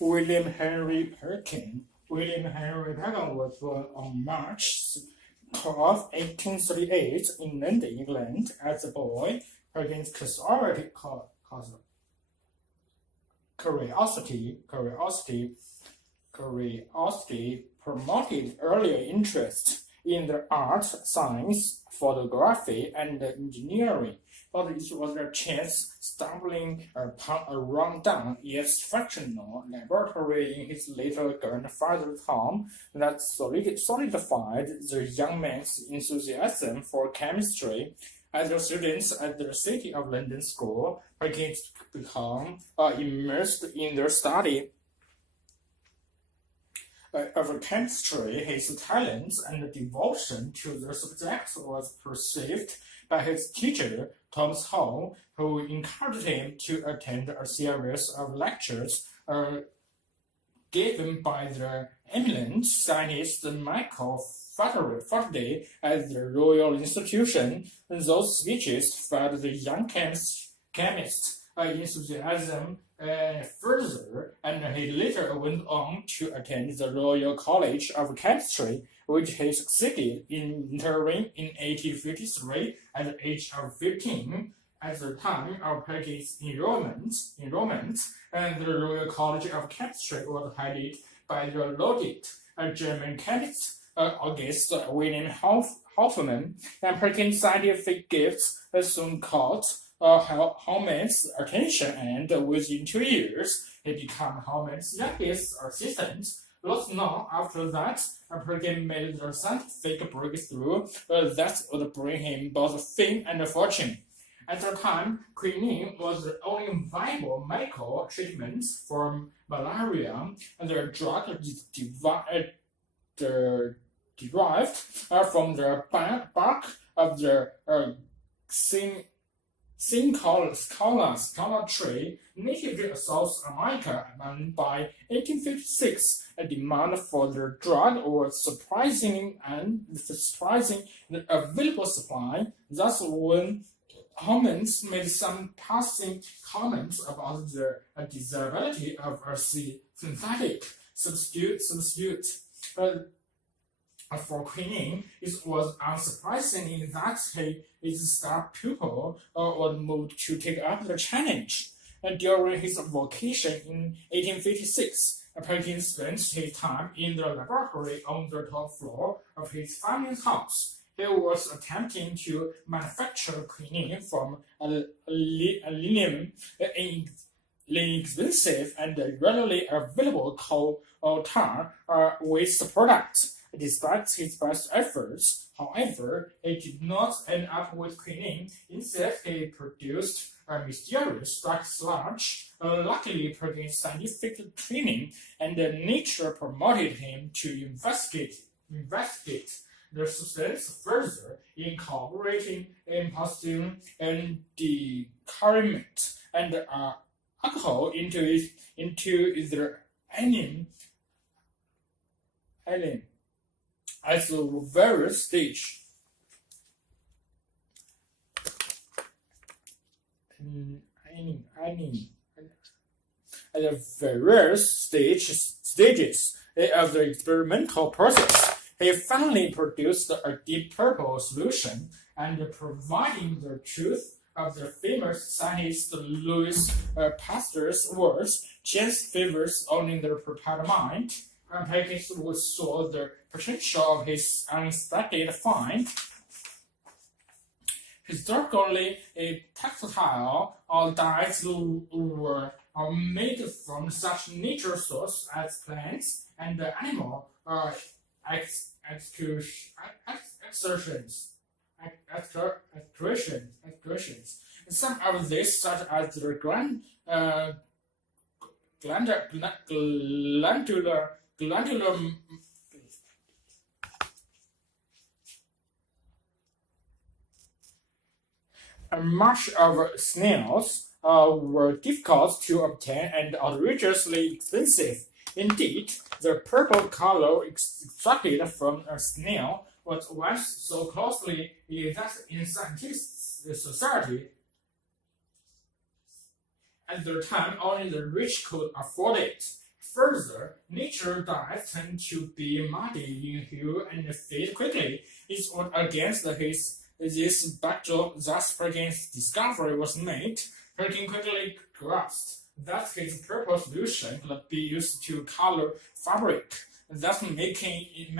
William Henry Perkin. William Henry Perkin was born on March 12, 1838 in London, England. As a boy, Perkin's curiosity promoted earlier interest in the art, science, photography, and engineering, but it was a chance stumbling upon a run-down yet functional laboratory in his later grandfather's home that solidified the young man's enthusiasm for chemistry. As a student at the City of London School, Perkin became immersed in the study of chemistry. His talents and devotion to the subject was perceived by his teacher, Thomas Hall, who encouraged him to attend a series of lectures given by the eminent scientist Michael Faraday at the Royal Institution. Those speeches fed the young chemist enthusiasm further, and he later went on to attend the Royal College of Chemistry, which he succeeded in entering in 1853 at the age of 15. At the time of Perkin's enrollment, and the Royal College of Chemistry was headed by the lauded German chemist August William Hoffmann, and Perkin's scientific gifts soon caught Hoffmann's attention, and within 2 years, he became Hoffmann's youngest assistant. Not long after that, Perkin made the scientific breakthrough that would bring him both fame and fortune. At the time, quinine was the only viable medical treatment for malaria, and the drug derived from the bark of the Scholar tree, native to South America, and by 1856, a demand for the drug was surprising the available supply. Thus, when Hoffmann made some passing comments about the desirability of a synthetic substitute for quinine, it was unsurprising that his star pupil was moved to take up the challenge. During his vacation in 1856, Perkin spent his time in the laboratory on the top floor of his family's house. He was attempting to manufacture quinine from aluminum, inexpensive and readily available coal or tar waste product. Despite his best efforts, however, he did not end up with quinine. Instead, he produced a mysterious dark sludge. Luckily, Perkin's scientific training and nature promoted him to investigate the substance further, incorporating imposting and decurement and alcohol into the aniline at the various stage. At the various stages of the experimental process, he finally produced a deep purple solution, and providing the truth of the famous scientist Louis Pasteur's words, chance favors only the prepared mind. Perkin saw the potential of his unexpected find. Historically, textile dyes were made from such natural sources as plants and animal excretions. Some of these, such as the glandular much of snails were difficult to obtain and outrageously expensive. Indeed, the purple color extracted from a snail was once so closely that in scientific society at the time only the rich could afford it. Further, nature dyes tend to be muddy in hue and fade quickly. It was against this backdrop that Perkin's discovery was made. Perkin quickly grasped that his purple solution could be used to color fabric, thus making it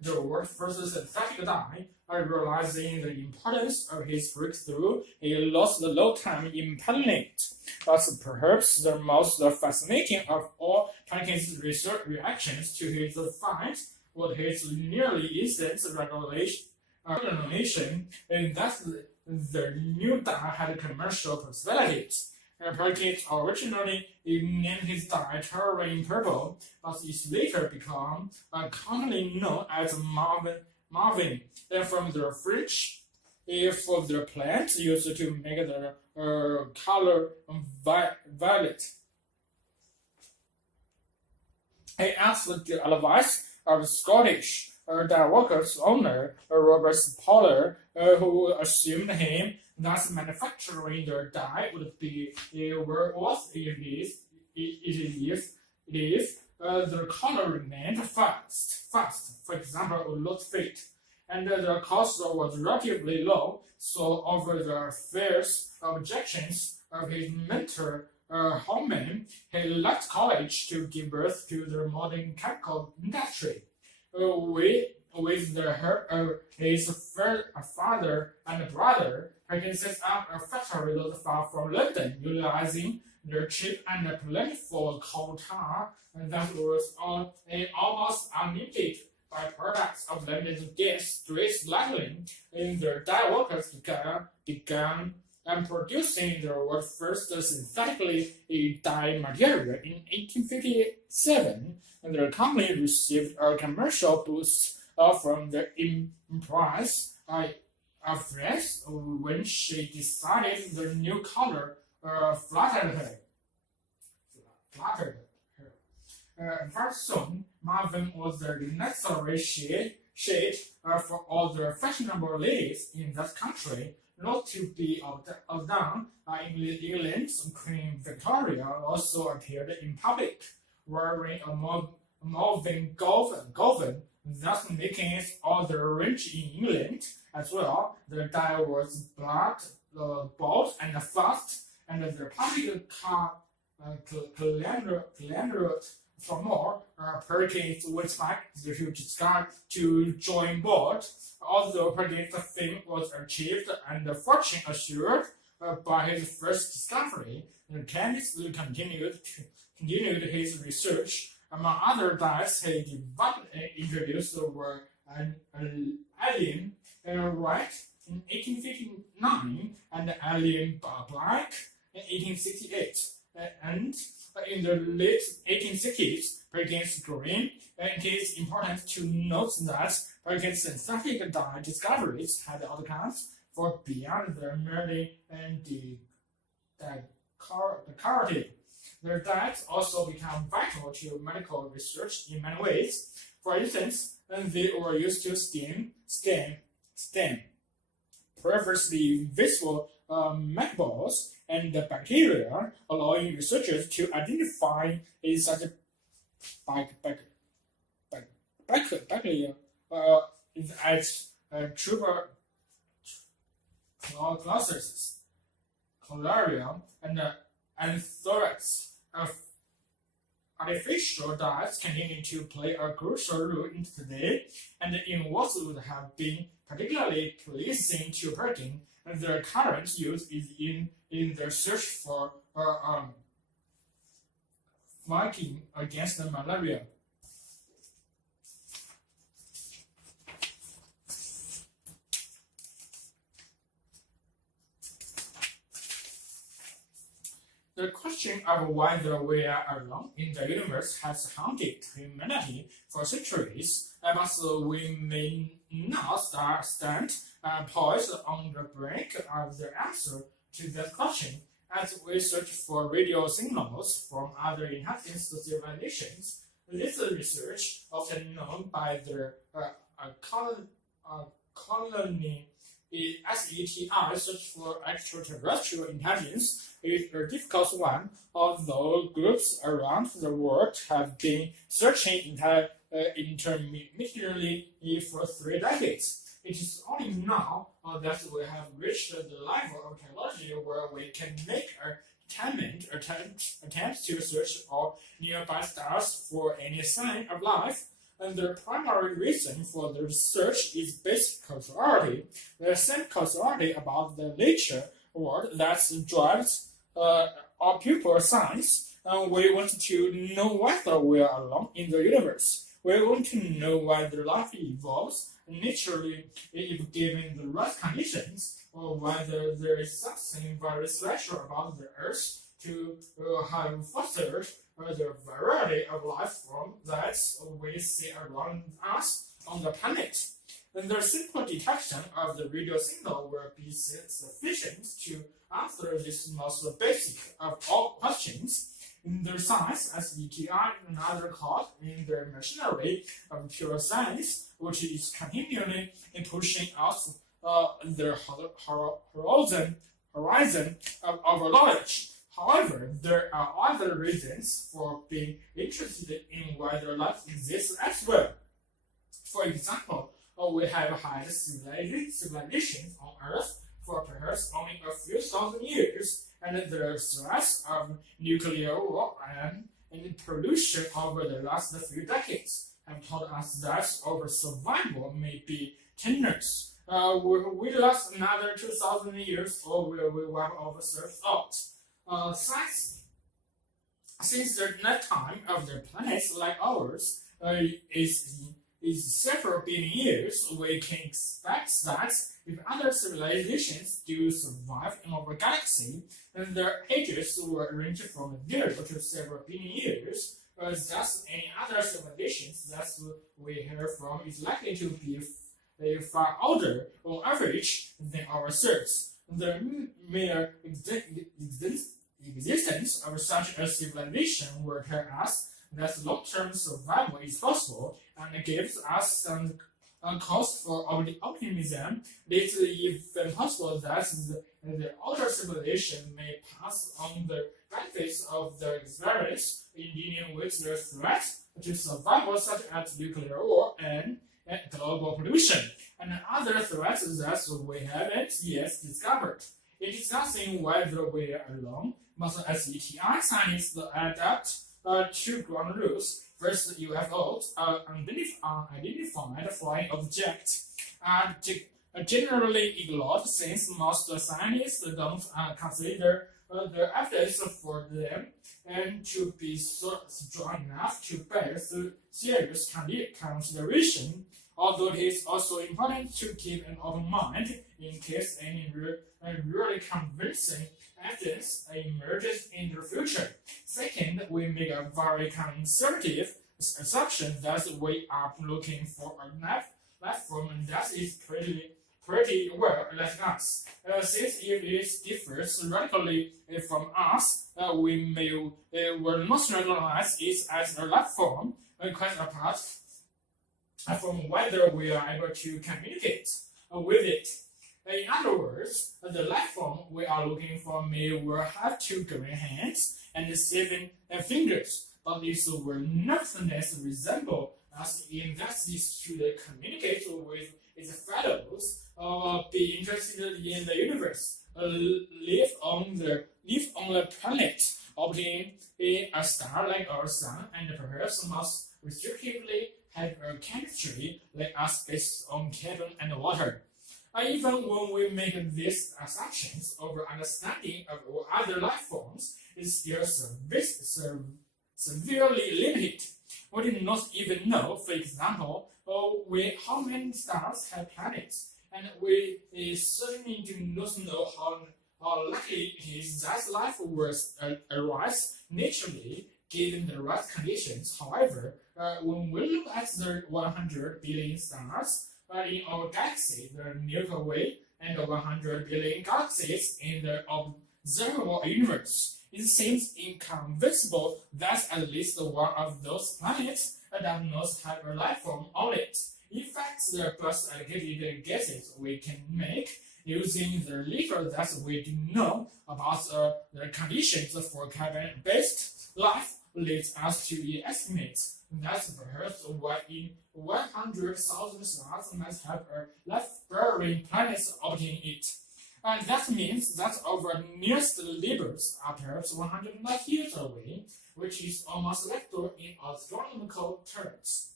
the world's first synthetic dye. Realizing the importance of his breakthrough, he lost no time in peddling it. But perhaps the most fascinating of all Perkin's research reactions to his find was his nearly instant revelation that the new dye had commercial possibilities. Perkins originally named his dye Terrain Purple, but it later became commonly known as Marvin, from the French for the plants used to make the color violet. He asked the advice of Scottish dye workers owner Robert Poller, who assumed him that manufacturing the dye would be what it is if the color remained fast. For example, would not fade, and the cost was relatively low. So, over the fierce objections of his mentor Holman, he left college to give birth to the modern chemical industry. With the help of his father and brother, Perkins set up a factory not far from London, utilizing the cheap and plentiful coal tar that was almost unlimited byproducts of London's gas street lighting. The dye workers began producing the world's first synthetically dyed material in 1857, and the company received a commercial boost from the Empress of France when she decided the new color flattered her. Very soon, Marvin was the necessary shade for all the fashionable ladies in that country. Not to be outdone, England's Queen Victoria also appeared in public, wearing a mauve gown, thus making it all the rage in England as well. The dye was bold and fast, and the public clamored for more. Perkins went back to join board. Although Perkins' fame was achieved and fortune assured by his first discovery, the chemist continued his research. Among other dyes he introduced were alien white in 1859 and alien black in 1868. And in the late 1860s, Perkins green. It is important to note that Perkins' synthetic dye discoveries had outcomes for beyond the merely decorative. Their dyes also become vital to medical research in many ways. For instance, they were used to stain previously visible metabolites and bacteria, allowing researchers to identify such bacteria as tuberculosis, cholera, and thorax. Artificial dyes continue to play a crucial role in today, and in what would have been particularly pleasing to Perkin, their current use is in the search for fighting against malaria. The question of whether we are alone in the universe has haunted humanity for centuries, but we may now stand poised on the brink of the answer to that question as we search for radio signals from other inhabited civilizations. This research, often known by the colony SETI, search for extraterrestrial intelligence, is a difficult one, although groups around the world have been searching intermittently for 3 decades. It is only now that we have reached the level of technology where we can make attempts to search all nearby stars for any sign of life. And the primary reason for the research is basic causality, the same causality about the nature world that drives our pupil science. We want to know whether we are alone in the universe. We want to know whether life evolves naturally if given the right conditions, or whether there is something very special about the Earth to have fostered the variety of life forms that we see around us on the planet. And the simple detection of the radio signal will be sufficient to answer this most basic of all questions. In their science, SETI and other called in their machinery of pure science, which is continually pushing out the horizon of our knowledge. However, there are other reasons for being interested in whether life exists as well. For example, we have had civilizations on Earth for perhaps only a few thousand years, and the threats of nuclear war and pollution over the last few decades have taught us that our survival may be tenuous. Will we last another 2,000 years, or will we wipe ourselves out? Since the lifetime of the planets like ours is several billion years, we can expect that if other civilizations do survive in our galaxy, then their ages will range from 0 to several billion years. Thus, any other civilizations that we hear from is likely to be far older on average than ourselves. The mere existence of such a civilization will tell us that long-term survival is possible and gives us some cause for optimism. It is even possible that the older civilization may pass on the benefits of their experience in dealing with the threats to survival, such as nuclear war and global pollution, and other threats that we haven't yet discovered. It is nothing whether we are alone, but SETI scientists adapt 2 ground rules. First, UFOs are unidentified flying objects are generally ignored since most scientists don't consider the evidence for them and to be strong enough to bear serious consideration. Although it is also important to keep an open mind in case any really convincing evidence emerges in the future. Second, we make a very conservative assumption that we are looking for a life form that is pretty well like us. Since if it differs radically from us, we will not recognize it as a life form, quite apart from whether we are able to communicate with it. In other words, the life form we are looking for may well have 2 green hands and 7 fingers, but this will nevertheless resemble us in that it should communicate with its fellows, be interested in the universe, live on the planet, obtain a star like our sun, and perhaps most restrictively have a chemistry like us based on carbon and water. Even when we make these assumptions, our understanding of other life forms is still severely limited. We do not even know, for example, how many stars have planets, and we certainly do not know how likely it is that life will arise naturally given the right conditions. However, when we look at the 100 billion stars in our galaxy, the Milky Way, and the 100 billion galaxies in the observable universe, it seems inconceivable that at least one of those planets does not have a life form on it. In fact, there are both educated guesses we can make using the little that we do know about the conditions for carbon-based life leads us to the estimate that perhaps 1 in 100,000 stars might have a life-bearing planet orbiting it. And that means that our nearest neighbors are perhaps 100 light years away, which is almost lethal in astronomical terms.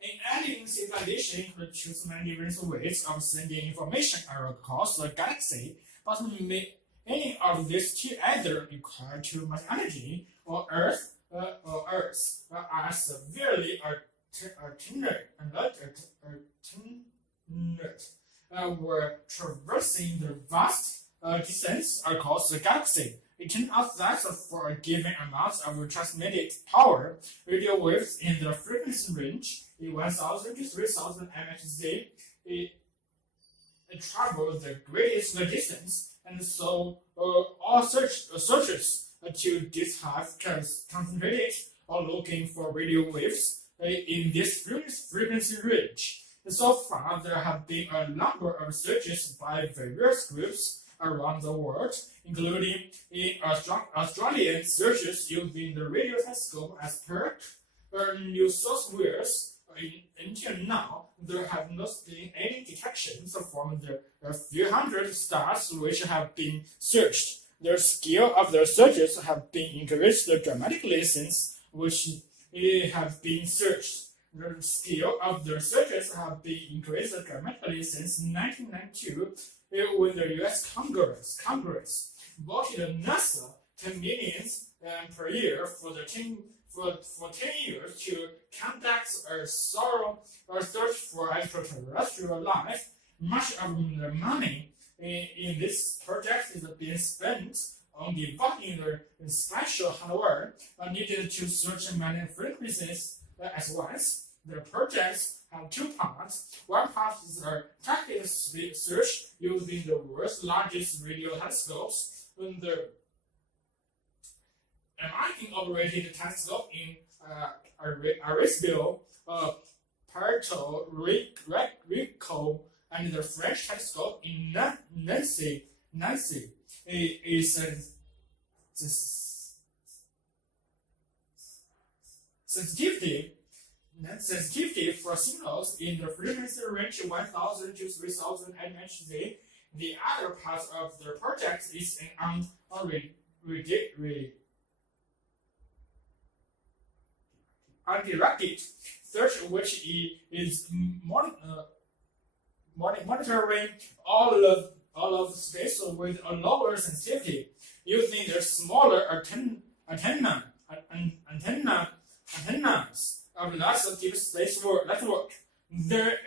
In alien civilization could choose many different ways of sending information across the galaxy, but many of these two either require too much energy or Earth are severely attenuated were traversing the vast distance across the galaxy. It turns out that for a given amount of transmitted power, radio waves in the frequency range 1,000 to 3,000 MHz travel the greatest distance, and so all searches to this have concentrated on looking for radio waves in this frequency range. So far, there have been a number of searches by various groups around the world, including Australian searches using the radio telescope as per New South Wales. Until now, there have not been any detections from the few hundred stars which have been searched. The scale of the searches have been increased dramatically since which have been searched. The scale of the searches have been increased dramatically since 1992, when the U.S. Congress voted NASA $10 million per year for 10 years to conduct a thorough search for extraterrestrial life. Much of the money in this project is being spent on developing the special hardware needed to search many frequencies at once. The projects have two parts. One part is a targeted search using the world's largest radio telescopes. The American-operated telescope in Arecibo, Puerto Rico, and the French telescope in Nancy is sensitivity for signals in the frequency range 1,000 to 3,000 MHz. The other part of the project is an undirected search, which is monitoring all of space with a lower sensitivity using the smaller antennas of NASA deep space network. There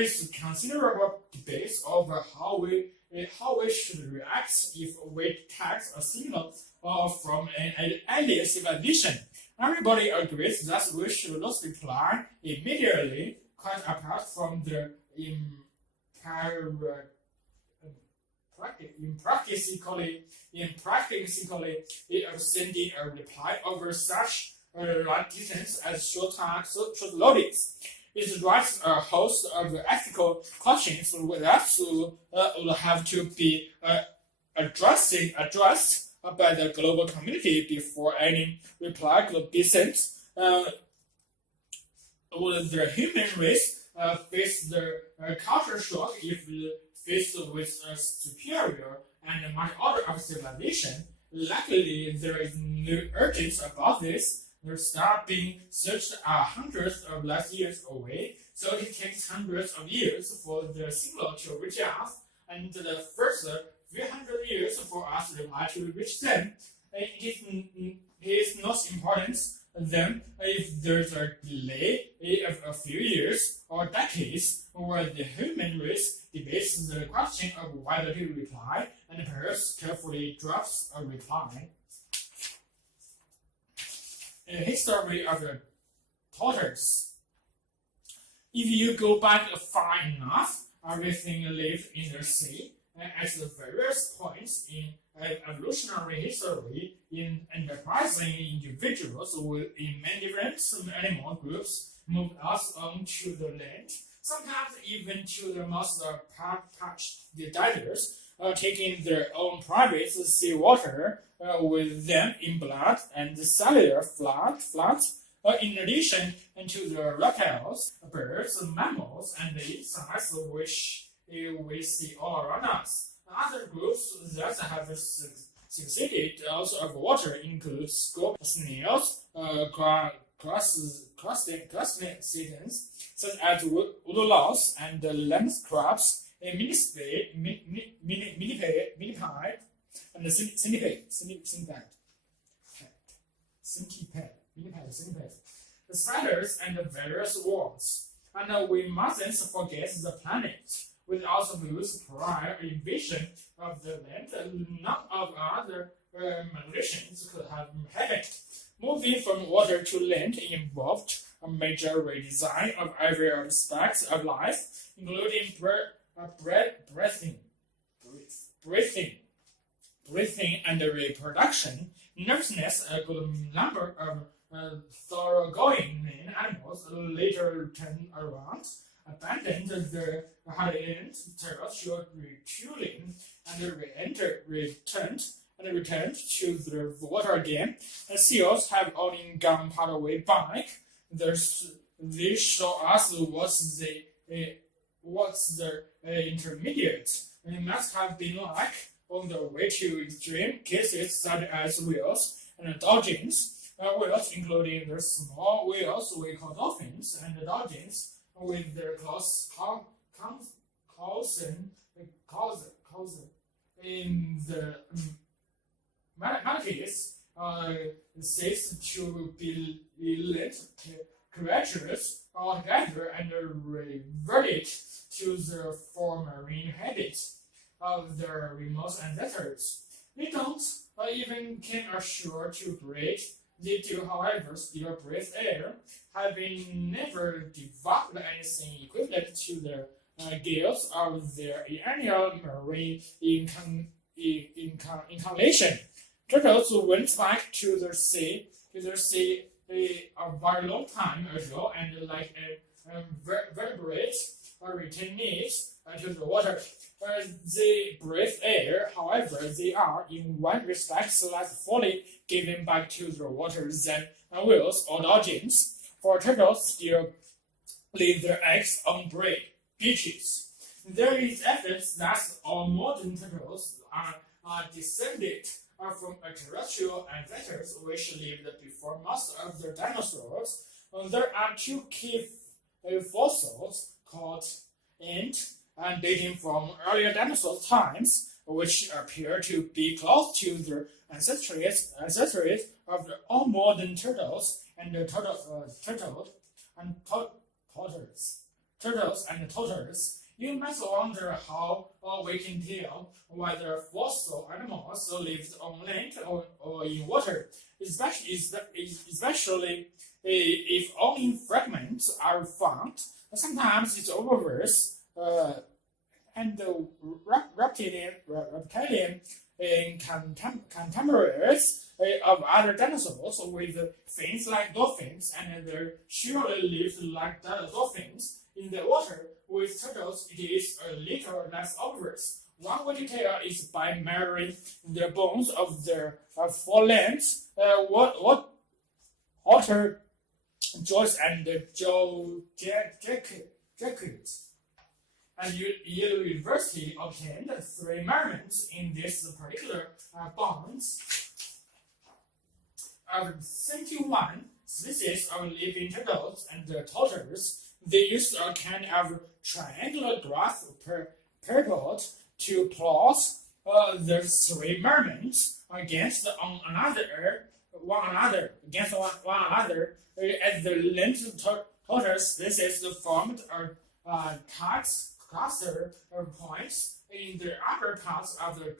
is considerable debate over how we should react if we detect a signal from an alien civilization. Everybody agrees that we should not reply immediately, quite apart from the impracticality of sending a reply over such long distance as short notice. It raises a host of ethical questions that will have to be addressed by the global community before any reply could be sent. Would the human race face the culture shock if faced with a superior and much order of civilization? Luckily, there is no urgency about this. The star being searched are hundreds of light years away, so it takes hundreds of years for the signal to reach us, and the first few hundred years for us to reach them. It is not important then if there's a delay of a few years or decades, where the human race debates the question of whether to reply and perhaps carefully drafts a reply. A history of the tortoise. If you go back far enough, everything lived in the sea. At the various points in evolutionary history, in enterprising individuals in many different animal groups move us on to the land, sometimes even to the most parched deserts, taking their own private seawater with them in blood and cellular floods. In addition to the reptiles, birds, mammals, and the insects which we see all around us. Other groups that have succeeded out of water include scorpions, snails, crustaceans such as woodlouse and land crabs, millipede, and centipede, the spiders and the various worms. And we mustn't forget the planet. Without whose prior invasion of the land, none of other migrations could have happened. Moving from water to land involved a major redesign of every aspect of life, including breathing and reproduction. Nervousness, a good number of thoroughgoing animals later turned around, abandoned the hard-earned terrestrial retooling and returned to the water again. The seals have only gone part of the way back. They show us what's the intermediate. It must have been like on the way to extreme cases such as whales and dolphins. Whales, including the small whales we call dolphins, and the dolphins with their claws in the manatees cease to be linked creatures altogether and reverted to the former marine habits of their remote ancestors. They don't even come ashore to breed. They do, however, still breathe air, having never developed anything equivalent to their gills of their annual marine incarnation. Turtles went back to the sea a very long time ago, and like a vertebrate, returned to the water. They breathe air, however, they are, in one respect, less fully given back to the water than whales or dolphins, for turtles still leave their eggs on beaches. There is evidence that all modern turtles are descended from terrestrial ancestors which lived before most of the dinosaurs. There are two key fossils called Ant and dating from earlier dinosaur times, which appear to be close to the ancestors of the all modern turtles and tortoises. You must wonder how we can tell whether fossil animals lived on land or in water, especially if only fragments are found. Sometimes it's obvious. And the reptilian contemporaries of other dinosaurs with fins like dolphins, and they surely lived like dolphins in the water. With turtles, it is a little less obvious. One way to tell is by measuring the bones of their forelimbs. Walter Joyce and Joe Jacobs and Yale University obtained 3 measurements in this particular bones. Of 71 species of living turtles and tortoises, they used a kind of triangular graph purport to plot the 3 measurements against one another. As the length tortoise species formed a cluster of points in the upper parts of the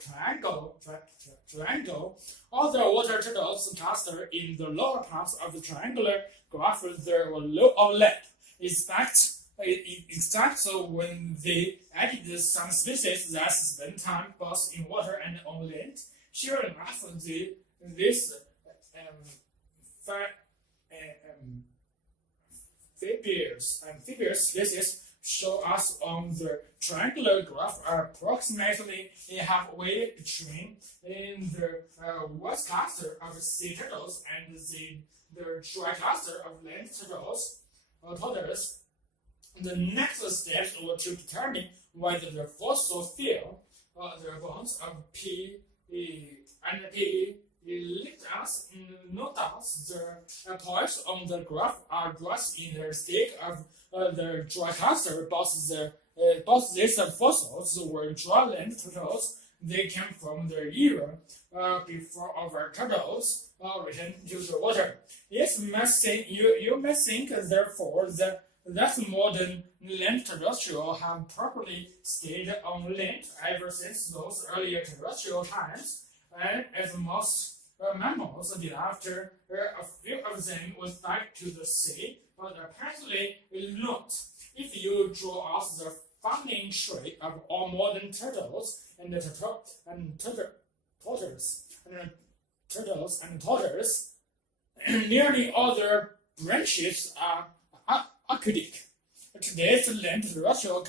triangle. All the water turtles cluster in the lower parts of the triangular graph. There were low overlap. Except when they added some species that spend time both in water and on land. Sure enough, this amphibious species show us on the triangular graph are approximately halfway between in the west cluster of sea turtles and the dry cluster of land turtles. The next steps were to determine whether the fossil fill the bones of P and P Ielts notice the points on the graph are drops in the state of the dry cluster. Both these fossils were dry land turtles. They came from the era before our turtles returned to the water. Yes, you may think, therefore, that modern land terrestrials have probably stayed on land ever since those earlier terrestrial times, and as most mammals did after a few of them was back to the sea, but apparently not. If you draw out the founding tree of all modern turtles and tortoises, nearly all their branches are aquatic. Today's land terrestrial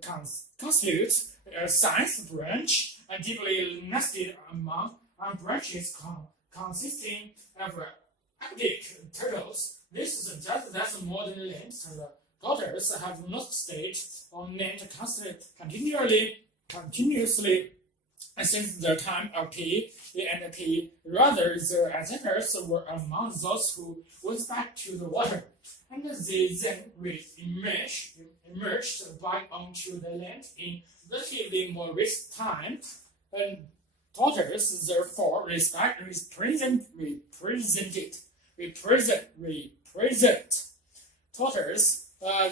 constitutes a science branch and deeply nested among branches consisting of aquatic turtles. This suggests that modern land turtles have not stayed on land continuously since the time of P and P. Rather, their ancestors were among those who went back to the water, and they then emerged back onto the land in relatively more recent time. And tortoises therefore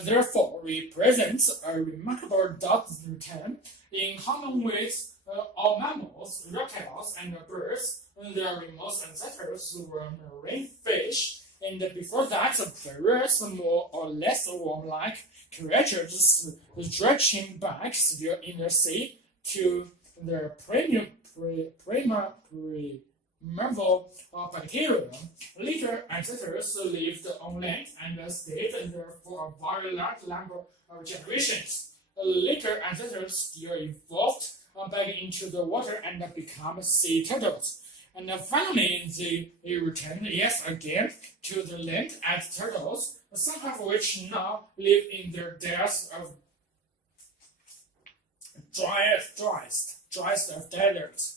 therefore represents a remarkable doctrine in common with all mammals, reptiles, and birds. Their remote ancestors were marine fish, and before that, various more or less worm-like creatures stretching back still in the sea to their primeval bacteria. Later ancestors lived on land and stayed there for a very large number of generations. Later ancestors still evolved back into the water and become sea turtles. And finally, they returned yet again to the land as turtles, some of which now live in their deserts of driest of deserts.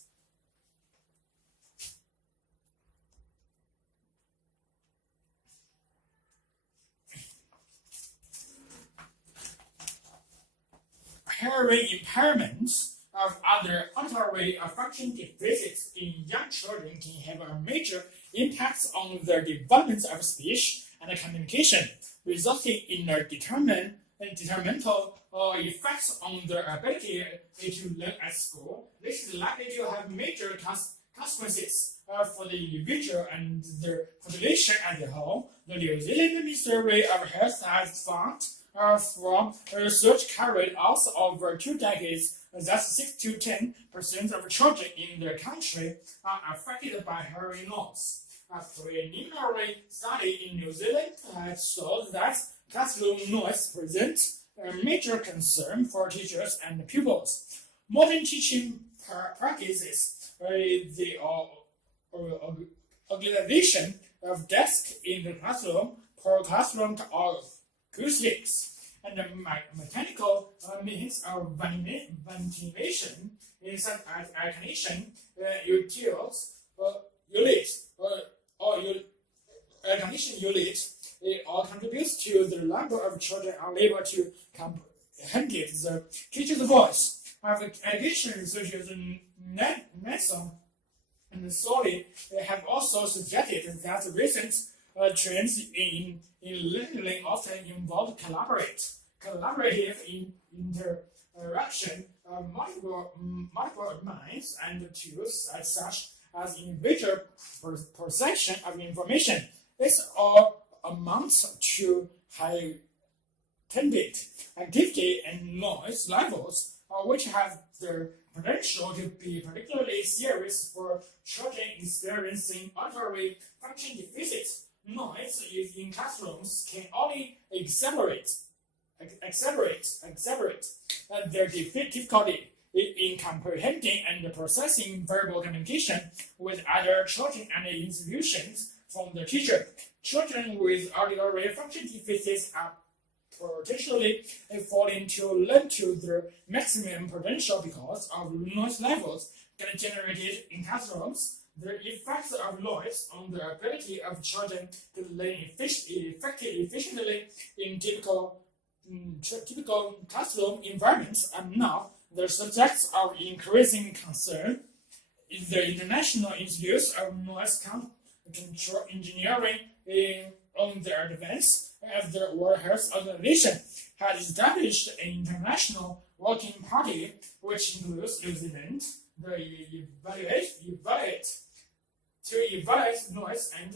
Hearing impairments of other auditory function deficits in young children can have a major impact on the development of speech and communication, resulting in a detrimental effects on their ability to learn at school. This is likely to have major consequences for the individual and the population as a whole. The New Zealand Ministry of Health has found from research carried out over 2 decades that 6 to 10% of children in the country are affected by hearing loss. A preliminary study in New Zealand has shown that classroom noise presents a major concern for teachers and pupils. Modern teaching practices, the organization of desks in the classroom, per classroom acoustics, and the mechanical means of ventilation, such as air conditioning air conditioning units, it all contributes to the number of children unable to comprehend the teacher's voice. Education researchers Nelson and Solly have also suggested that recent trends in learning often involve collaborative interaction of multiple minds and tools such as individual perception of information. This all amounts to heightened activity and noise levels, which have the potential to be particularly serious for children experiencing auditory function deficits. noise in classrooms can only exacerbate their difficulty in comprehending and processing verbal communication with other children and institutions from the teacher. Children with auditory function deficits are potentially falling to learn to their maximum potential because of noise levels generated in classrooms. The effects of noise on the ability of children to learn efficiently in typical classroom environments are now the subjects of increasing concern. The International Institute of Noise Control Engineering on the advance of the World Health Organization has established an international working party which includes New Zealand to evaluate noise and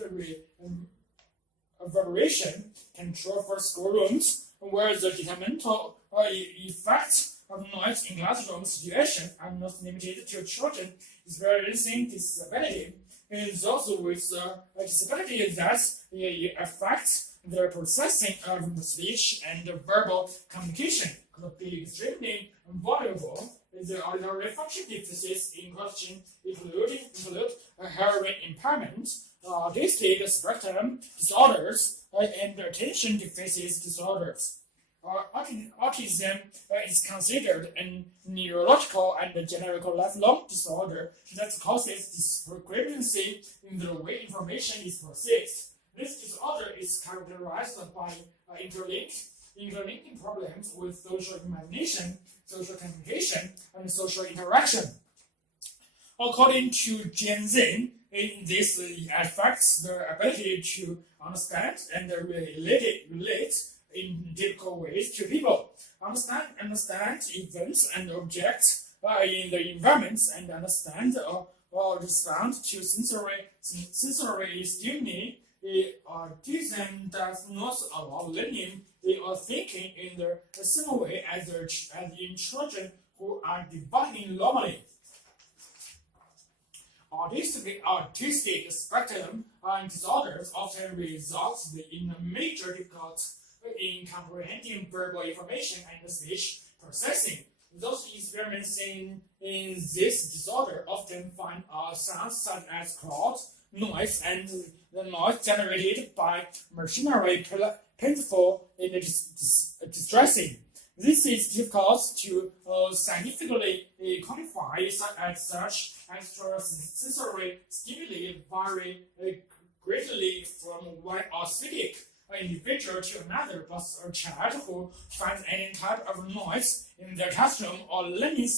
vibration control for schoolrooms, where the detrimental effects of noise in classroom situations are not limited to children experiencing disability. It is also with a disability that affects the processing of speech and verbal communication could be extremely valuable. The auditory function deficits in question include hearing impairment, autistic spectrum disorders, and attention deficit disorders. Autism is considered a neurological and general lifelong disorder that causes discrepancy in the way information is processed. This disorder is characterized by interlinking problems with social imagination, social communication, and social interaction. According to Gen Z, this affects their ability to understand and relate in difficult ways to people, understand events and objects in the environments, and understand or respond to sensory stimuli. Autism does not allow learning or thinking in the same way as in children who are developing normally. Autistic spectrum disorders often result in major difficulty in comprehending verbal information and speech processing. Those experiencing in this disorder often find sounds such as crowds, noise, and the noise generated by machinery painful and distressing. This is difficult to scientifically quantify, as such extrasensory stimuli vary greatly from one autistic individual to another, but a child who finds any type of noise in their classroom or learning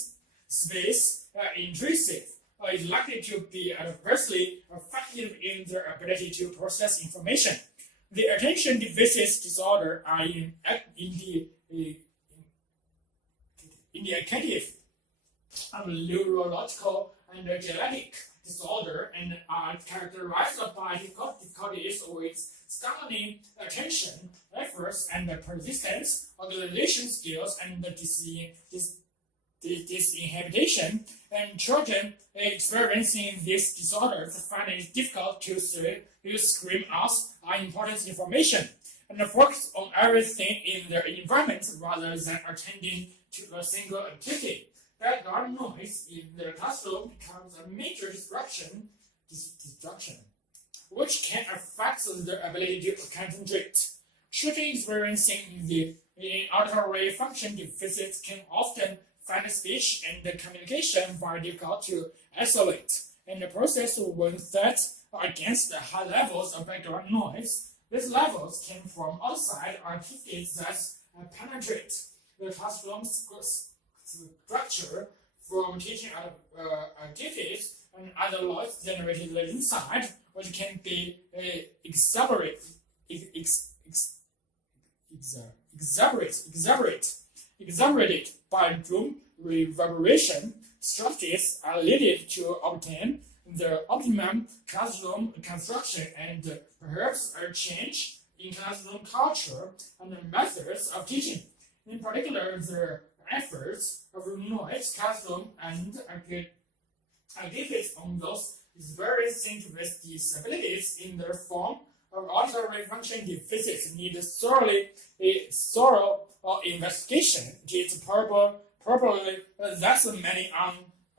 space intrusive is likely to be adversely affected in their ability to process information. The attention deficit disorder are indicative of neurological and genetic disorder and are characterized by difficulties with sustaining attention, efforts, and persistence, organization skills, and disinhibition. And children experiencing these disorders find it difficult to scream out important information and focus on everything in their environment rather than attending to a single activity. Background noise in the classroom becomes a major distraction, which can affect their ability to concentrate. Children experiencing the auditory function deficits can often find speech and communication very difficult to isolate and process when set against the high levels of background noise. These levels came from outside activities that penetrate the classroom structure, from teaching activities and other noise generated inside, which can be exaggerated by room reverberation. Strategies are needed to obtain the optimum classroom construction and perhaps a change in classroom culture and methods of teaching. In particular, the efforts of noise classroom and activities on those experiencing with disabilities in the form of auditory function deficits need thorough investigation. It is probably that many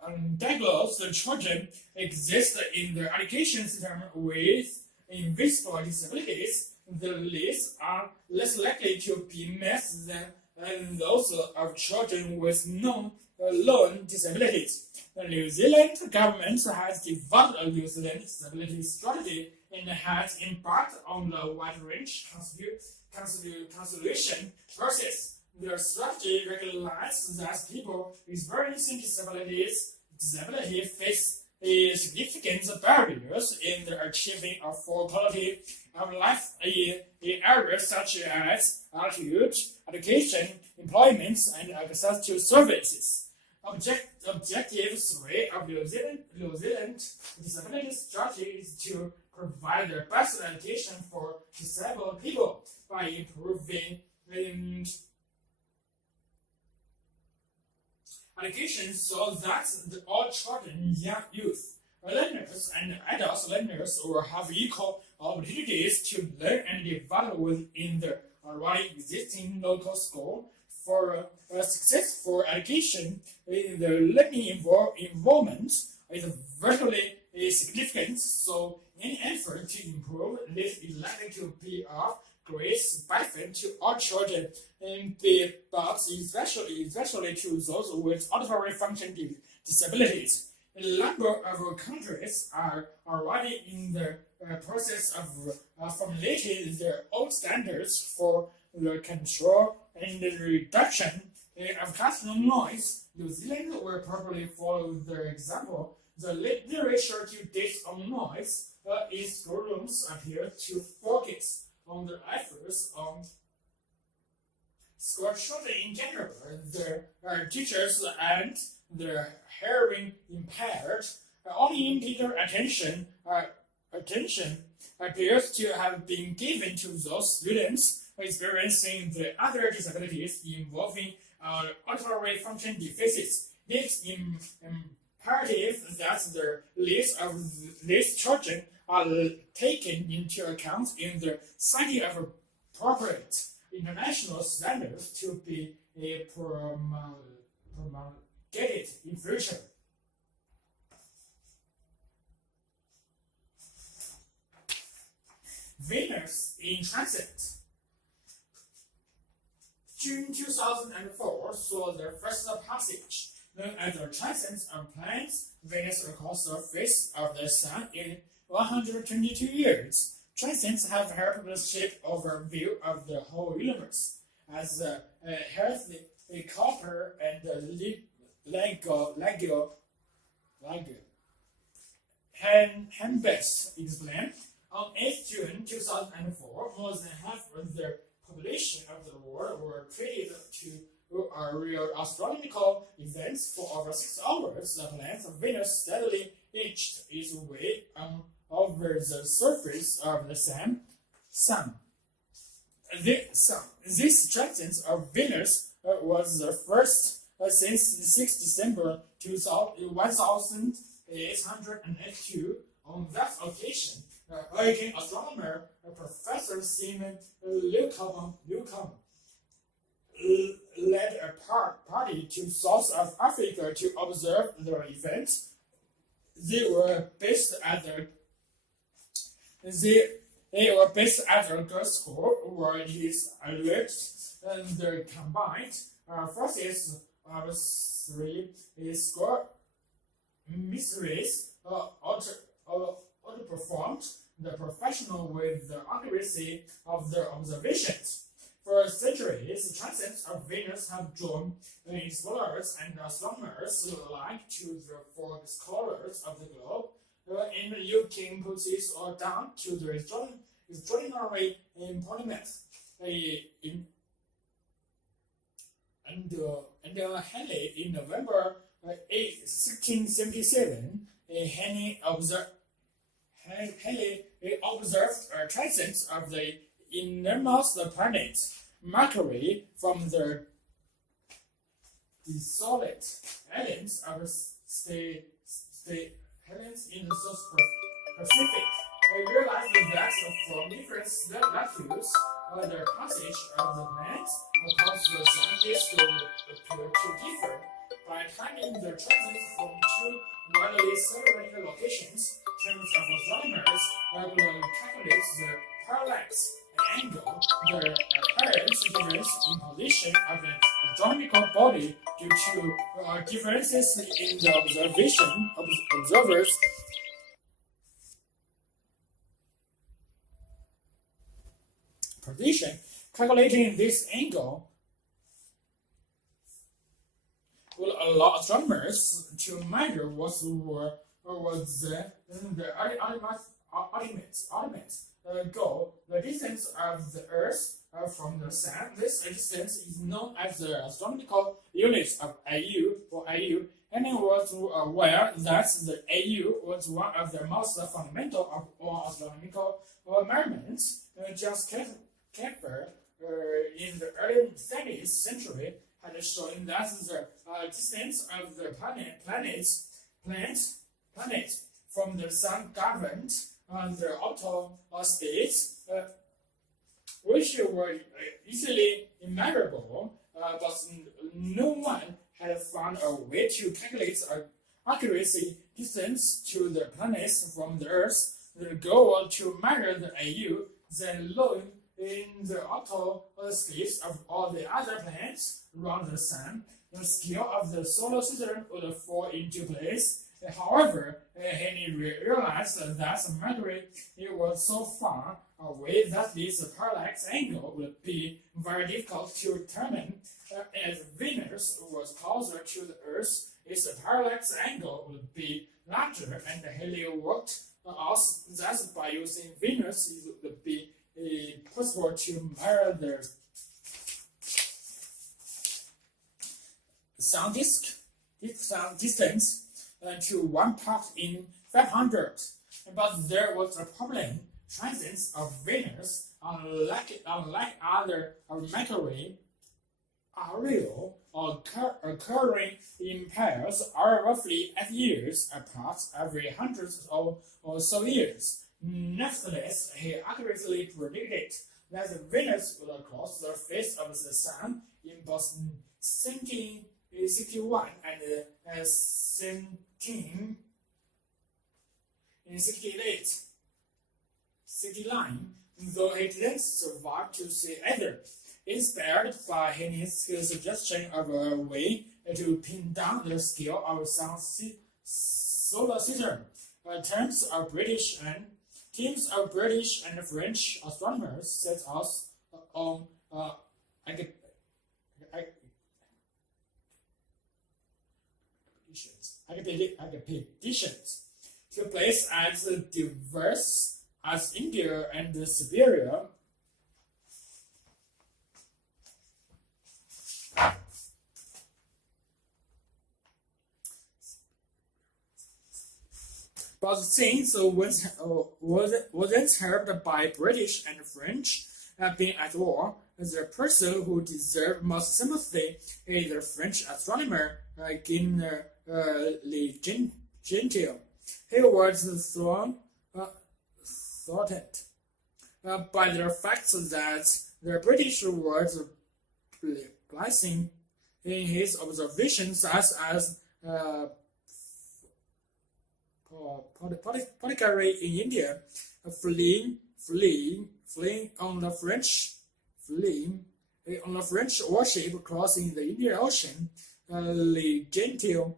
undiagnosed children exist in the education system with invisible disabilities. These are less likely to be met than those of children with known disabilities. The New Zealand government has developed a New Zealand disability strategy and has embarked on the wide range consultation process. The strategy recognizes that people experiencing disability face significant barriers in the achieving of full quality of life in areas such as attitude, education, employment, and access to services. Objective 3 of New Zealand disability strategy is to provide the best education for disabled people by improving education so that all children, young youth, learners, and adult learners will have equal opportunities to learn and develop within the already existing local school. For a successful education, the learning involvement is virtually significant, so any effort to improve this is likely to be of great benefit to all children, but especially to those with auditory function disabilities. A number of countries are already in the process of formulating their own standards for the control and the reduction of classroom noise. New Zealand will probably follow their example. The literature to date on noise in schoolrooms appear to focus on the efforts on school children in general, their teachers and their hearing impaired. Only limited attention appears to have been given to those students experiencing the other disabilities involving auditory function deficits. It is imperative that the list of these children are taken into account in the setting of appropriate international standards to be promulgated in future. Venus in transit. June 2004 saw the first passage, known as the transit of planets Venus across the face of the Sun in 122 years. Transits have helped us shape overview of the whole universe. As healthy copper and Hanbest explained, on 8 June 2004, more than half of the population of the world were treated to real astronomical events for over 6 hours. The planet Venus steadily inched its way over the surface of the Sun. This transit of Venus was the first since 6 December 1882. On that occasion, American astronomer Professor Simon Newcomb led a party to South Africa to observe the event. They were based at a girls' school where it is alleged the combined forces of 3 school mysteries outperformed the professional with the accuracy of their observations. For centuries, transits of Venus have drawn explorers and astronomers alike to the 4 scholars of the globe, and you can put this all down to the extraordinary importance. And Henley, in November 1677, Henley observed a transit of the innermost planet, Mercury, from the desolate islands of islands in the South Pacific, we realized that from different latitudes, the passage of the planets across the sun appear to differ. By timing the transit from two widely separated locations, terms of astronomers will calculate the parallax angle, the apparent difference in position of an astronomical body due to differences in the observation of observers. Position. Calculating this angle will allow astronomers to measure what was the ultimate goal, the distance of the Earth from the Sun. This distance is known as the astronomical unit of AU or AU. Anyone was aware that the AU was one of the most fundamental of all astronomical measurements. Just Kepler in the early 20th century had shown that the distance of the planets from the Sun governed the orbital states, which were easily immeasurable, but no one had found a way to calculate accuracy distance to the planets from the Earth. The goal was to measure the AU, then look in the orbital states of all the other planets around the Sun. The scale of the solar system would fall into place. However, he realized that Mercury was so far away that this parallax angle would be very difficult to determine. As Venus was closer to the Earth, its parallax angle would be larger, and he worked out that by using Venus it would be possible to measure the sun distance to 1 part in 500. But there was a problem. Transits of Venus, unlike other Mercury, are real, occurring in pairs, are roughly 8 years apart every hundreds or so years. Nevertheless, he accurately predicted that Venus would cross the face of the Sun in both 1761 and 1769, though he didn't survive to see either. Inspired by his suggestion of a way to pin down the scale of Sun's solar system, teams of British and French astronomers set out on expeditions to places as diverse as India and Siberia. But things wasn't helped by British and French being at war. The person who deserved most sympathy is the French astronomer Guillaume Le Gentil. He was thwarted by the fact that the British was placing in his observations as particularly in India, fleeing on the French warship crossing the Indian Ocean. Le Gentil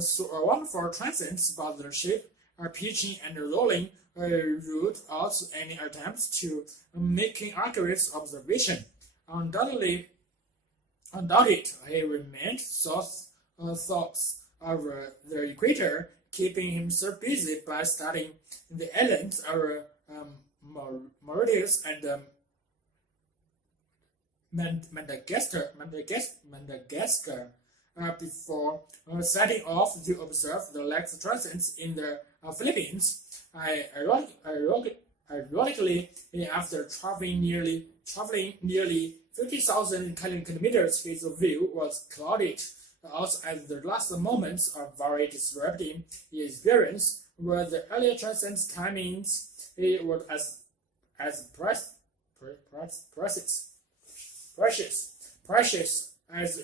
saw a wonderful transits, but the ship pitching and rolling ruled out any attempts to making accurate observation. Undoubted, he remained south of the equator, keeping himself busy by studying the islands of Mauritius and Madagascar before setting off to observe the lake's transits in the Philippines. Ironically, after traveling nearly 50,000 kilometers, his view was clouded out at the last moments of very disrupting experience, where the earlier transits timings it was as precious as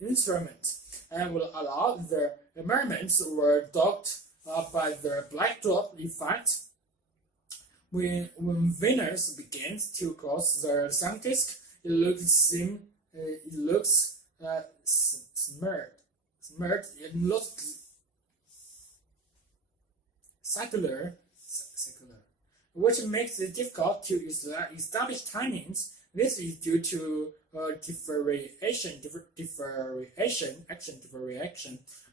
instrument, and would allow the measurements were docked by the black dot effect. When Venus begins to cross the sun disk, it looks smeared. It looks circular, which makes it difficult to establish timings. This is due to differentiation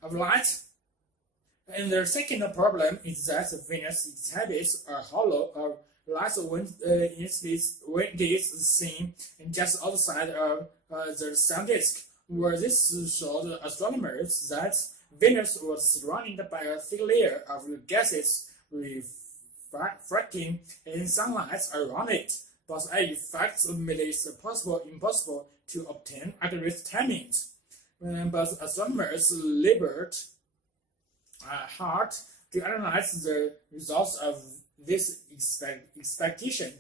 of light. And the second problem is that Venus exhibits a halo of light when it is seen just outside of the sun disk, where this showed astronomers that Venus was surrounded by a thick layer of gases refracting in sunlight around it. But effects made it impossible to obtain accurate timings. But astronomers labored hard to analyze the results of this expectation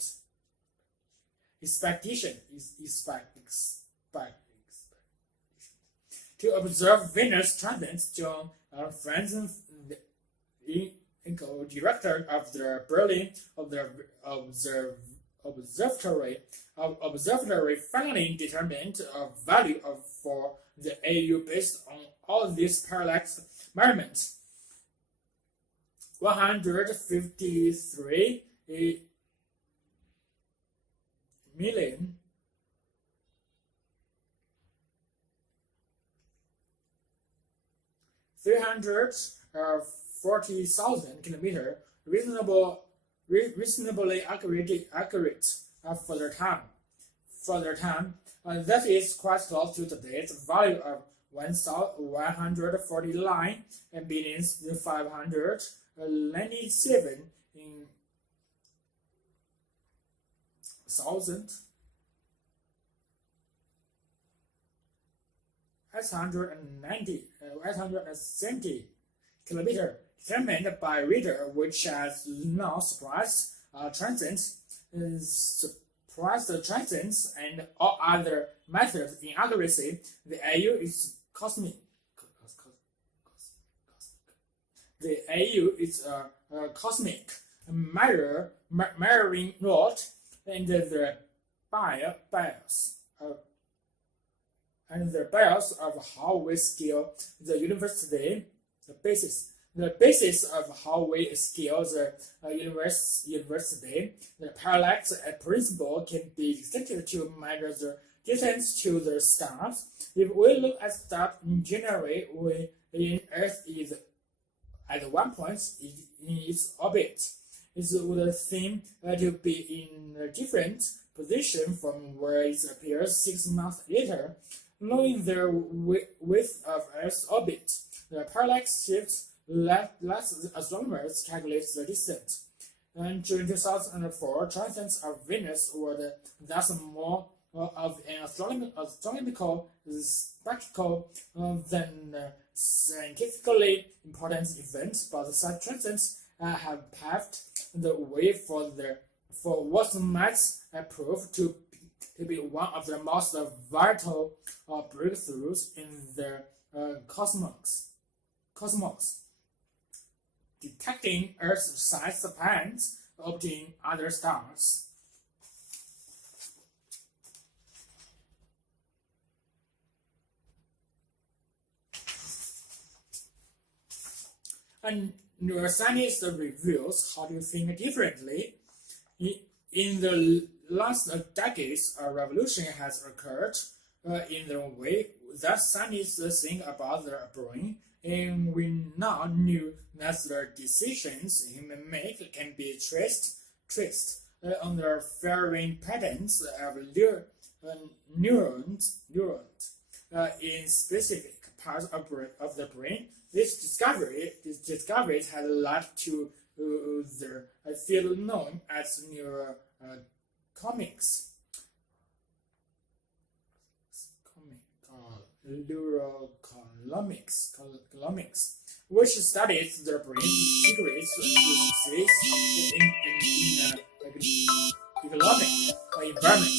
to observe Venus transits. John Franzen, the director of the Berlin observatory, finally determined a value for the AU based on all these parallax measurements. 153 million 340,000 kilometers, reasonably accurate for their time. That is quite close to today's value of 149 billion 597 in thousand 870 kilometers, determined by reader, which has no surprise transits, and all other methods in accuracy. The AU is cosmic. The AU is a cosmic measuring rod, and the bias of how we scale the universe today, the basis of how we scale the universe today. The parallax principle can be extended to measure the distance to the stars. If we look at stars in general, Earth is at one point in its orbit. It would seem to be in a different position from where it appears 6 months later. Knowing the width of Earth's orbit, the parallax shifts let astronomers calculate the distance. And during 2004, transits of Venus were thus more of an astronomical spectacle than scientifically important event, but such transits have paved the way for what might prove to be one of the most vital breakthroughs in the cosmos. Detecting Earth-sized planets orbiting other stars. And neuroscience reveals how to think differently. In the last decades, a revolution has occurred in the way that scientists think about their brain, and we now knew that the decisions humans make can be traced on the varying patterns of neurons in specific parts of the brain. This discovery has led to the field known as neurocomics. which studies the brain's secrets uses in economic environment.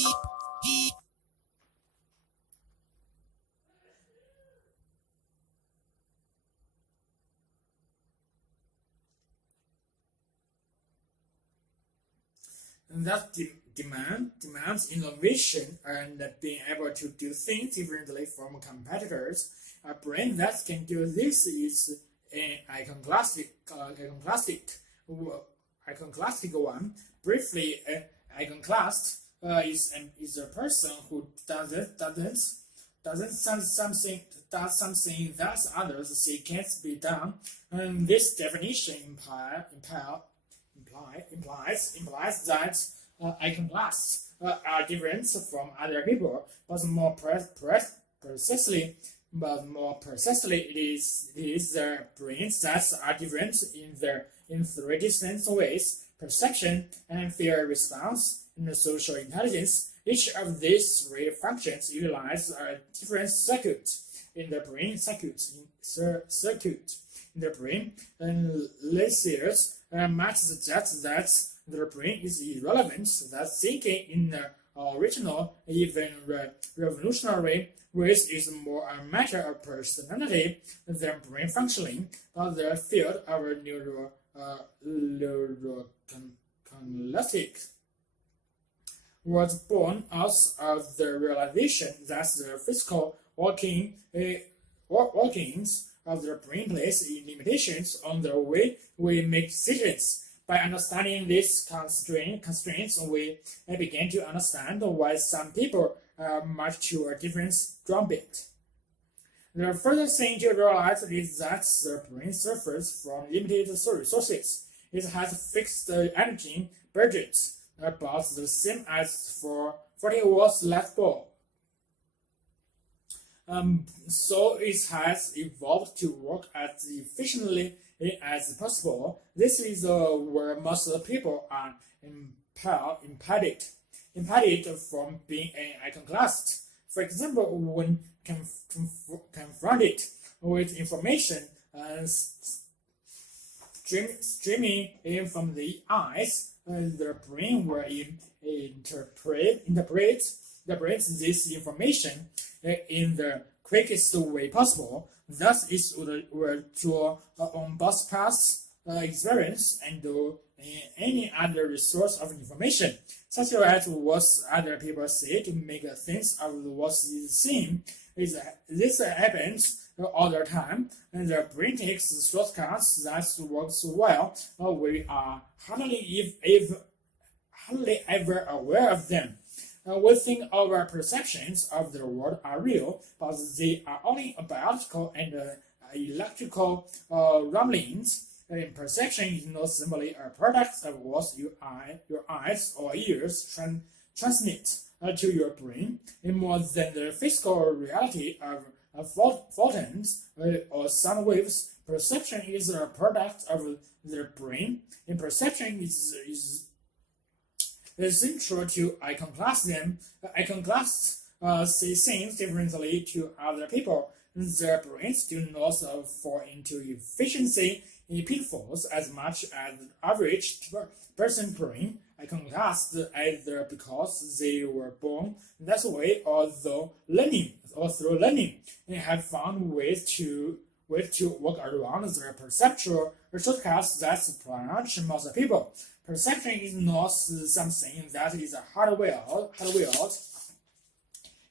And that demands innovation and being able to do things differently from competitors. A brain that can do this is an iconoclastic one. Briefly, an iconoclast is a person who does something that others see can't be done. And this definition implies that iconoclasts are different from other people, but more precisely, it is their brains that are different in three distinct ways: perception and fear response and social intelligence. Each of these three functions utilize a different circuit in the brain. And listeners might suggest that the brain is irrelevant, that thinking in the original, even revolutionary ways is more a matter of personality than brain functioning, but the field of neurokinetic was born out of the realization that the physical workings of the brain place limitations on the way we make decisions. By understanding these constraints, we began to understand why some people march to a different drumbeat. The further thing to realize is that the brain suffers from limited resources. It has fixed energy budgets, about the same as for 40-watt light bulb. So it has evolved to work as efficiently as possible. This is where most people are impeded from being an iconoclast. For example, when confronted with information streaming in from the eyes, the brain will interpret this information in the quickest way possible. Thus, it will draw on both past experience and any other resource of information, such as what other people say, to make sense of what is seen. This happens all the time, and the brain takes shortcuts that works well. We are hardly ever aware of them. We think our perceptions of the world are real, but they are only biological and electrical rumblings. Perception is not simply a product of what your eyes or ears transmit to your brain, more than the physical reality of photons or sound waves. Perception is a product of the brain, and perception is central to iconoclasm. Iconoclasts see things differently to other people. Their brains do not fall into efficiency pitfalls as much as the average person brain. Iconoclasts either because they were born that way or through learning, and have found ways to work around the perceptual shortcuts that plague most people. Perception is not something that is hardwired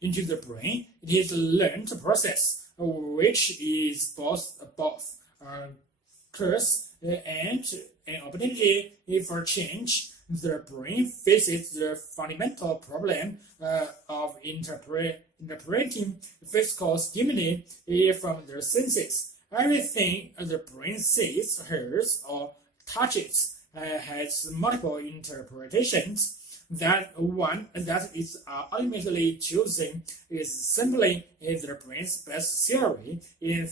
into the brain. It is a learned process, which is both curse and an opportunity for change. The brain faces the fundamental problem of interpreting physical stimuli from the senses. Everything the brain sees, hears, or touches has multiple interpretations. That one that is ultimately chosen is simply the brain's best theory. In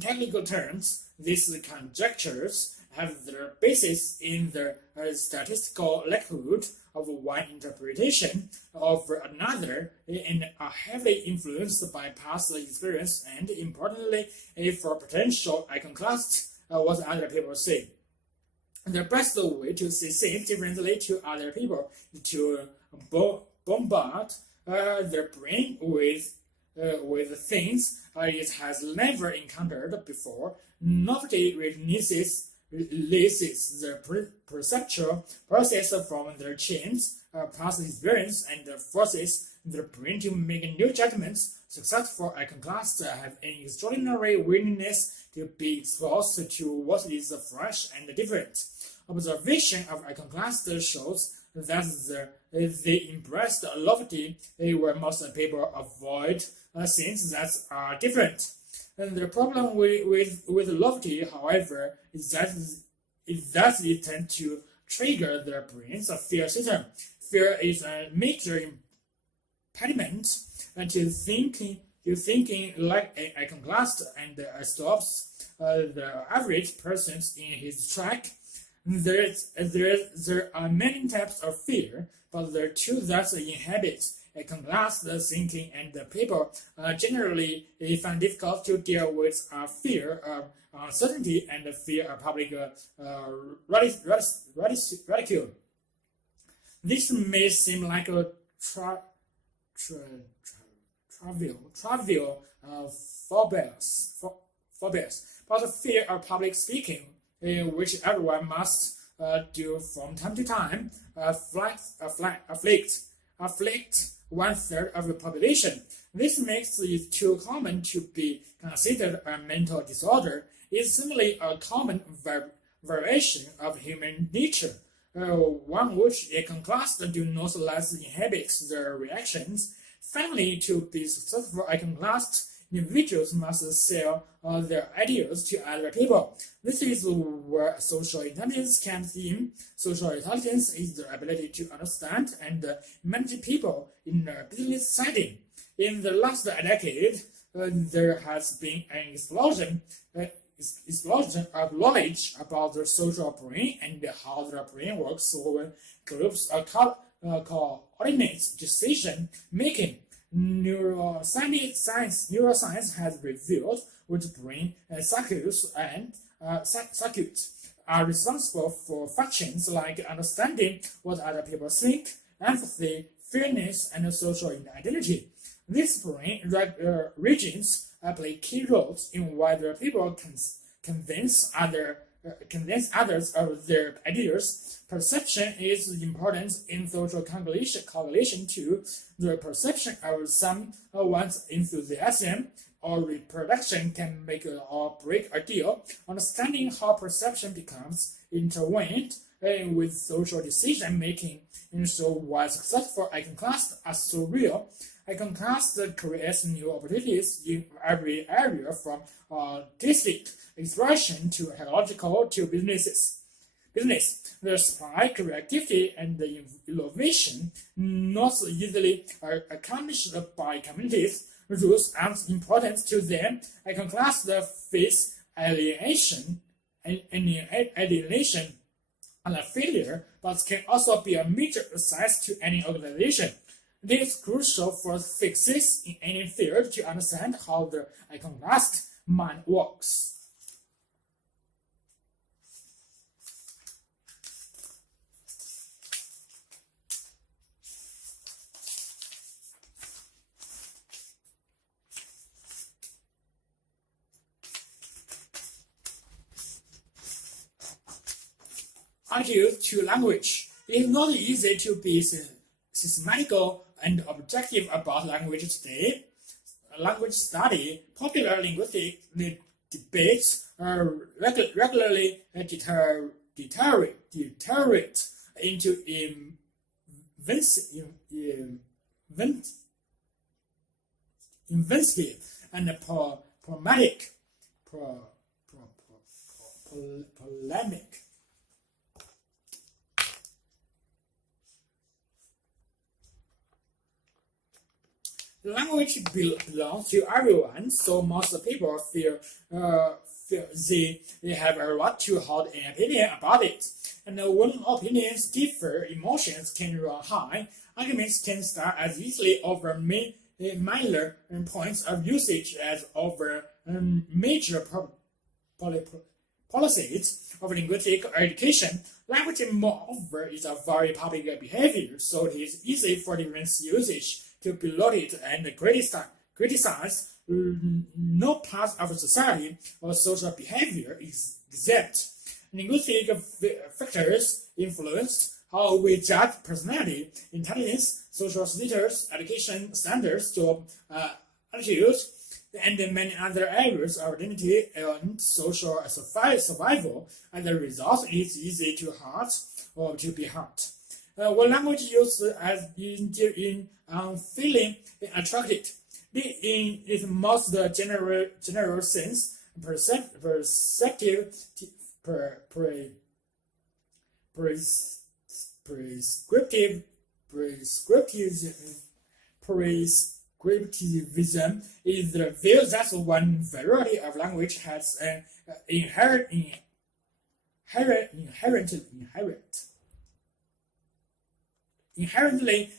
technical terms, these conjectures have their basis in the statistical likelihood of one interpretation of another and are heavily influenced by past experience and, importantly, for potential iconoclast what other people say. The best way to see things differently to other people is to bombard their brain with things it has never encountered before. Novelty releases the perceptual process from their chains, past experience, and forces their brain to make new judgments. Successful iconoclasts have an extraordinary willingness to be exposed to what is fresh and different. Observation of iconoclasts shows that they embraced novelty where most people avoid things that are different. And the problem with novelty, however, is that it tends to trigger their brain's fear system. Fear is a major impediment to thinking like an iconoclast and stops the average person in his track. There are many types of fear, but there are two that inhabit iconoclast thinking, and people generally find difficult to deal with fear of uncertainty and fear of public ridicule. This may seem like a trivial phobias, but fear of public speaking, which everyone must do from time to time, afflict 1/3 of the population. This makes it too common to be considered a mental disorder. It's simply a common variation of human nature, one which iconoclasts do not less inhibit their reactions. Finally, to be successful iconoclasts, individuals must sell their ideas to other people. This is where social intelligence comes in. Social intelligence is the ability to understand and manage people in a business setting. In the last decade, there has been an explosion of knowledge about the social brain and how the brain works when groups coordinate decision making. Neuroscience has revealed which brain circuits are responsible for functions like understanding what other people think, empathy, fairness, and social identity. These brain regions play key roles in whether people can convince others of their ideas. Perception is important in social calculation too. The perception of someone's enthusiasm or reproduction can make or break a deal. Understanding how perception becomes intertwined with social decision making, and so why successful iconoclasts are so real. Iconoclasts creates new opportunities in every area, from artistic expression to technological to business. The supply, creativity, and innovation not easily accomplished by communities. Rules aren't important to them. Iconoclasts face alienation and failure, but can also be a major success to any organization. It is crucial for fixes in any field to understand how the iconoclast mind works. Attitude to language. It is not easy to be systematical and objective about language today. Language study, popular linguistic debates regularly deteriorate into inventive and polemic. Language belongs to everyone, so most people feel they have a right to hold an opinion about it. And when opinions differ, emotions can run high. Arguments can start as easily over minor points of usage as over major policies of linguistic education. Language, moreover, is a very public behavior, so it is easy for different usage to be lauded and criticized. No part of society or social behavior is exempt. Linguistic factors influence how we judge personality, intelligence, social status, education standards, job attitudes, and many other areas of identity and social survival. As a result, it is easy to hurt or to be hurt. When language used as in feeling attracted, in its most general sense, prescriptive prescriptivism is the view that one variety of language has an inherently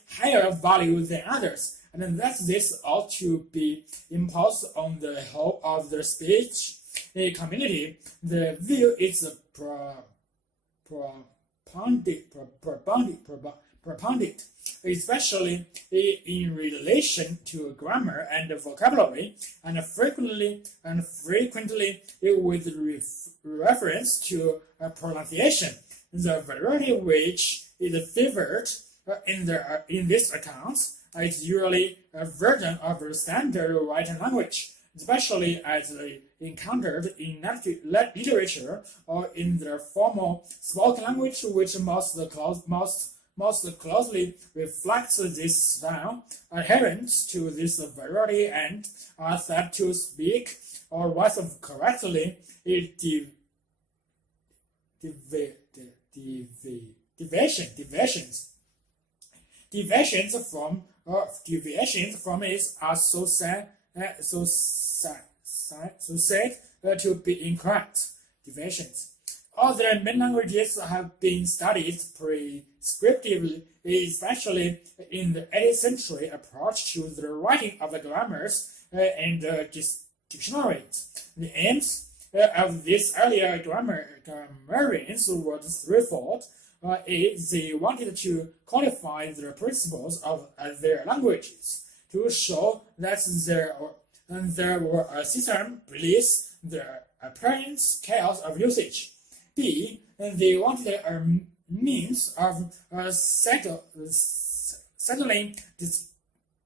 higher value than others, and that this ought to be imposed on the whole of the speech community. The view is propounded, especially in relation to grammar and vocabulary, and frequently with reference to pronunciation. The variety which is favored in this account is usually a version of the standard written language, especially as encountered in literature or in the formal spoken language, which most closely reflects this style. Adherents to this variety and are said to speak or write correctly. Deviations from it are so said to be incorrect. Deviations. Other main languages have been studied prescriptively, especially in the 18th century approach to the writing of the grammars and dictionaries. The aims of these earlier grammarians was threefold. They wanted to codify the principles of their languages, to show that there were a system beneath the apparent chaos of usage. B. They wanted a means of settling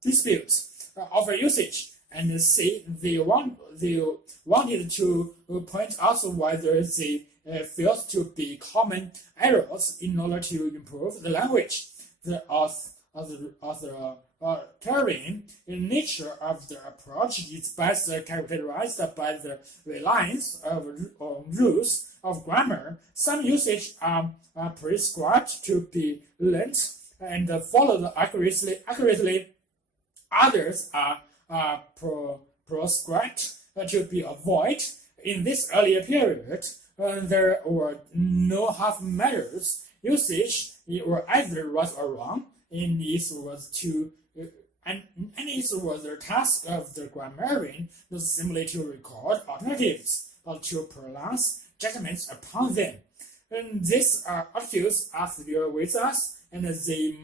disputes over usage. And C. They wanted to point out whether they felt to be common errors in order to improve the language. The authoritarian nature of the approach is best characterized by the reliance on rules of grammar. Some usages are prescribed to be learned and followed accurately. Others are prescribed to be avoided. In this earlier period, there were no half measures. Usage were either right or wrong, and it was the task of the grammarian not simply to record alternatives, but to pronounce judgments upon them. And these attitudes are still with us, and they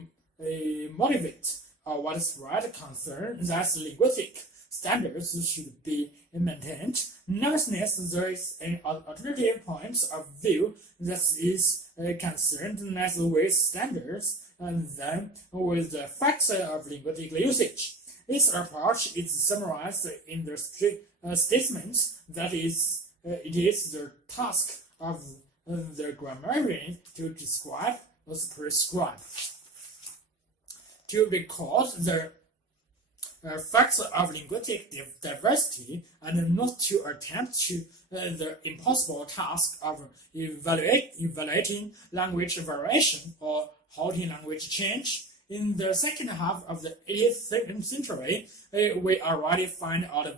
motivate our widespread concern that linguistic standards should be maintained. Nevertheless, there is an alternative point of view that is concerned less with standards than with the facts of linguistic usage. This approach is summarized in the statement that it is the task of the grammarian to describe or prescribe, to record the facts of linguistic diversity, and not to attempt the impossible task of evaluating language variation or halting language change. In the second half of the 18th century, we already find out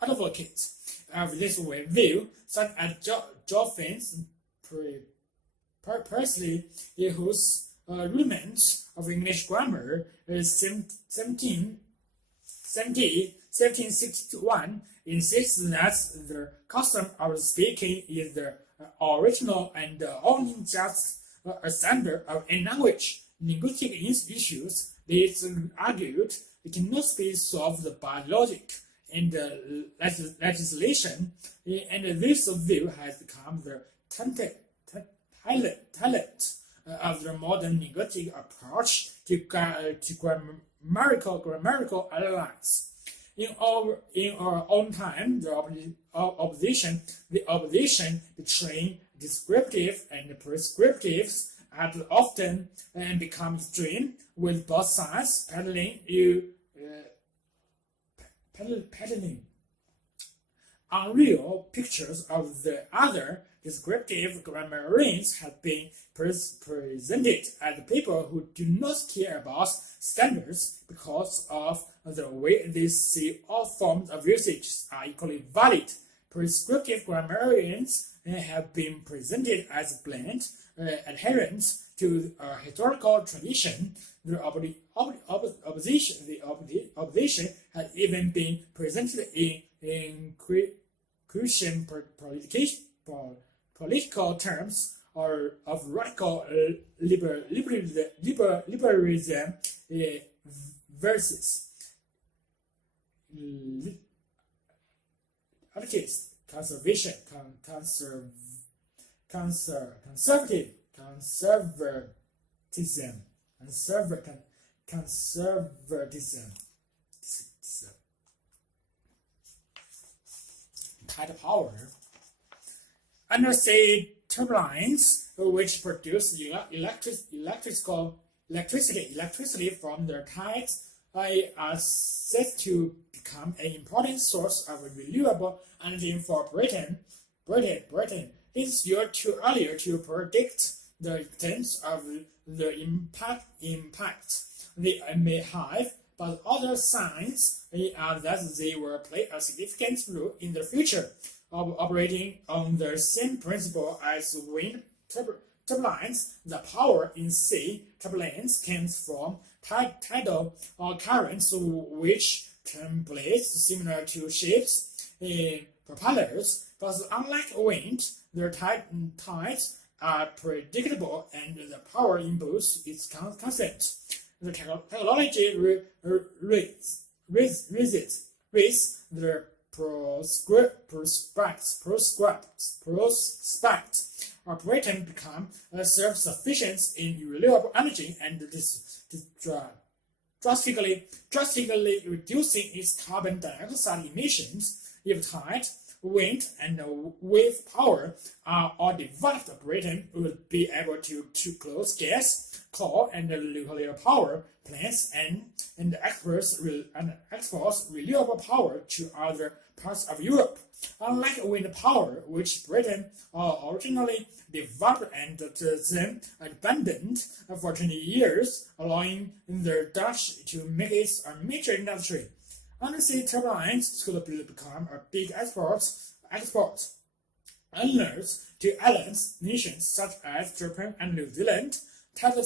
advocates of this view, such as Joffins Presley, whose rudiments of English grammar is 1761, insists that the custom of speaking is the original and only just a standard of any language. Linguistic issues, it is argued, it cannot be solved by logic and legislation, and this view has become the talent of the modern linguistic approach to grammatical analysis. In our own time, the opposition between descriptive and prescriptives has often become extreme, with both sides peddling unreal pictures of the other. Descriptive grammarians have been presented as people who do not care about standards because of the way they see all forms of usage are equally valid. Prescriptive grammarians have been presented as blind adherents to a historical tradition. The opposition has even been presented in Christian political terms or of radical liberalism versus conservatism, tide power. Undersea turbines, which produce electricity from their tides, are said to become an important source of renewable energy for Britain. It is still too early to predict the extent of the impact they may have, but other signs are that they will play a significant role in the future, operating on the same principle as wind turbines. The power in sea turbines comes from tidal currents, which turn blades similar to ships' propellers. But unlike wind, their tides are predictable and the power impulse is constant. The technology raises the prospect of Britain become self-sufficient in renewable energy and drastically reducing its carbon dioxide emissions. If tide, wind, and wave power are all developed, Britain would be able to close gas, coal, and nuclear power plants and export renewable power to other parts of Europe. Unlike wind power, which Britain originally developed and then abandoned for 20 years, allowing the Dutch to make it a major industry. Undersea turbines could become a big export earners to island nations such as Japan and New Zealand. Tidal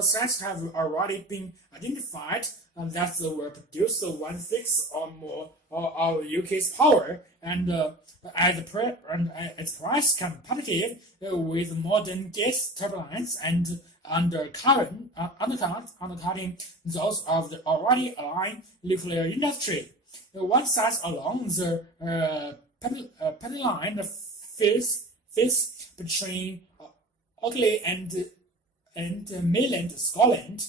sites have already been identified that will produce 1/6 or more of UK's power, and its price competitive with modern gas turbines and undercutting those of the already aligned nuclear industry. One side along the pipeline face between Orkney and mainland Scotland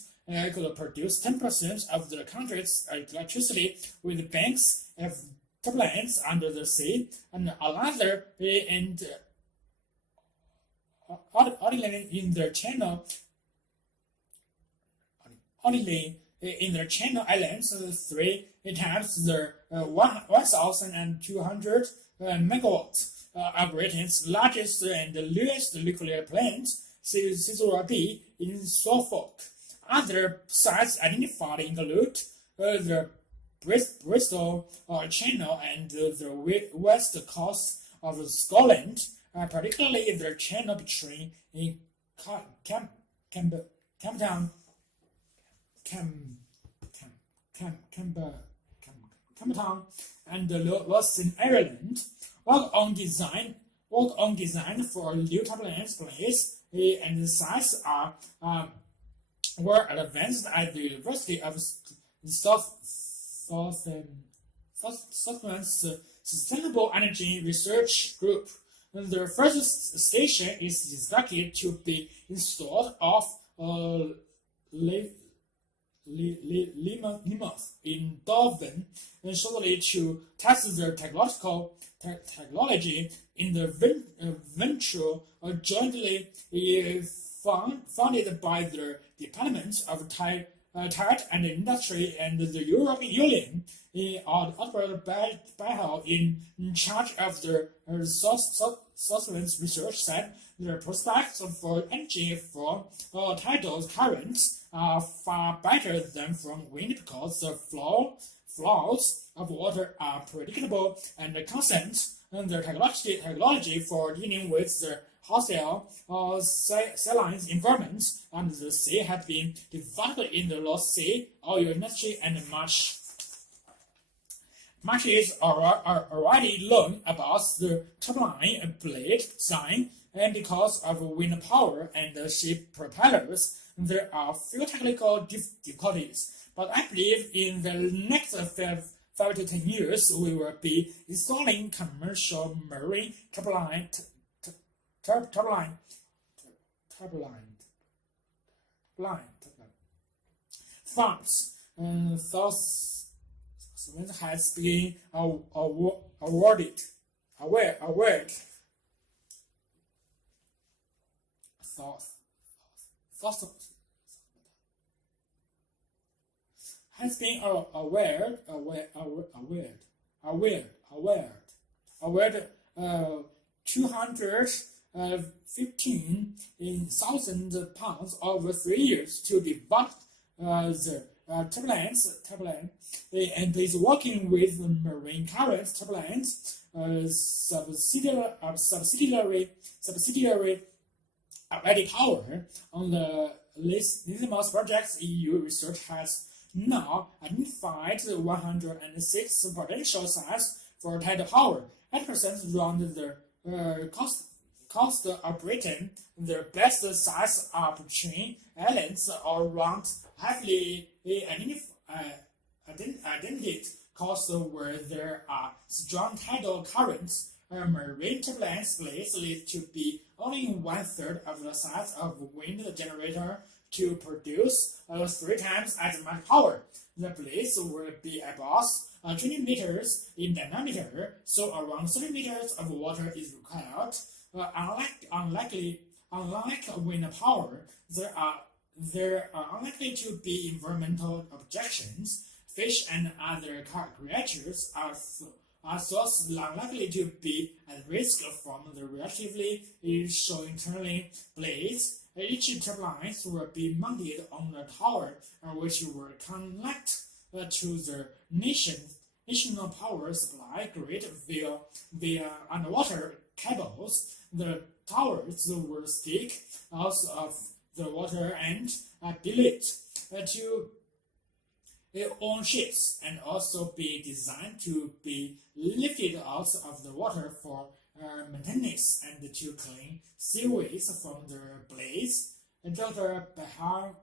could produce 10% of the country's electricity with banks of turbines under the sea, and another ordinary in the channel. Only in the Channel Islands, 3 times the 1,200 megawatts of Britain's largest and newest nuclear plant, Caesar B in Suffolk. Other sites identified include the Bristol Channel and the west coast of Scotland, particularly the channel between Campbelltown and Lost in Ireland. Work on design for a new turbulence place and sites were advanced at the University of Scotland's Sustainable Energy Research Group. The first station is expected to be installed off Plymouth in Dublin, shortly to test the technology in the venture jointly funded by the Department of Trade and Industry and the European Union. Albert Bell, in charge of the Scotland's research, said the prospects for energy from tidal currents are far better than from wind because the flows of water are predictable and constant. And the technology for dealing with the hostile saline environment and the sea have been developed in the North Sea oil industry, and much is already known about the turbine blade design. And because of wind power and ship propellers, there are few technical difficulties. But I believe in the next 5 to 10 years, we will be installing commercial marine turbine farms. Thus, has been awarded. Has been awarded 215,000 pounds over 3 years to develop the turbulence, and is working with marine current turbulence subsidiary Ready Power. On the Lithiumos projects, EU research has now identified 106 potential sites for tidal power. 8% around the coast of Britain. The best sites are between islands or around heavily identified coasts where there are strong tidal currents. Marine turbulence place leads to be only 1/3 of the size of wind generator to produce 3 times as much power. The blades will be about 20 meters in diameter, so around 30 meters of water is required. Unlike wind power, there are unlikely to be environmental objections. Fish and other creatures are thus unlikely to be at risk from the relatively short turning blades. Each turbine will be mounted on a tower, which will connect to the national power supply grid via underwater cables. The towers will stick out of the water and built to on ships, and also be designed to be lifted out of the water for maintenance and to clean seaways from the blades. Dr. Behal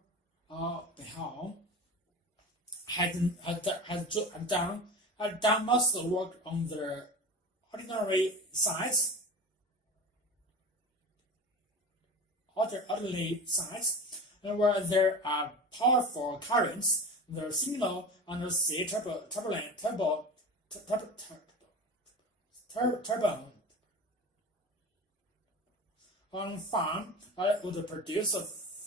has done most of the work on the ordinary sites, where there are powerful currents. The signal undersea turbine on farm would produce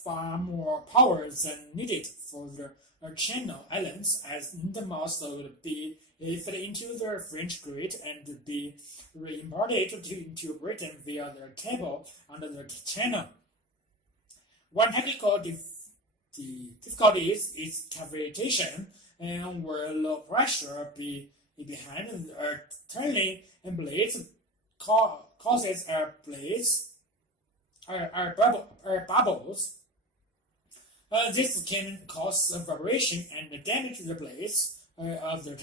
far more power than needed for the Channel Islands, as the most would be fed into the French grid and be re-imported into Britain via the cable under the channel. One technical difficulty is cavitation. and where low pressure behind a turning and blades causes bubbles. This can cause a vibration and damage the blades of the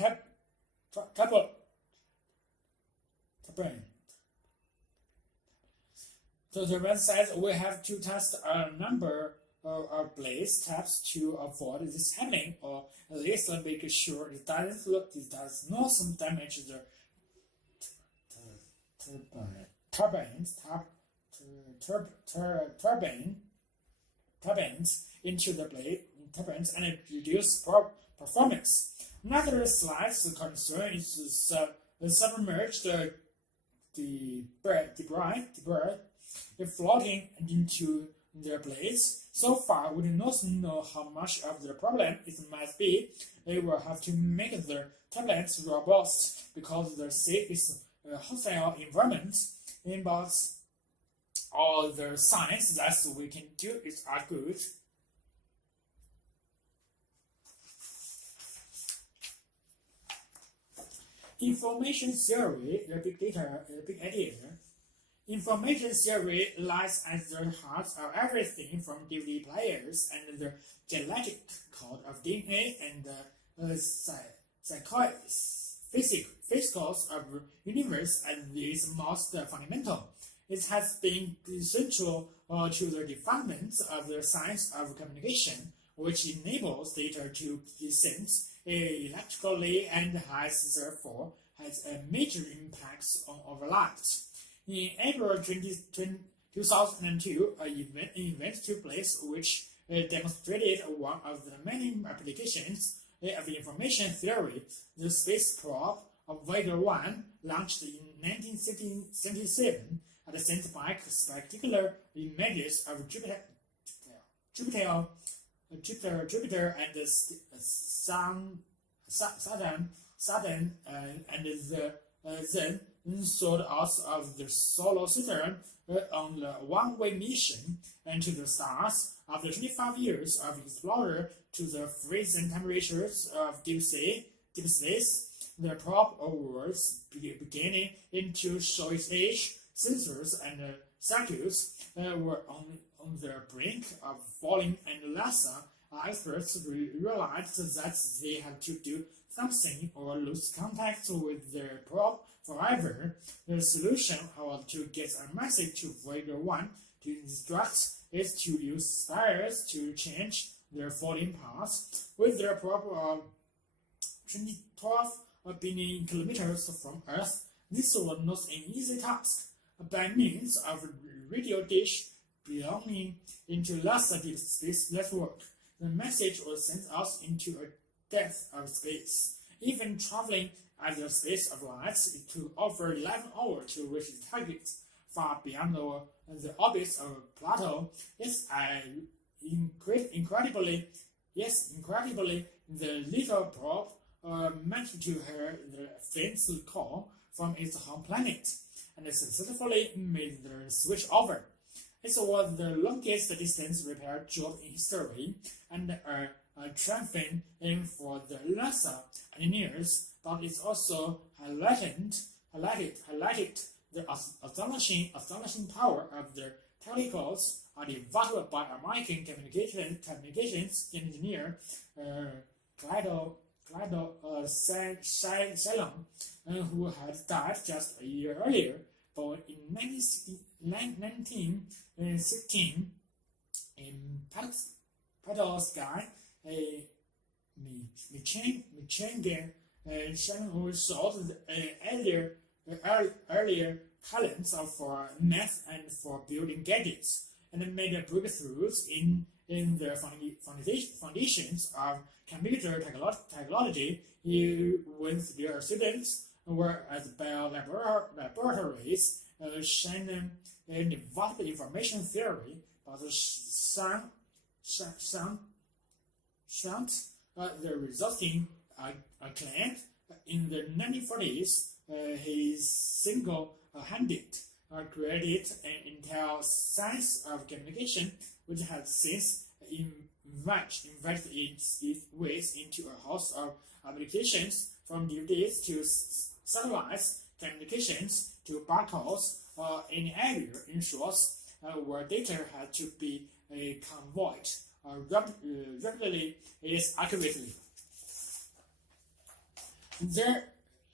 turbine. So the right side, we have to test a number of blades taps to avoid this happening, or at least make sure it does not damage the turbines into the blade turbines and reduce performance. Another slight concern is submerged debris floating into their blades. So far, we do not know how much of the problem it might be. They will have to make the turbines robust because the sea is a hostile environment. But all the signs that we can do are good. Information theory, the big idea. Information theory lies at the heart of everything from DVD players and the genetic code of DNA and the physicals of the universe and is most fundamental. It has been central to the development of the science of communication, which enables data to be sent electrically and has therefore a major impact on our lives. In April 2002, an event took place which demonstrated one of the many applications of information theory. The space probe of Voyager 1, launched in 1977, had sent back spectacular images of Jupiter and Saturn, and then sold out of the solar system on the one-way mission into the stars. After 25 years of exposure to the freezing temperatures of deep space, the probe was beginning to show its age. Sensors and circuits were on the brink of falling, and NASA experts realized that they had to do something or lose contact with their probe forever. The solution, however, to get a message to Voyager 1 to instruct is to use spires to change their falling path. With their probe 12 billion kilometers from Earth, this was not an easy task. By means of a radio dish belonging into NASA Deep Space Network, the message was sent out into a depth of space. Even traveling at the speed of light, it took over 11 hours to reach the target, far beyond the orbit of Pluto. Incredibly, the little probe managed to hear the faint call from its home planet and successfully made the switch over. It was the longest distance repair job in history and a triumph for the NASA engineers, but it also highlighted the astonishing power of the telescopes developed by American communications engineer Clyde Salem, who had died just a year earlier. But in 1916, in Paddle Sky, Michigan, Salem solved earlier talents for math and for building gadgets, and made breakthroughs in the foundations of computer technology. With their students were at laboratories, Shannon developed information theory, but the resulting claim in the 1940s, he single-handed created an entire science of communication, which has since invite its ways into a host of applications, from DVDs to satellites communications to barcodes or any area, in short, where data had to be conveyed rapidly is accurately.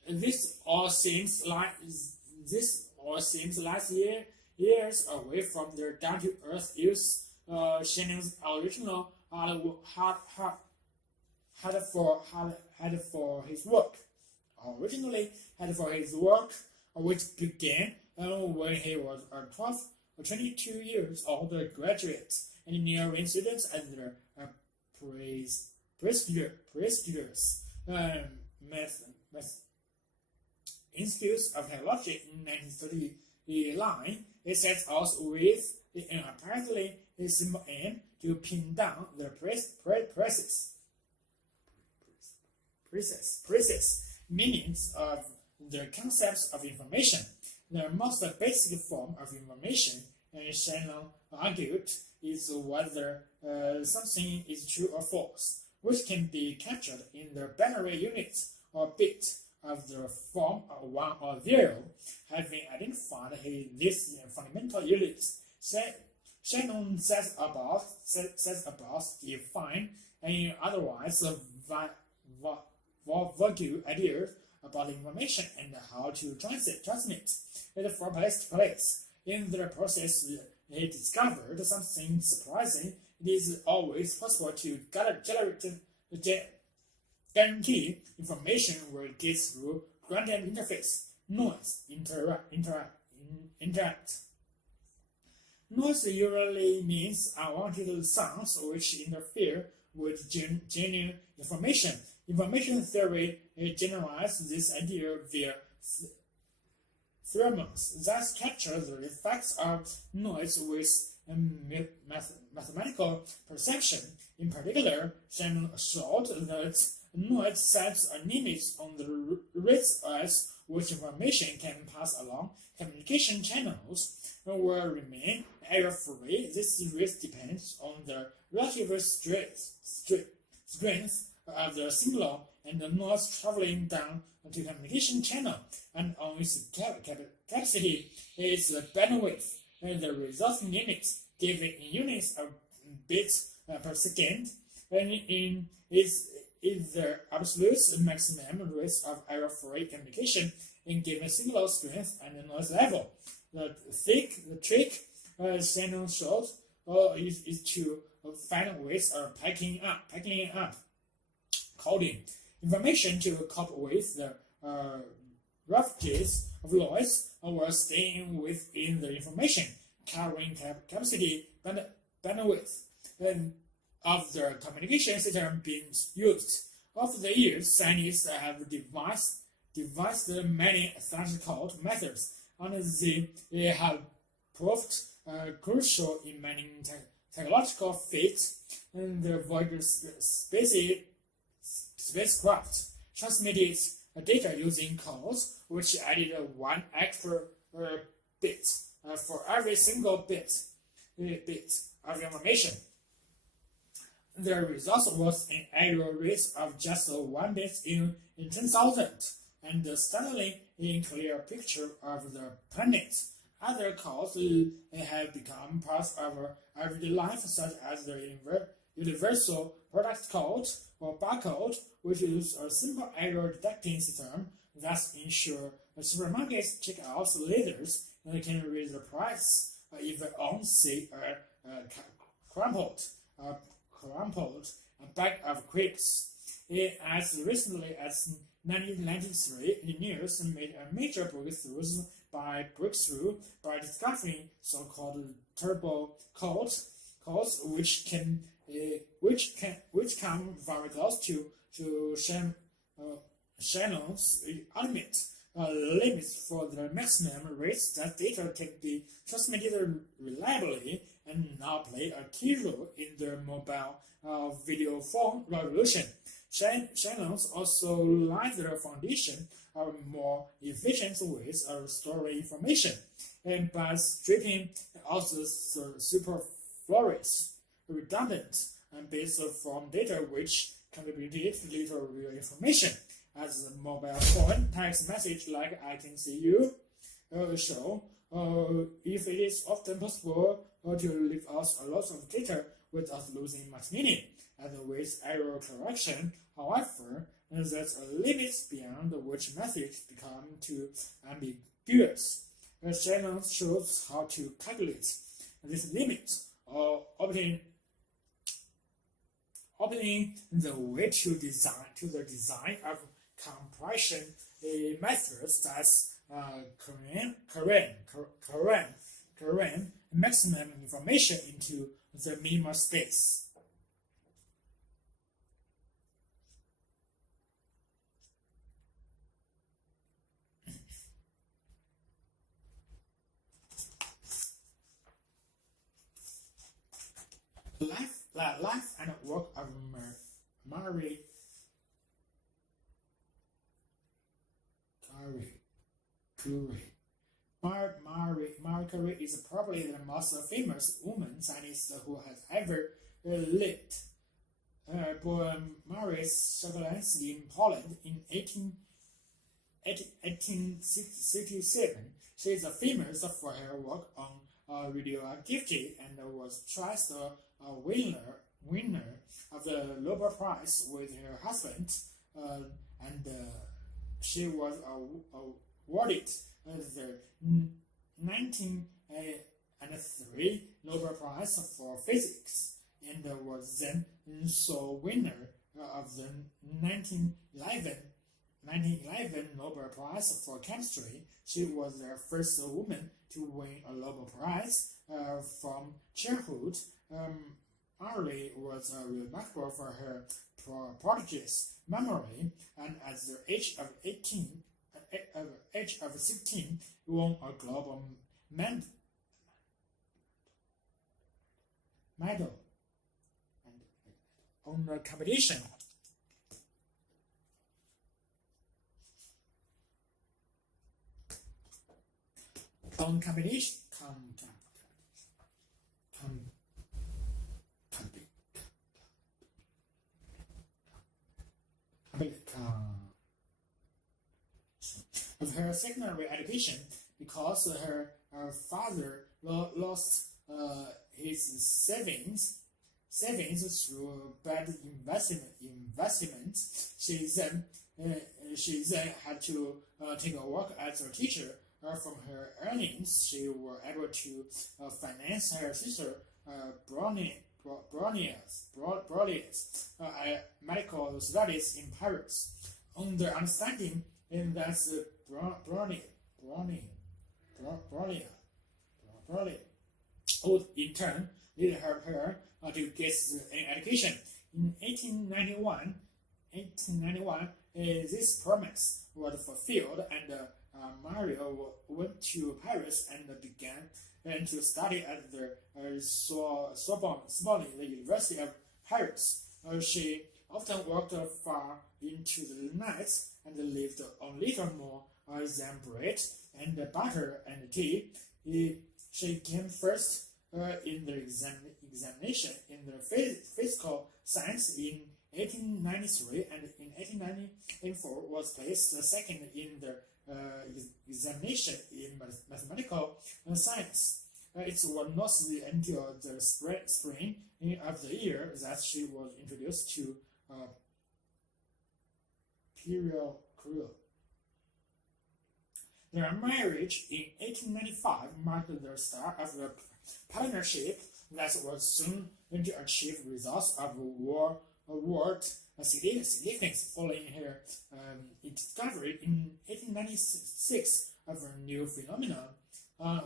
This all seems like years away from their down-to-earth use. Shannon's original had for his work, which began when he was a 12 or 22 years old graduate and nearing students at the prestigious Institute of Technology in 1939. It sets out with an apparently simple aim to pin down the precise meanings of the concepts of information. The most basic form of information, Shannon argued, is whether something is true or false, which can be captured in the binary unit or bit of the form of 1 or 0. Having identified these fundamental units, Shannon sets about define any otherwise vague ideas about information and how to transmit it from place to place. In the process, he discovered something surprising. It is always possible to guarantee information will get through gradient interface, noise, interact. Noise usually means unwanted sounds which interfere with genuine information. Information theory generalizes this idea via pheromones that capture the effects of noise with mathematical perception. In particular, Shannon showed that noise sets a limit on the rates at which information can pass along communication channels will remain error-free. This rate depends on the relative strength of the signal and the noise traveling down to communication channel, and on its capacity, its bandwidth, and the resulting units given in units of bits per second, and is the absolute maximum rate of error-free communication in given signal strength and noise level. The trick Shannon showed is to find ways of packing up coding information to cope with the ravages of noise or staying within the information carrying capacity bandwidth of the communication system being used. Over the years, scientists have devised many theoretical methods, and they have proved crucial in many technological feats. And the Voyager spacecraft transmitted data using codes, which added 1 extra bit for every single bit of information. The result was an error rate of just 1 bit in 10,000, and a startlingly clear picture of the planet. Other codes have become part of our everyday life, such as the universal product code or barcode, which is a simple error detecting system that ensure supermarkets check out leaders and can raise the price if they own, say, a crumpled bag of crisps. As recently as 1993, engineers made a major breakthrough by discovering so-called turbo codes, which come very close to Shannon's ultimate limits for the maximum rates that data can be transmitted reliably, and now play a key role in the mobile video phone revolution. Channels also laid the foundation of more efficient ways of storing information, and by stripping out the superfluous, redundant, based from data which contributed little real information. As a mobile phone text message like "I can see you" show, if it is often possible to leave out a lot of data without losing much meaning. And with error correction, however, there's a limit beyond which messages become too ambiguous. Shannon shows how to calculate this limit, or opening the way to the design of compression methods that current maximum information into the minimal space. Life and work of Marie Curie is probably the most famous woman scientist who has ever lived. Born Marie Curie in Poland in 1867, she is famous for her work on radioactivity and was twice the winner of the Nobel Prize with her husband, and she was awarded the 1903 Nobel Prize for Physics, and was then sole winner of the 1911 Nobel Prize for Chemistry. She was the first woman to win a Nobel Prize from childhood. Marie was remarkable for her prodigious memory, and at the age of 16, won a global medal on the competition. Of her secondary education, because her father lost his savings through bad investment. She then had to take a work as a teacher. From her earnings, she was able to finance her sister Brownie's medical studies in Paris, on the understanding that Brownie would in turn lead her to get an education. In 1891, this promise was fulfilled, and Mario went to Paris and began to study at the Sorbonne, the University of Paris. She often worked far into the night and lived on little more than bread and butter and tea. She came first in the examination in the physical science in 1893, and in 1894 was placed second in the examination in mathematical science. It was not until the spring of the year that she was introduced to period. Their marriage in 1895 marked the start of the partnership that was soon to achieve results of world significance following her discovery in 1896 of a new phenomenon,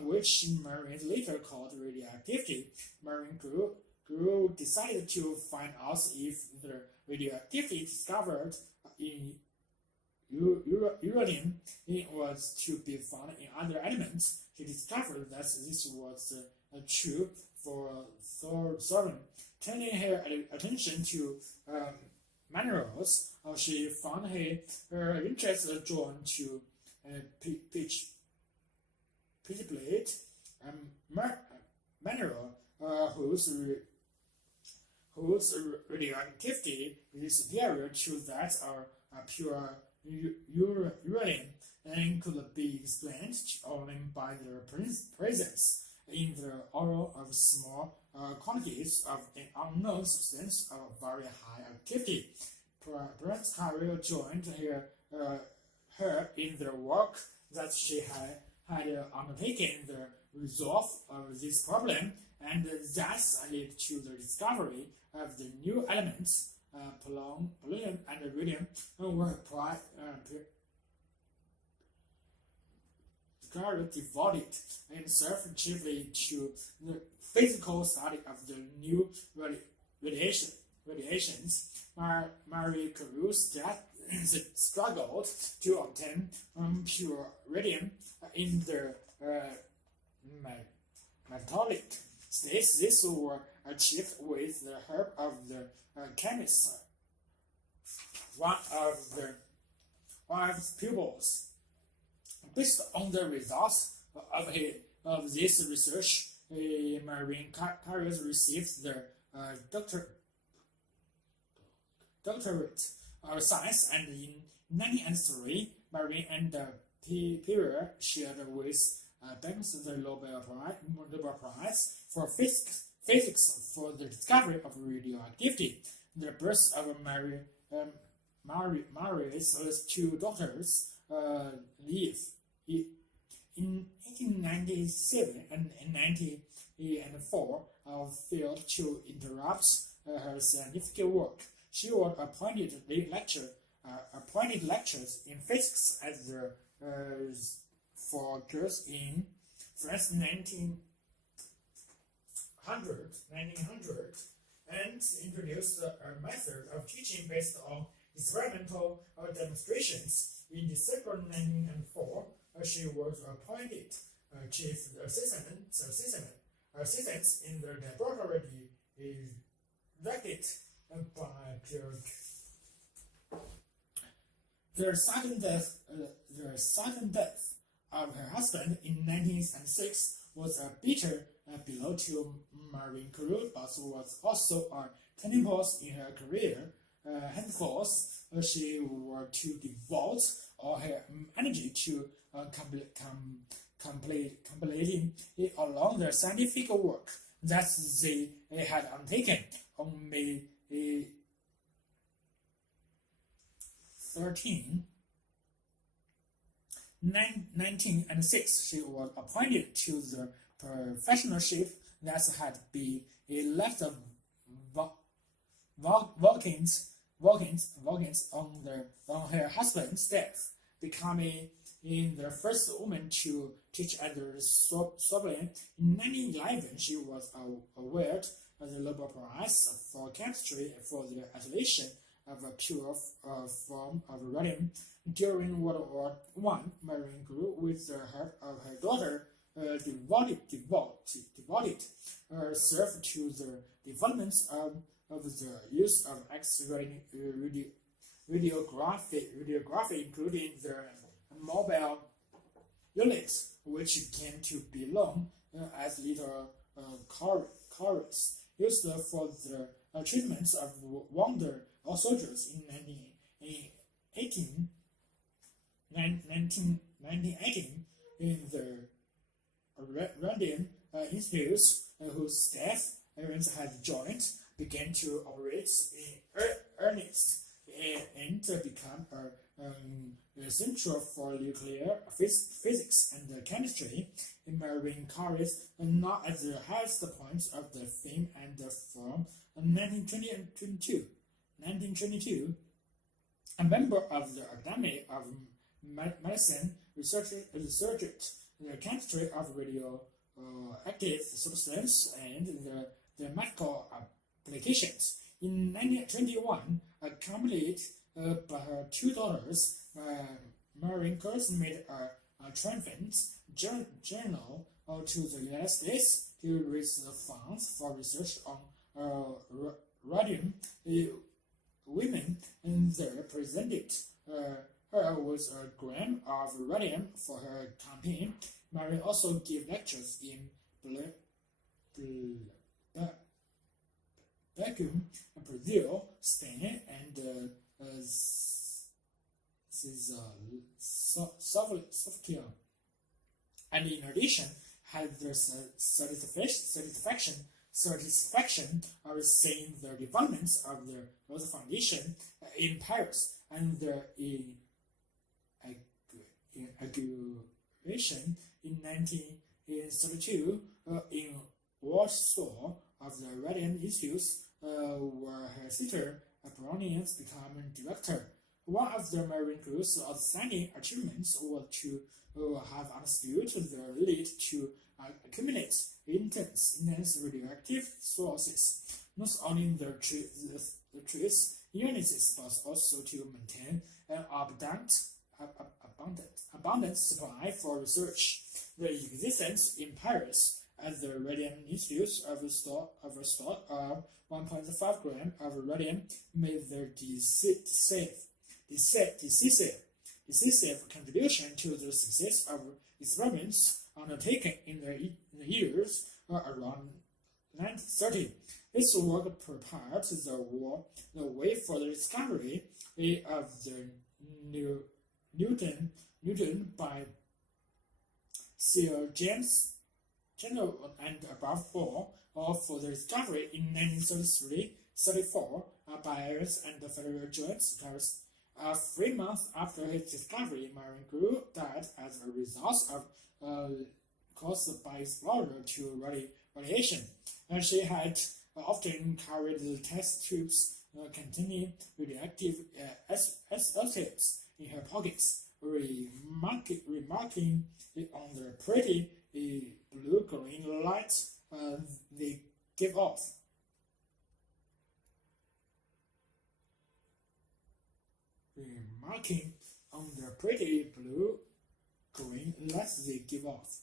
which Marie later called radioactivity. Marie Curie decided to find out if the radioactivity discovered in uranium was to be found in other elements. She discovered that this was true for thorium. Turning her attention to minerals, she found her interest drawn to pitch plate mineral, whose radioactivity is superior to that of pure uranium and could be explained only by their presence in the aura of small quantities of an unknown substance of very high activity. Prince Carrier joined her in the work that she had undertaken the resolve of this problem, and thus led to the discovery of the new elements, polonium and radium, were devoted and served chiefly to the physical study of the new radiations. Marie Curie's struggled to obtain pure radium in the metallic states. This was achieved with the help of the chemist, one of his pupils. Based on the results of this research, Marie Curie received the doctorate of science, and in 1903, Marie and Pierre shared with Beck's the Nobel Prize for physics for the discovery of radioactivity. The birth of Marie's two daughters live in 1897 and 1904 failed to interrupt her scientific work. She was appointed lectures in physics at the for girls in France 1900 and introduced a method of teaching based on experimental demonstrations. In December 1904, she was appointed chief assistant in the laboratory directed by Pierre. The sudden death of her husband in 1906 was a bitter blow to Marie Curie, but was also a turning point in her career. Henceforth, she was to devote all her energy to completing along the scientific work that they had undertaken. On May 13, 1906, she was appointed to the professorship that had been left vacant on her husband's death, becoming the first woman to teach at the Sorbonne. In 1911, she was awarded the Nobel Prize for Chemistry for the isolation of a pure form of radium. During World War I, Marie Curie, with the help of her daughter, served to the development of the use of X-ray radiography, including the mobile units, which came to be known as little cores, used for the treatment of wounded soldiers in 1918. In the Radium Institute, whose staff Evans had joined, began to operate in earnest and become a center for nuclear physics and chemistry. Marie Curie, not at the highest point of the fame and from 1922, a member of the Academy of Medicine researched the chemistry of radioactive substance and the medical applications. In 1921, accompanied by her two daughters, Marie Curie made a triumphant journal to the United States to raise the funds for research on radium. Women there presented her with a gram of radium for her campaign. Marie also gave lectures in Belgium, Brazil, Spain, and Slovakia. And in addition, had the satisfaction of seeing the developments of the Rose Foundation in Paris and the inauguration in 1932 in Warsaw of the Radiant Institutes, where her sister Brownians became director. One of the Marine Crew's outstanding achievements was to have understood the need to accumulate intense radioactive sources, not only in the trees units, but also to maintain an abundant supply for research. The existence in Paris at the Radium Institute of a store of 1.5 gram of radium made their decisive contribution to the success of experiments undertaken in the years around 1930. This work prepared the way for the discovery of the Newton by Sir James General, and above all, for the discovery in 1933-34 by Ielts and the Federal Joint. 3 months after his discovery, Marie Curie died as a result of caused by exposure to radiation. She had often carried the test tubes containing radioactive isotopes in her pockets, remarking on the pretty blue-green light they give off. Remarking on the pretty blue-green light they give off.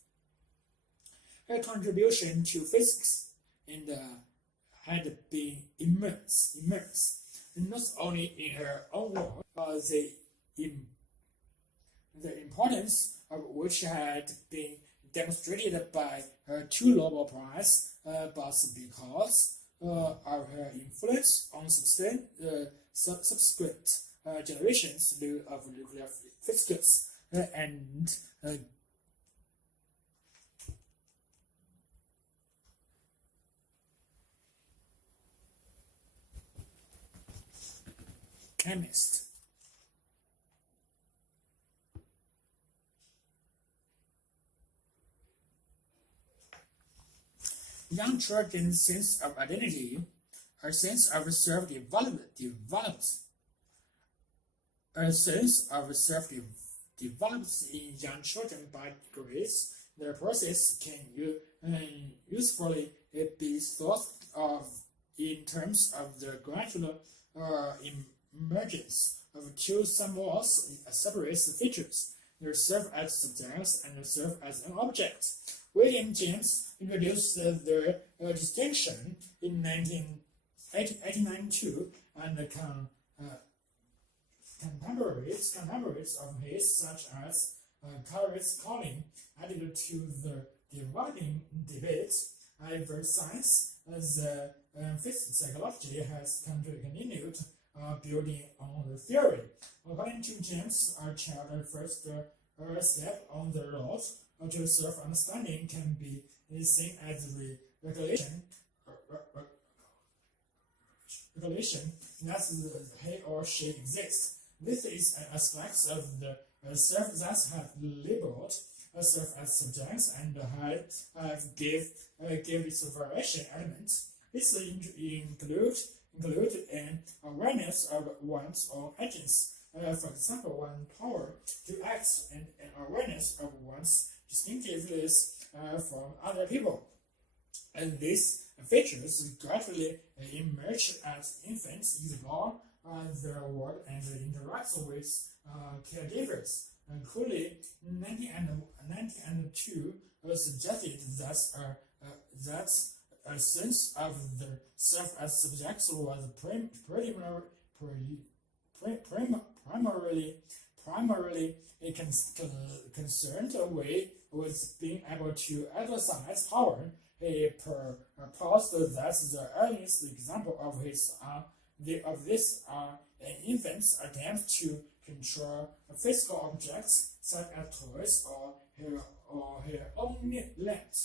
Her contribution to physics had been immense, not only in her own work, but the importance of which had been demonstrated by her 2 Nobel Prizes, but because of her influence on subsequent generations of nuclear physicists and chemists. Young children's sense of identity, a sense of self-develops. A sense of self-develops in young children by degrees. The process can usefully be thought of in terms of the gradual emergence of 2 somewhat separate features. They serve as subjects and serve as an object. William James introduced the distinction in 1892, and contemporaries of his, such as Carus Collin, added to the dividing debate. However, science, the physics psychology, has continued building on the theory. According to James, a child's first step on the road to self-understanding can be seen as regulation that he or she exists. This is an aspect of the self that have labeled self as subjects and have give its variation elements. This include an awareness of one's own agents. For example, one power to act and an awareness of one's distinctiveness from other people. And these features gradually emerge as infants explore their world and interact with caregivers. Cooley, 1902, suggested that a sense of the self as subjects was primarily concerned with being able to exercise power he proposed that the earliest example of this infant's attempt to control physical objects such as toys or her own limbs.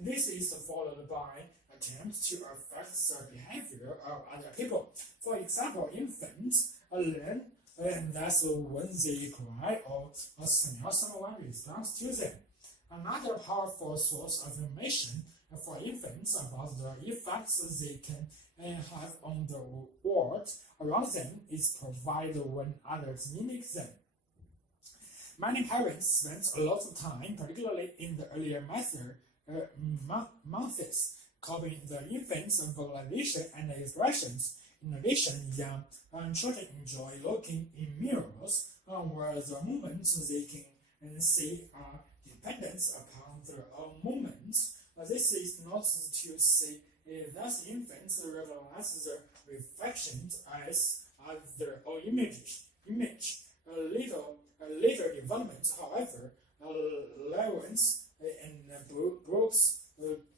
This is followed by attempts to affect the behavior of other people. For example, infants learn that when they cry or smell someone responds to them. Another powerful source of information for infants about the effects they can have on the world around them is provided when others mimic them. Many parents spend a lot of time, particularly in the earlier months, copying the infant's vocalization and expressions. In addition, young children enjoy looking in mirrors where the movements they can see are dependent upon their own movements. This is not to say that infants recognize the reflections as their own image. Later developments, however, Lawrence and Brooks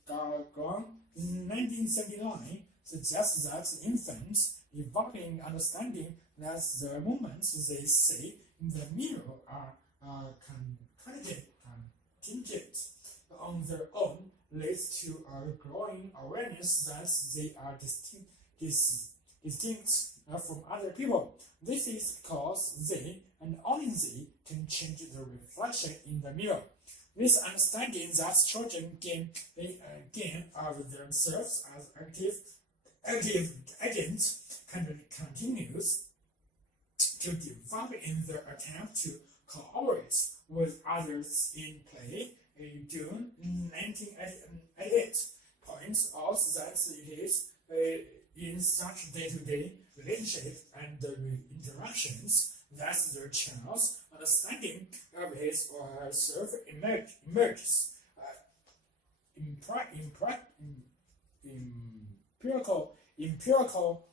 Gargon in 1979 suggests that infants developing understanding that the movements they see in the mirror are contingent on their own leads to a growing awareness that they are distinct from other people. This is because they, and only they, can change the reflection in the mirror. This understanding that children gain of themselves as active agents continues to develop in their attempt to cooperate with others in play. June 1988 points out that it is in such day-to-day relationships and interactions that the child's understanding of his or herself emerges. Empirical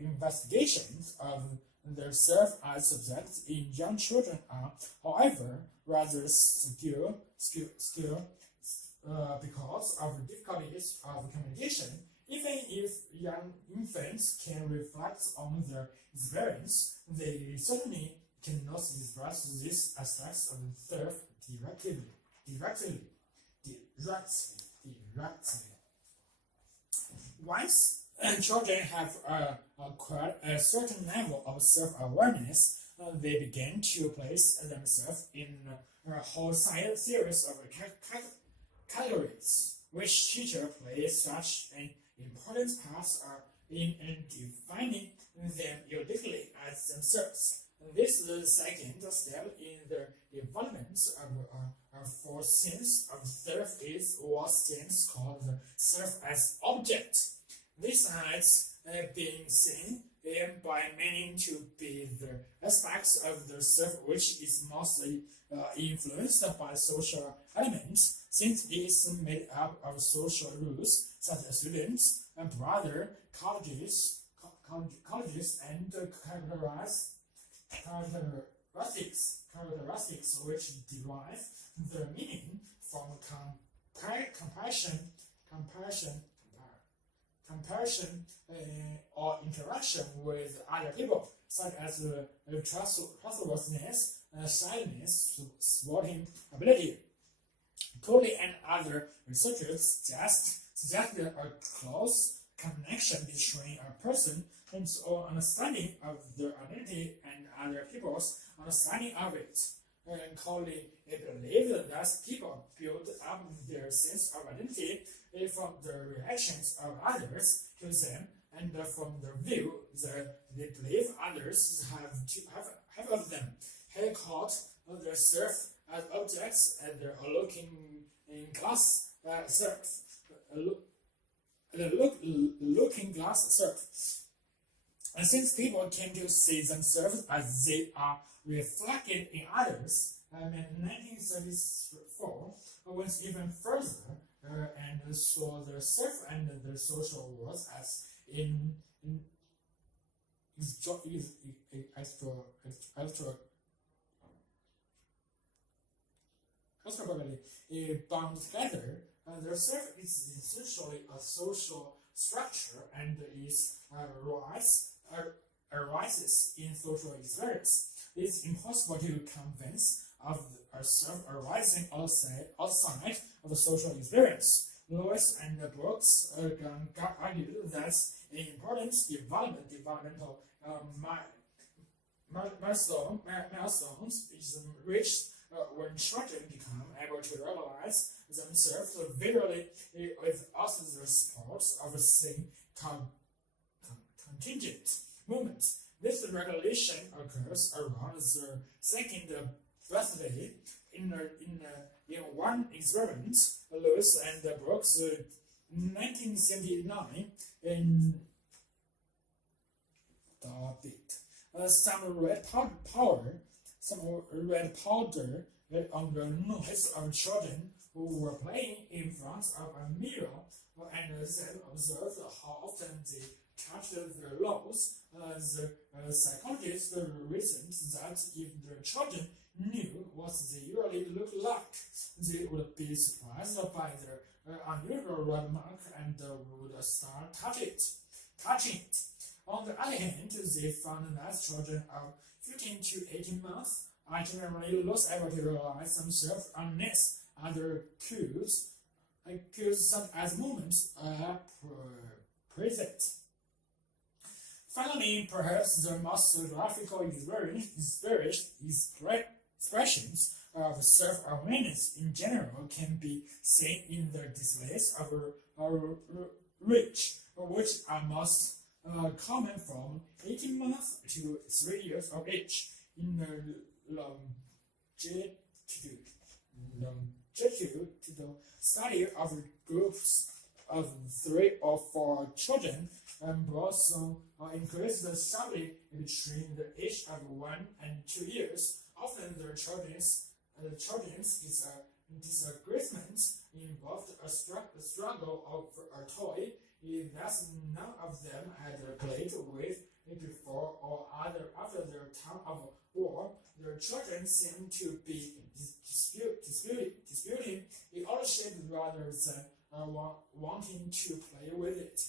investigations of the self as subjects in young children are, however, rather skewed because of difficulties of communication. Even if young infants can reflect on their experience, they certainly cannot express these aspects of self directly. Once children have acquired a certain level of self-awareness, they begin to place themselves in a whole series of categories, which teachers play such an important part in defining them uniquely as themselves. This is the second step in the development of for sense of self is what James called the self as object. This has been seen by many to be the aspects of the self which is mostly influenced by social elements, since it is made up of social rules such as students and brother colleges and characteristics which derive their meaning from comparison or interaction with other people, such as trustworthiness, shyness, sporting ability. Cooley and other researchers suggested a close connection between a person and his own understanding of their identity and other people's understanding of it. Cooley believed that people build up their sense of identity from the reactions of others to them and from the view that they believe others have of them. He called the self as objects and the looking glass self. And since people tend to see themselves as they are reflected in others, in 1934 went even further and saw the self and the social world as extraordinarily bound together The self is essentially a social structure and arises in social experience. It is impossible to convince of a self arising outside of a social experience. Lewis and Brooks argued that an important developmental milestones is reached when children become able to realize themselves visually without the support of the same contingent movement. This regulation occurs around the second birthday. In one experiment, Lewis and Brooks, 1979, in some red powder on the nose of children who were playing in front of a mirror, and then observed how often they touched their nose. The psychologist reasoned that if the children knew what they usually look like, they would be surprised by their unusual red mark and would start touching it. On the other hand, they found that children of 15 to 18 months are generally less able to realize themselves unless other cues such as movements are present. Finally, perhaps the most graphical expressions of self-awareness in general can be seen in the displays of reach, which are most common from 18 months to 3 years of age. In the longitudinal study of groups of 3 or 4 children, Blossom increased sharply between the age of 1 and 2 years. Often the children's disagreement involved a struggle over a toy that none of them had played with before or after their time of war. The children seemed to be disputing the ownership rather than wanting to play with it.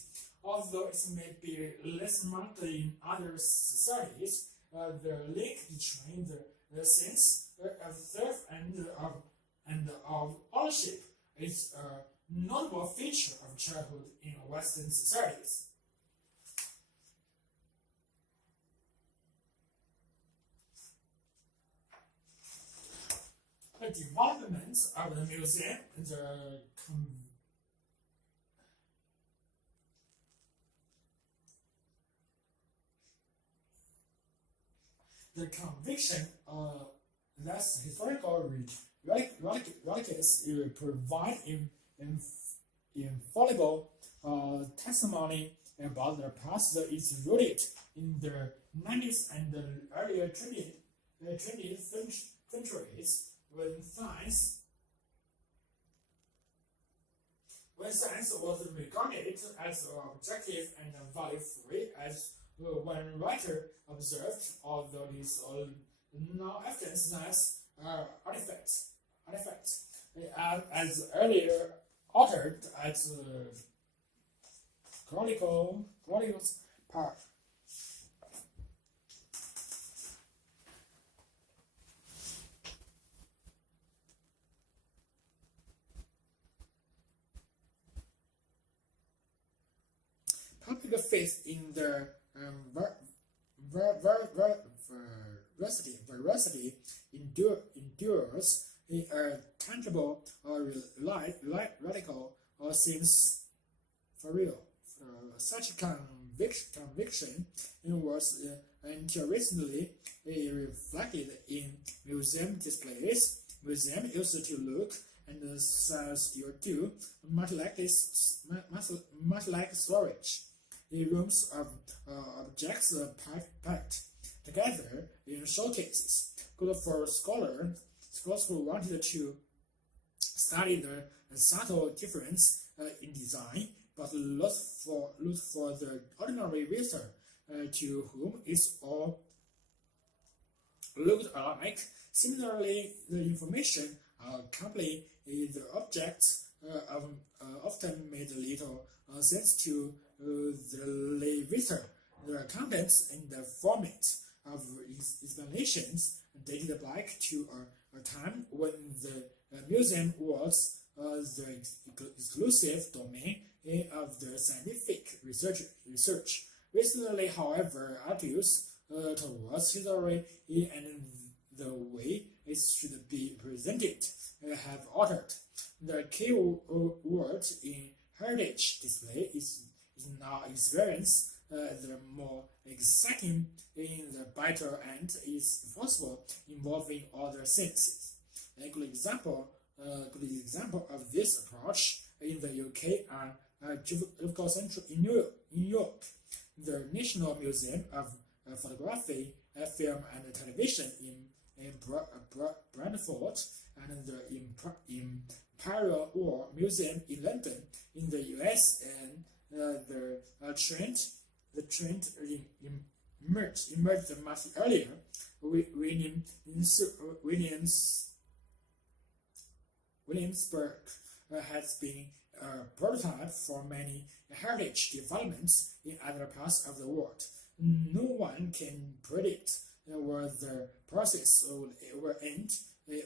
Although it may be less marked in other societies, the link between the sense of self and of ownership is a notable feature of childhood in Western societies. The development of the museum, the conviction that historical relics provide infallible testimony about the past is rooted in the 90s and the earlier 20th centuries, when science was regarded as objective and value-free, as one writer observed, although this no evidence that artifacts as earlier altered as chronicles part. Public faith in the veracity endures in a tangible or radical or seems for real. Such conviction was until recently reflected in museum displays. Museums used to look, and still do, much like storage. The rooms of objects packed together in showcases, good for scholars who wanted to study the subtle difference in design, but look for the ordinary visitor to whom it's all looked alike. Similarly, the information accompanying the objects often made little sense to the visitor. The contents and the format of explanations dated back to a time when the museum was the exclusive domain of the scientific research. Recently, however, attitudes towards history and the way it should be presented have altered. The key word in heritage display is now experience. The more exciting in the better and is possible involving other senses. A good example of this approach in the UK and Geographical Centre in New York. The National Museum of Photography, Film and Television in Brantford and the Imperial War Museum in London in the US, and the trend emerged much earlier. Williamsburg has been a prototype for many heritage developments in other parts of the world. No one can predict where the process will end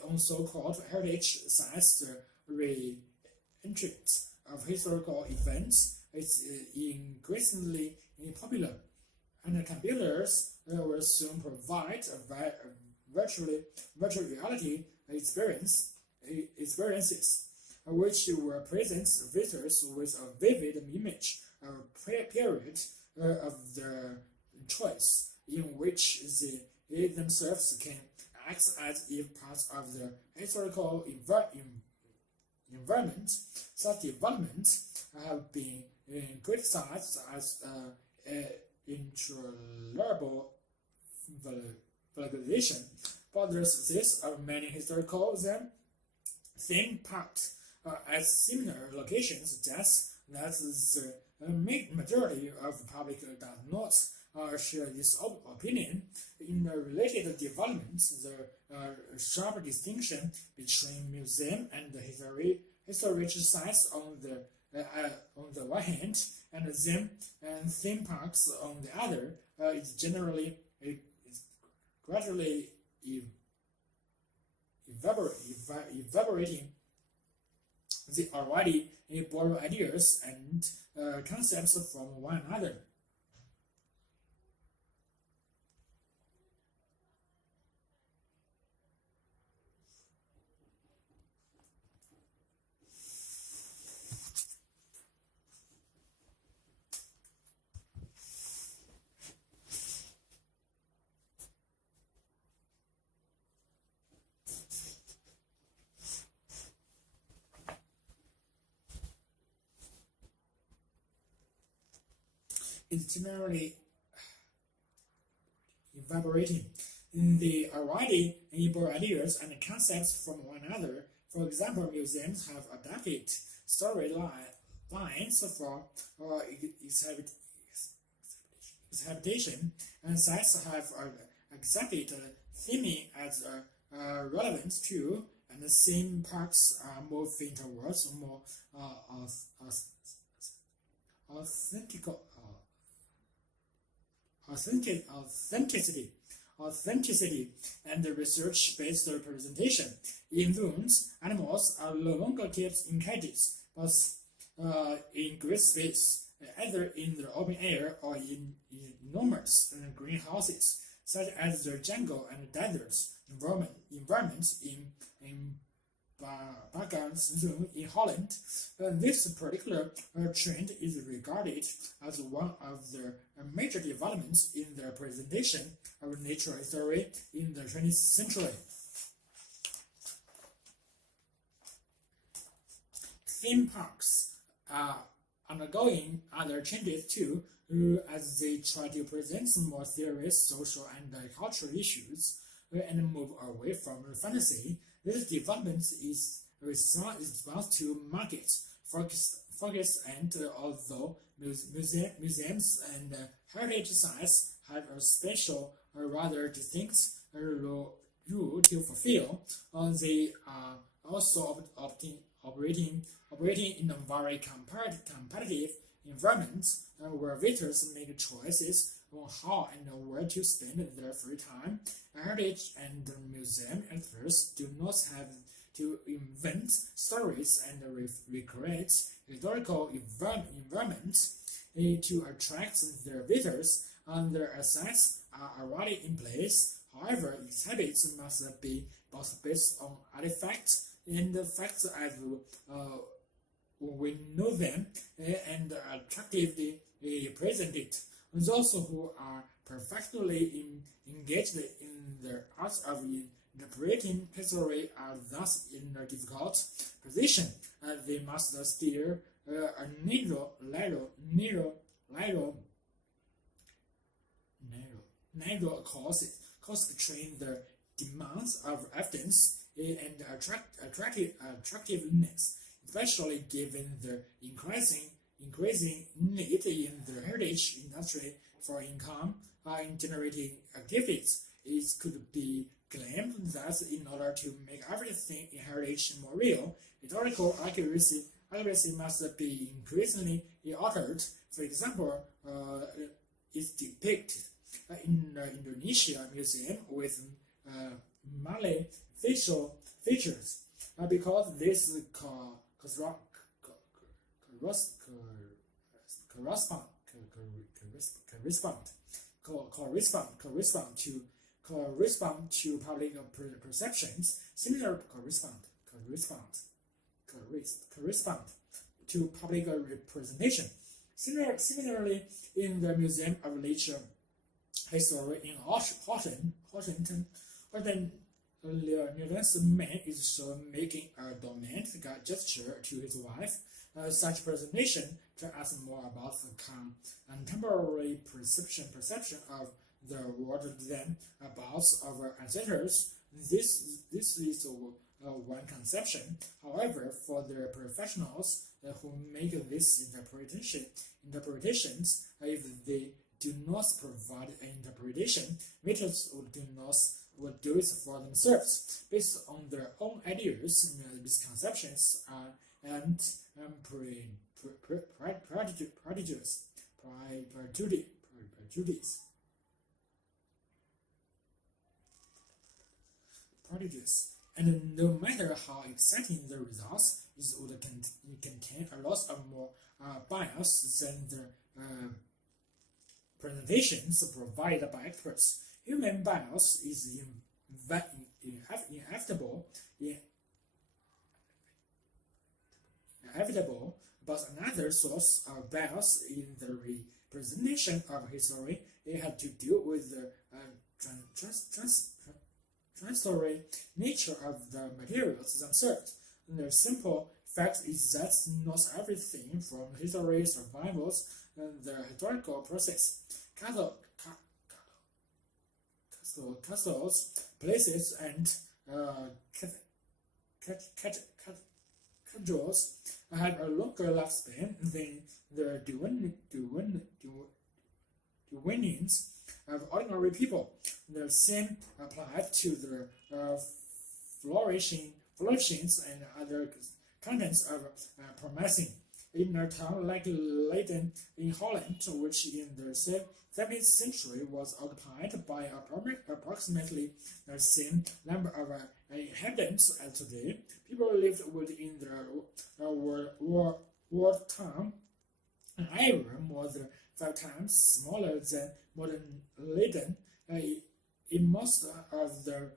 on so-called heritage sites. The re-entrance of historical events is increasingly popular, and computers will soon provide a virtual reality experiences which will present visitors with a vivid image of a period of their choice, in which they themselves can act as if part of the historical environment. Such developments have been criticized as intolerable vulgarization, but the success of many historical theme parks at similar locations suggests that the majority of the public does not share this opinion. In the related developments, the sharp distinction between museum and the historic sites on the one hand, and theme parks on the other, is gradually evaporating. They already borrow ideas and concepts from one another. Is generally evaporating. They already borrow ideas and concepts from one another. For example, museums have adapted storylines for exhibition, and sites have accepted theming as relevant too, and the theme parks are moving towards more authenticity and research-based representation. In zoos, animals are no longer kept in cages, but in great space, either in the open air or in enormous greenhouses, such as the jungle and deserts environments in Bargaans Zoo in Holland. This particular trend is regarded as one of the major developments in the presentation of natural history in the 20th century. Theme parks are undergoing other changes too, as they try to present more serious social and cultural issues and move away from fantasy. This development is response to market focus, and although museums and heritage sites have a special, rather distinct role to fulfill, they are also operating in a very competitive environment where visitors make choices on how and where to spend their free time. Heritage and museum editors do not have to invent stories and recreate historical environments to attract their visitors, and their assets are already in place. However, exhibits must be both based on artifacts and facts as we know them and attractively presented. Those who are perfectly engaged in the art of interpreting history are thus in a difficult position. They must steer a narrow course between the demands of evidence and attractiveness, especially given the increasing need in the heritage industry for income generating activities. It could be claimed that in order to make everything in heritage more real, historical accuracy must be increasingly altered. For example, is depicted in the Indonesia Museum with Malay facial features because this correspond to public perceptions. Similar correspond to public representation. Similarly, in the Museum of Nature History in Washington, Newton's man is shown making a dominant gesture to his wife. Such presentation tells us more about the contemporary perception of the world than about our ancestors. This is one conception. However, for the professionals who make these interpretations, if they do not provide an interpretation, visitors would do it for themselves based on their own ideas, misconceptions, and prejudice. And no matter how exciting the results, it would contain a lot of more bias than the presentations provided by experts. Human bias is inevitable, but another source of bias in the representation of history had to do with the transitory nature of the materials themselves. The simple fact is that not everything from history survives the historical process. Castles, places, and cathedrals have a longer lifespan than the dwellings of ordinary people. The same applies to the flourishings and other contents of promising. In a town like Leiden in Holland, which in the 17th century was occupied by approximately the same number of inhabitants as today, people lived within the walled town, an area more than 5 times smaller than modern Leiden. In most of the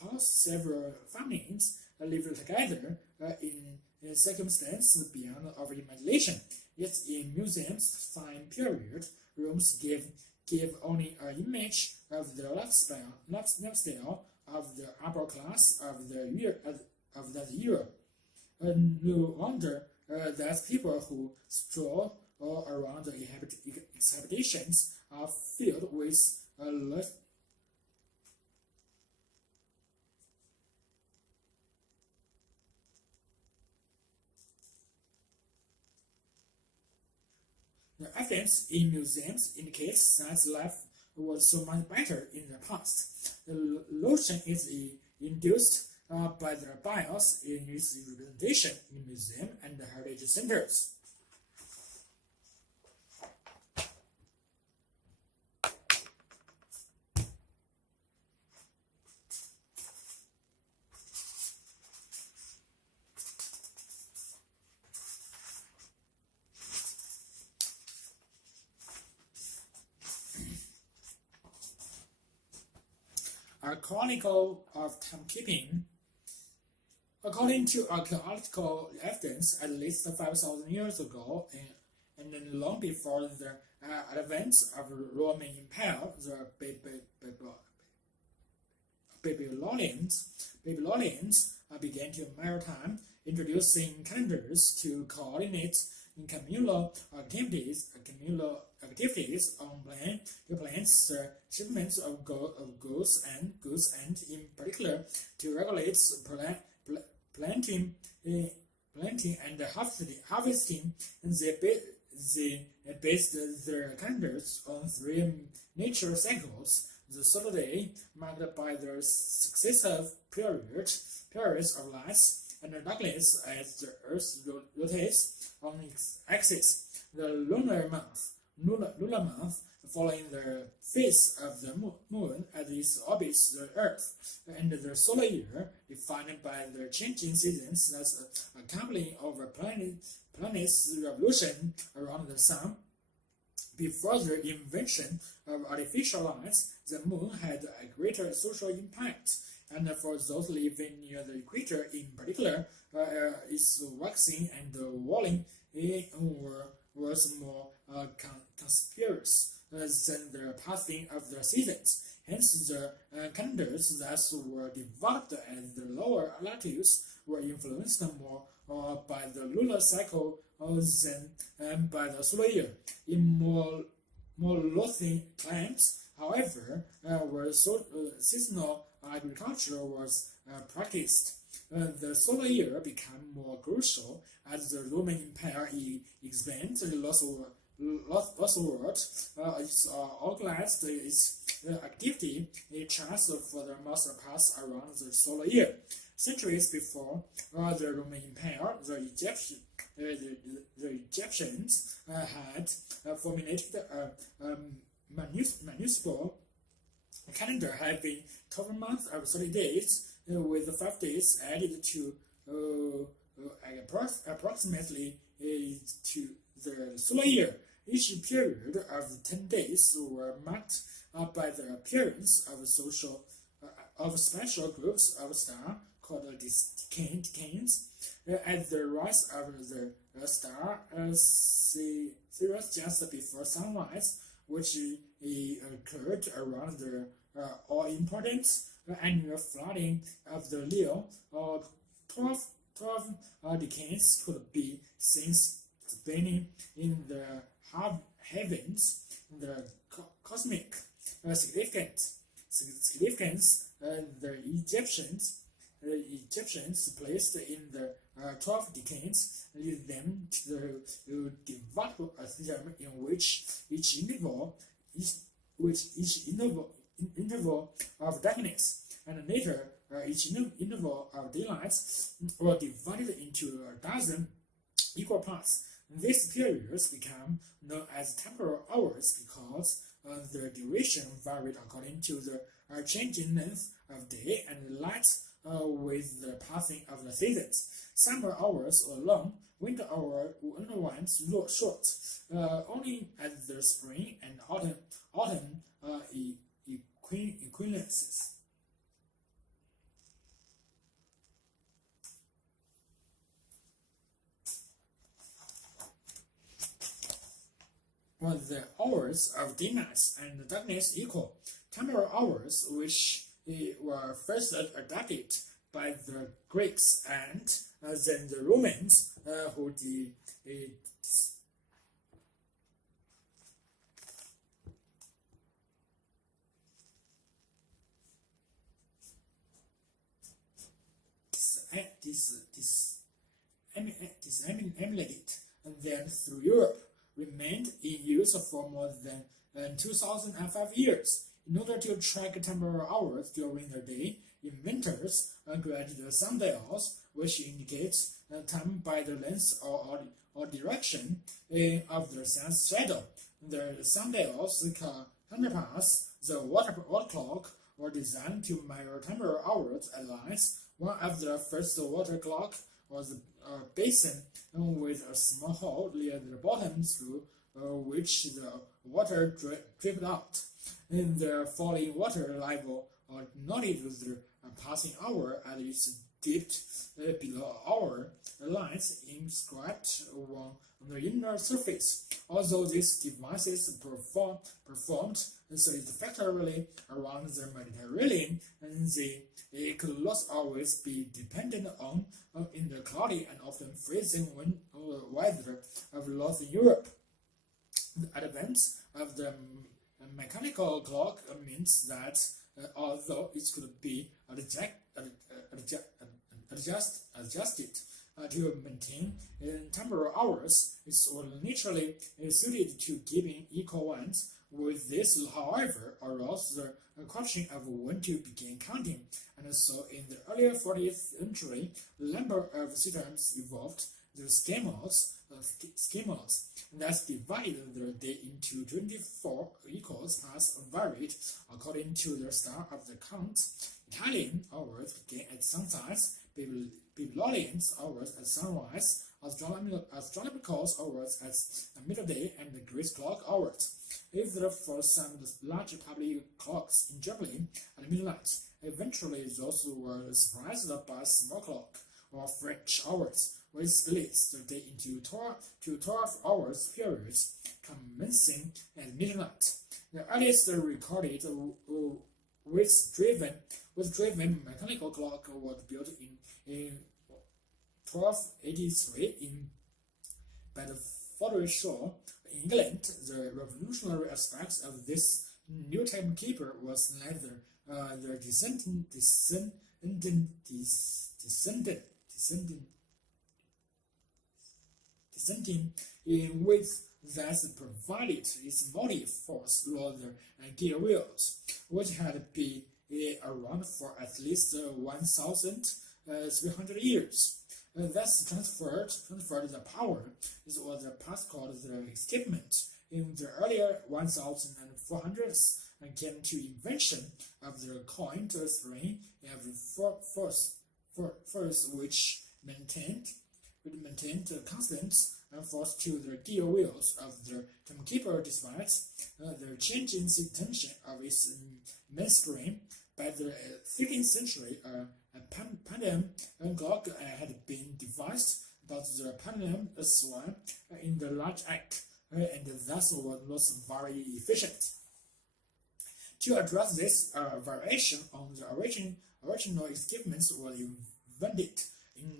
house, several families lived together in circumstances beyond our imagination. Yet in museums' time period, rooms give only an image of the lifestyle of the upper class of that year. No wonder that people who stroll around the exhibitions are filled with the evidence in museums indicates that life was so much better in the past. The notion is induced by their bias in its representation in museums and heritage centers. A chronicle of timekeeping. According to archaeological evidence, at least 5,000 years ago, and then long before the advent of the Roman Empire, the Babylonians began to measure time, introducing calendars to coordinate in communal activities on plans the shipments of goods and in particular to regulate planting and harvesting. And they based their calendars on 3 nature cycles: the solar day, marked by the successive periods of light and darkness as the Earth rotates on its axis; the lunar month, following the phase of the moon as it orbits the Earth; and the solar year, defined by the changing seasons that accompany our planet's revolution around the sun. Before the invention of artificial lights, the moon had a greater social impact, and for those living near the equator in particular, its waxing and waning was more conspicuous than the passing of the seasons. Hence, the calendars that were developed at the lower latitudes were influenced more by the lunar cycle than by the solar year. In more northern climes, however, where seasonal agriculture was practiced, the solar year became more crucial as the Roman Empire expanded northward. It organized its activity charts for the most part around the solar year. Centuries before the Roman Empire, the Egyptians had formulated a municipal calendar having 12 months of 30 days, with 5 days added to approximately to the solar year. Each period of 10 days were marked by the appearance of special groups of stars called decans. At the rise of the star Sirius just before sunrise, which occurred around the all-important annual flooding of the Leo, 12 decans could be seen spinning in the heavens. The cosmic significance, the Egyptians placed in the 12 decans lead them to develop a system in which each interval of darkness and later each interval of daylight were divided into a dozen equal parts. These periods become known as temporal hours because the duration varied according to the changing length of day and light with the passing of the seasons. Summer hours were long, winter ones short, only at the spring and autumn equinoxes. Were the hours of daylight and darkness equal? Temporal hours, which were first adopted by the Greeks and then the Romans, who disseminated them through Europe, remained in use for more than 2,005 years. In order to track temporal hours during the day, inventors created sundials, which indicates time by the length or direction of the sun's shadow. The sundials counterparts the water clock were designed to measure temporal hours at lines. One of the first water clock was a basin with a small hole near the bottom through which the water dripped out. And the falling water level acknowledged the passing hour as it dipped below our lines inscribed on the inner surface. Although these devices performed satisfactorily around the Mediterranean, they could not always be dependent on in the cloudy and often freezing weather of Northern Europe. The advent of the mechanical clock means that although it could be adjusted to maintain temporal hours, it was naturally suited to keeping equal ones. With this, however, arose the question of when to begin counting, and so in the early 40th century, a number of systems evolved. The schemas that divided the day into 24 equal parts varied according to the style of the count. Italian hours began at sunrise, Babylonian hours at sunrise, astronomical hours at midday, and the Greek clock hours. Either for some large public clocks in Germany at midnight, eventually those were surprised by small clock or French hours, which splits the day into 12 hours periods, commencing at midnight. The earliest recorded with-driven mechanical clock was built in 1283 by the Bedfordshire Shaw, England. The revolutionary aspects of this new timekeeper was neither the descending in width that provided its motive force rather than gear wheels, which had been around for at least 1,300 years. Thus transferred the power. This was the part called the escapement. In the earlier 1400s, came to invention of the coin spring every force which maintained constant force to the gear wheels of the timekeeper despite the changing tension of its mainspring. By the 13th century, a pendulum clock had been devised, but the pendulum swung in the large arc, and thus was not very efficient. To address this, variation on the original escapements was invented in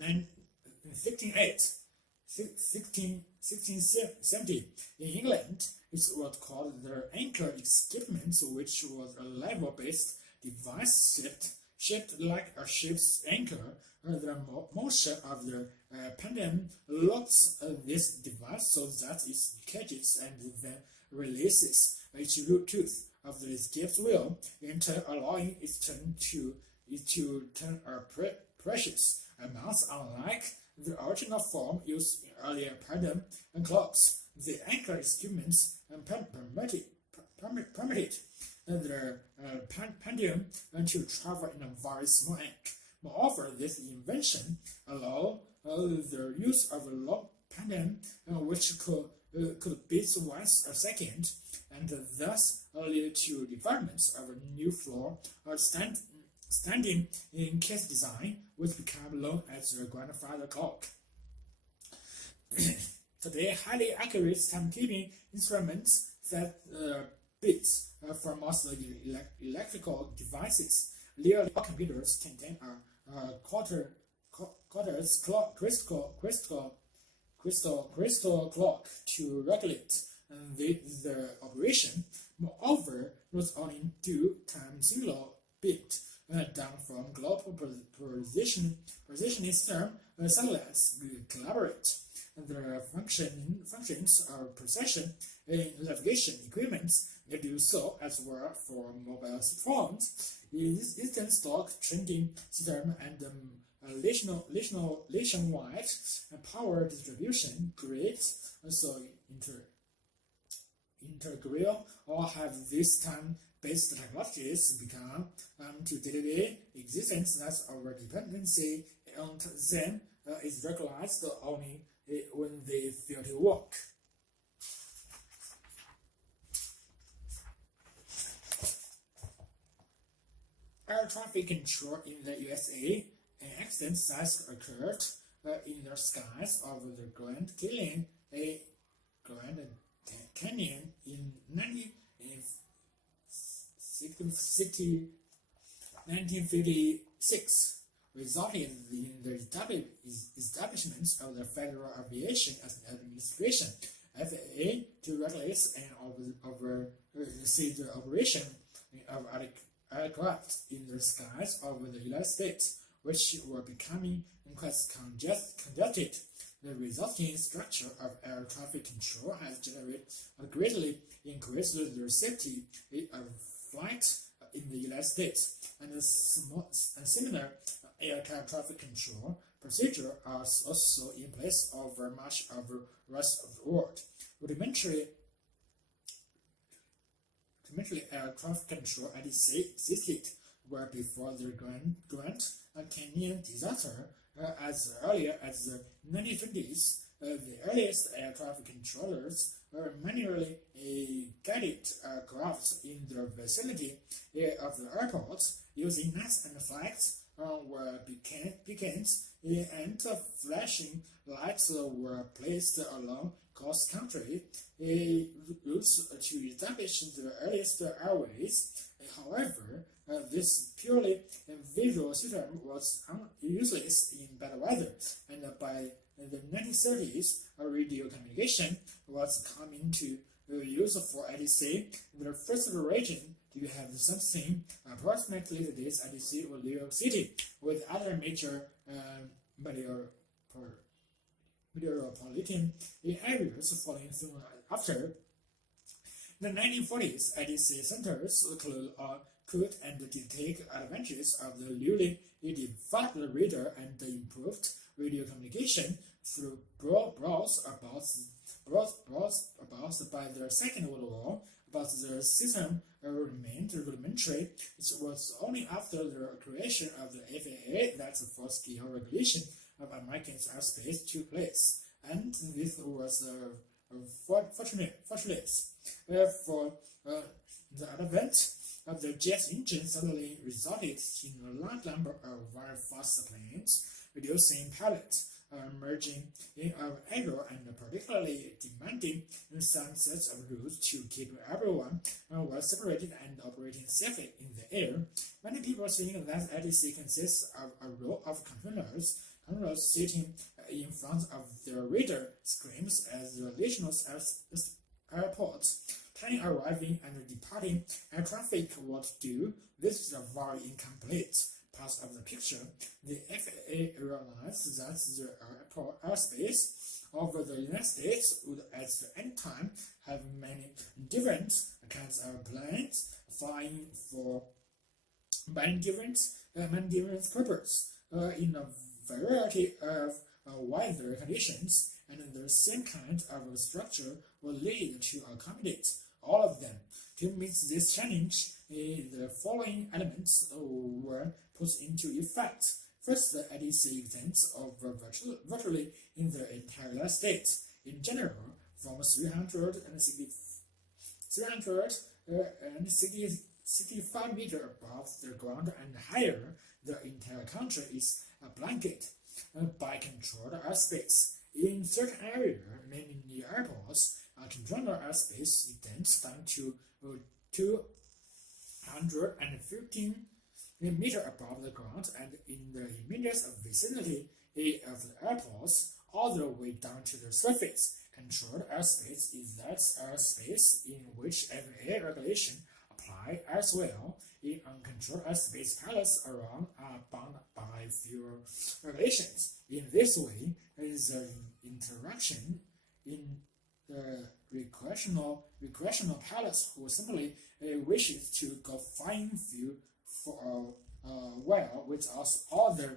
1670. In England, it was called the anchor escapement, which was a lever-based device shaped like a ship's anchor. The motion of the pendulum locks this device so that it catches and then releases each root tooth of the escape wheel, in turn allowing it to turn a precious amount. Unlike the original form used in earlier pendulum clocks, the anchor escapements permitted the pendulum to travel in a very small arc. Moreover, this invention allowed the use of a long pendulum which could beat once a second, and thus led to developments of a new floor standing in case design, which became known as the grandfather clock. Today, highly accurate timekeeping instruments that beats from most electrical devices. Nearly all computers contain a quarters clock, crystal clock to regulate the operation. Moreover, not only do time single bit down from global positioning system, satellites collaborate. Their functions of precision in navigation equipment. They do so as well for mobile phones. Instant stock trading system and nationwide power distribution creates also integral or have this time-based technologies become to day-to-day existence that our dependency on them is recognized only when they fail to work. Air traffic control in the USA, an accident that occurred in the skies of the Grand Canyon in 1956 resulted in the establishment of the Federal Aviation Administration (FAA) to regulate and oversee the operation of aircraft in the skies of the United States, which were becoming quite congested. The resulting structure of air traffic control has greatly increased the safety of flight in the United States, and similar air traffic control procedures are also in place over much of the rest of the world. Rudimentary air traffic control existed well before the Grand Canyon disaster. As early as the 1920s, the earliest air traffic controllers were manually guided aircraft in the vicinity of the airport using nets and flags where beacons and flashing lights were placed along cross-country routes to establish the earliest airways. However, this purely visual system was useless in bad weather, and by the 1930s, radio communication was coming to use for ADC. The first region to have something approximately today's ADC was New York City, with other major metropolitan areas following soon after. In the 1940s, ADC centers could take advantage of the newly developed radar and improved radio communication through brought about by the Second World War, but the system remained rudimentary. It was only after the creation of the FAA that the full-scale regulation of American airspace took place, and this was fortunate for the advent of the jet engine suddenly resulted in a large number of very fast planes, reducing pilot merging in error and particularly demanding some sets of rules to keep everyone well separated and operating safely in the air. Many people think that ADC consists of a row of controllers sitting in front of the radar screens as the national airports, telling arriving and departing air traffic what to do. This is a very incomplete part of the picture. The FAA realized that the airspace of the United States would at any time have many different kinds of planes flying for many different purposes in a variety of weather conditions, and the same kind of structure will lead to accommodate all of them. To meet this challenge, the following elements were put into effect. First, the ADC extends over virtually in the entire United States. In general, from 365 meters above the ground and higher, the entire country is a blanket by controlled airspace. In certain areas, mainly near airports, controlled airspace extends down to 215 meters above the ground, and in the immediate vicinity of the airports, all the way down to the surface. Controlled airspace is that airspace in which FAA regulation apply as well. In controlled airspace pilots around are bound by fewer regulations. In this way, the interaction in the recreational pilots who simply wishes to go flying feel for a while without all the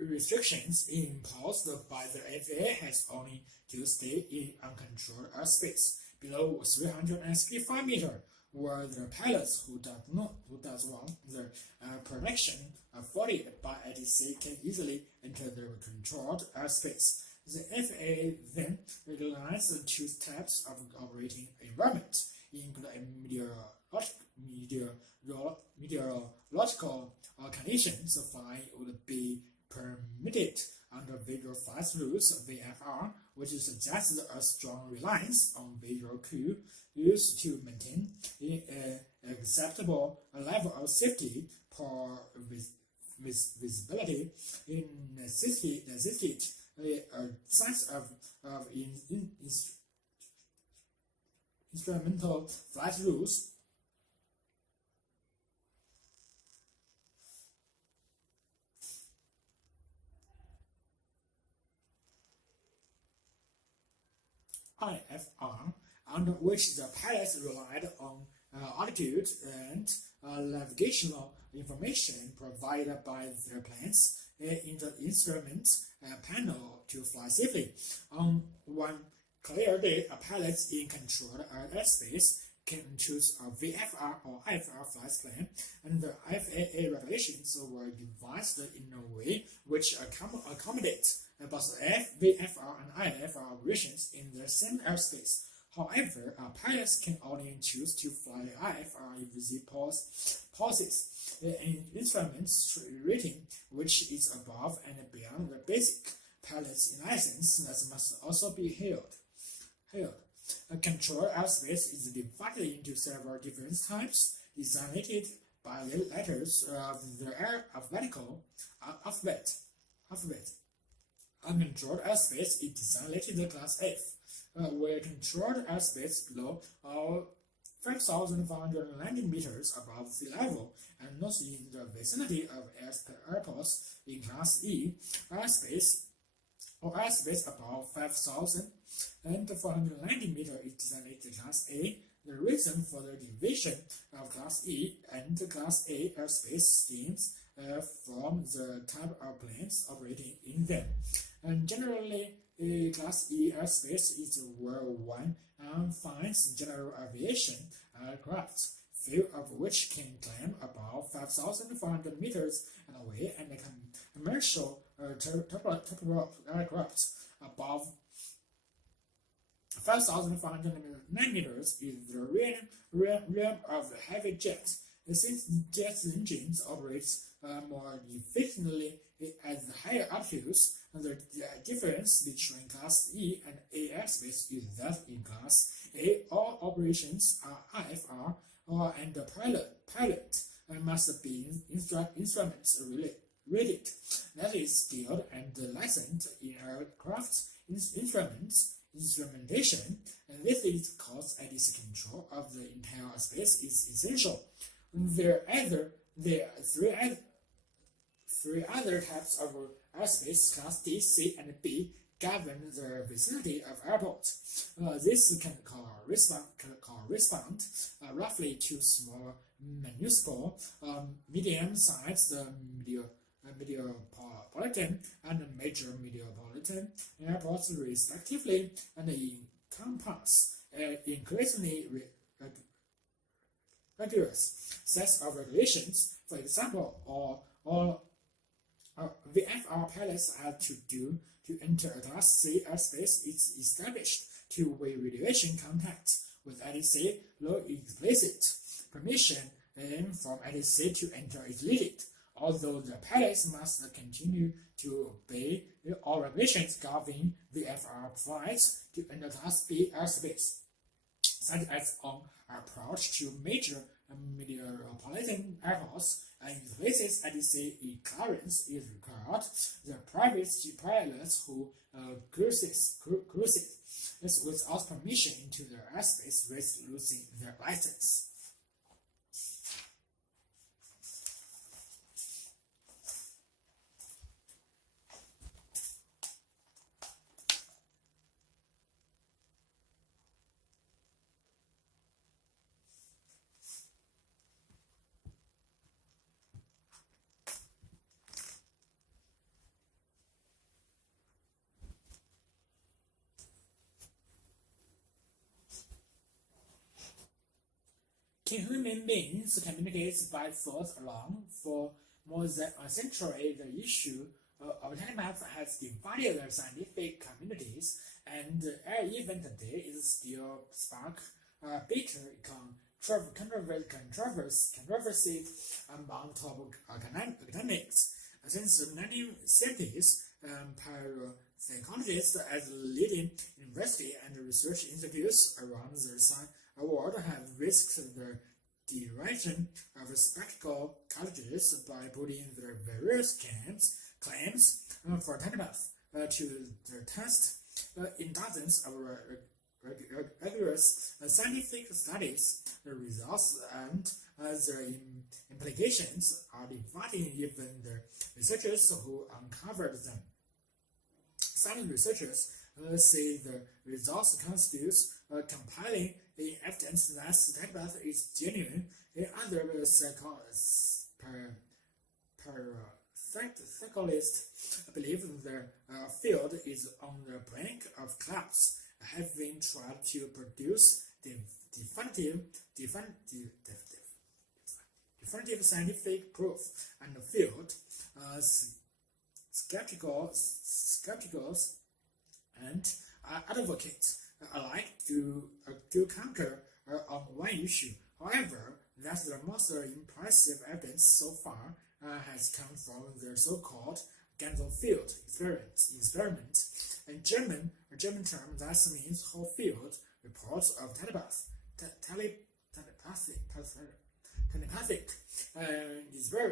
restrictions imposed by the FAA has only to stay in uncontrolled airspace below 365 meters, where the pilots who does want the protection afforded by ATC can easily enter the controlled airspace. The FAA then recognizes two types of operating environment, including meteorological conditions. Flying would be permitted under visual flight rules (VFR), which suggests a strong reliance on visual cues to maintain an acceptable level of safety for visibility. In necessitate a sense of instrumental flight rules. IFR, under which the pilots relied on altitude and navigational information provided by their planes in the instrument panel to fly safely. On one clear day, a pilot in controlled airspace can choose a VFR or IFR flight plan, and the FAA regulations were devised in a way which accommodates both VFR and IFR operations in the same airspace. However, pilots can only choose to fly IFR if the possesses an instrument rating which is above and beyond the basic pilot's license that must also be held. A controlled airspace is divided into several different types, designated by the letters of the alphabetical alphabet. Uncontrolled airspace is designated Class F, where controlled airspace below 5,590 meters above sea level and not in the vicinity of airports. In Class E, airspace above 5,490 meters is designated Class A. The reason for the division of Class E and Class A airspace stems from the type of planes operating in them. And generally, Class E airspace is where one finds general aviation aircraft, few of which can climb above 5,400 meters away, and commercial turboprop aircraft above 5,409 meters is the realm of heavy jets. Since jet engines operate more efficiently at higher altitudes, the difference between Class E and A airspace is that in Class A, all operations are IFR, and the pilot must be instruments rated, that is, skilled and licensed in aircraft instrumentation, and this is because ATC control of the entire space is essential. There are three other types of airspace, Class D, C, and B, govern the vicinity of airports. This can correspond roughly to small municipal, medium-sized metropolitan and major metropolitan airports respectively, and encompass increasingly rigorous sets of regulations. For example, all VFR pilots have to do to enter a Class C airspace is established two-way radiation contact with ATC. No explicit permission from ATC to enter is needed, although the pilots must continue to obey all regulations governing VFR flights to enter Class B airspace, such as on approach to major metropolitan airports, and in places ATC clearance is required. The private pilots who cruises without permission into the airspace risk losing their license. Can human beings communicate by thought alone? For more than a century, the issue of telepath has divided the scientific communities, and even today it still sparks bitter controversy among top academics. Since the 1970s, psychologists at leading university and research institutes around the world have risked the direction of spectacle colleges by putting their various claims for telepath to the test in dozens of rigorous scientific studies. The results and their implications are dividing even the researchers who uncovered them. Some researchers say the results constitutes compelling evidence that telepath is genuine. Other psychologists believe the field is on the brink of collapse, having tried to produce definitive scientific proof, and the field skepticals and advocates alike to counter on one issue. However, that's the most impressive evidence so far has come from the so-called Ganzo field experiment, a German term that means whole field reports of telepathic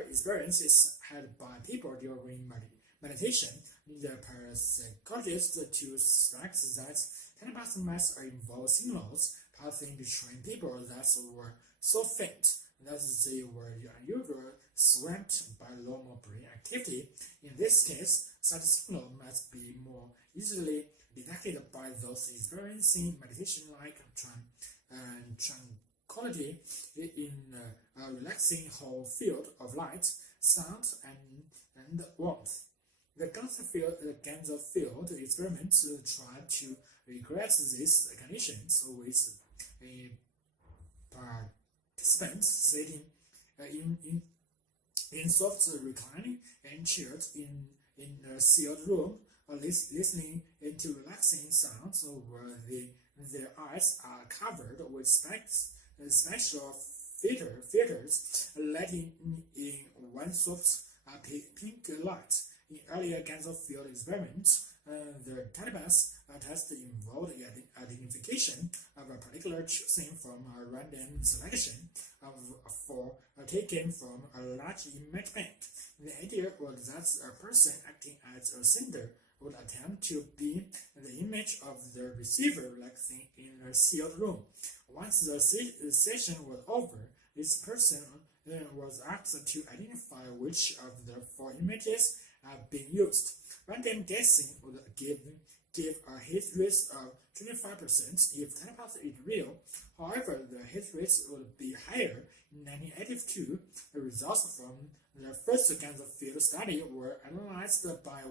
experiences had by people during meditation. The psychologist to suspect that telepath must involve signals passing between people that were so faint that they were unusually swamped by normal brain activity. In this case, such signal must be more easily detected by those experiencing meditation, like tranquility in a relaxing whole field of light, sound, and warmth. The Ganzo field experiment tried to recreate these conditions with participants sitting in soft reclining and chaired in a sealed room, listening to relaxing sounds where their eyes are covered with special filters, letting in one soft pink light. In earlier Ganzo field experiments, the telepath test involved identification of a particular choosing from a random selection for taken from a large image bank. The idea was that a person acting as a sender would attempt to be the image of the receiver relaxing in a sealed room. Once the session was over, this person was asked to identify which of the four images had been used. Random guessing would give a hit rate of 25% if telepathy is real. However, the hit rate would be higher. In 1982, the results from the first Ganzo field study were analyzed by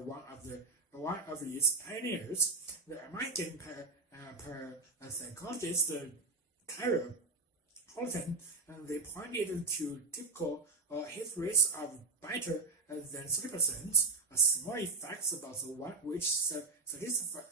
one of its pioneers, the American psychologist Carol Holton. They pointed to typical hit rates of better than 30%, a small effect about the one which statistical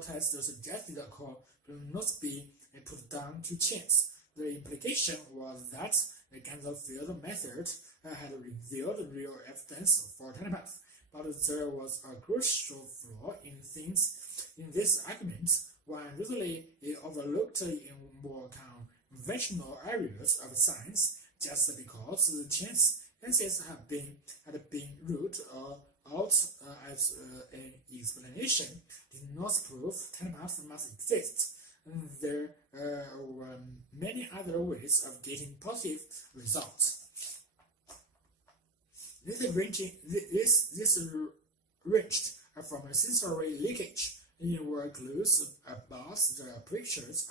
tests suggested the call could not be put down to chance. The implication was that the Ganzo field method had revealed real evidence for telepath, but there was a crucial flaw in this argument. One usually overlooked in more conventional areas of science, just because the chances had been ruled out as an explanation, did not prove telepath must exist. There were many other ways of getting positive results. This ranged from a sensory leakage where clues about the pictures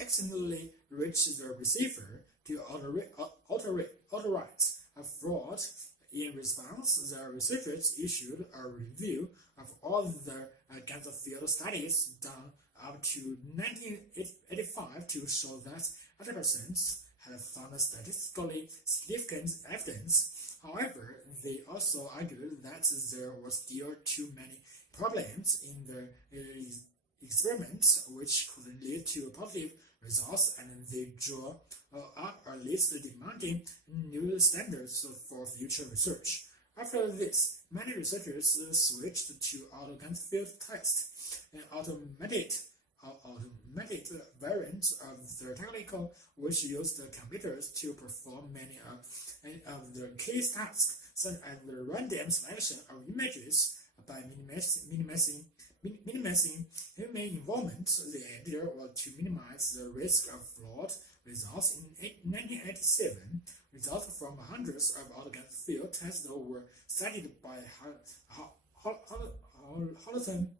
accidentally reach the receiver to authorize a fraud. In response, the researchers issued a review of all the against the field studies done up to 1985 to show that adolescents had found statistically significant evidence. However, they also argued that there were still too many problems in the experiments which could lead to positive results, and they draw up a list demanding new standards for future research. After this, many researchers switched to automated field tests, an automated variant of the technique which used computers to perform many of the case tasks, such as the random selection of images by minimizing human involvement. The idea was to minimize the risk of flawed results. In 1987, results from hundreds of automated field tests were studied by Holton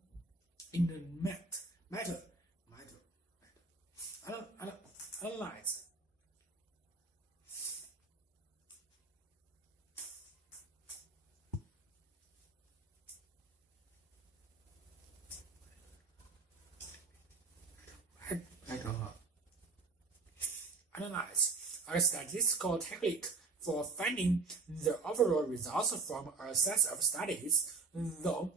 in the meta analyze. Analyze a statistical technique for finding the overall results from a set of studies, though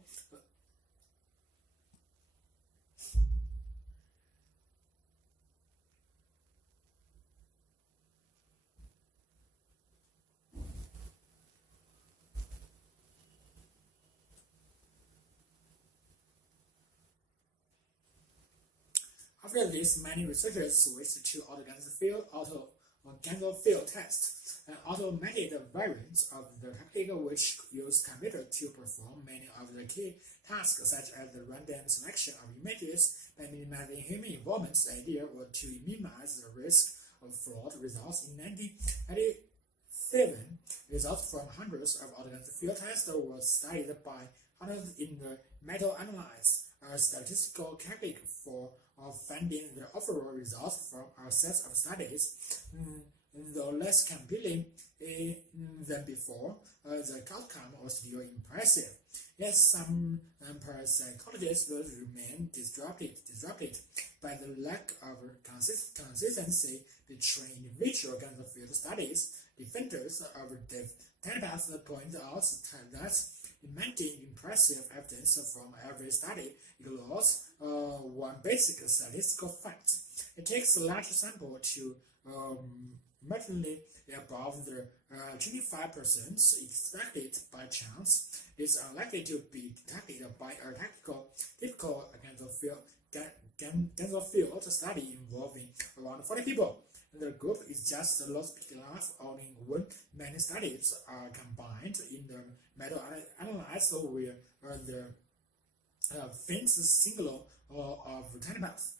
after this, many researchers switched to automated field tests, an automated variant of the technique which used computers to perform many of the key tasks, such as the random selection of images by minimizing human involvement. The idea was to minimize the risk of flawed results. In 1987, results from hundreds of automated field tests were studied by Holton in the meta-analysis, a statistical technique for finding the overall results from a set of studies. Though less compelling than before, the outcome was still impressive. Yet some psychologists will remain disrupted by the lack of consistency between individual cancer field studies. Defenders of the telepath point out that demanding impressive evidence from every study ignores one basic statistical fact. It takes a large sample to marginally above the 25% expected by chance. It's unlikely to be detected by a typical cancer field study involving around 40 people. The group is just not big enough only when many studies are combined in the meta-analysis where the faint signal of telepath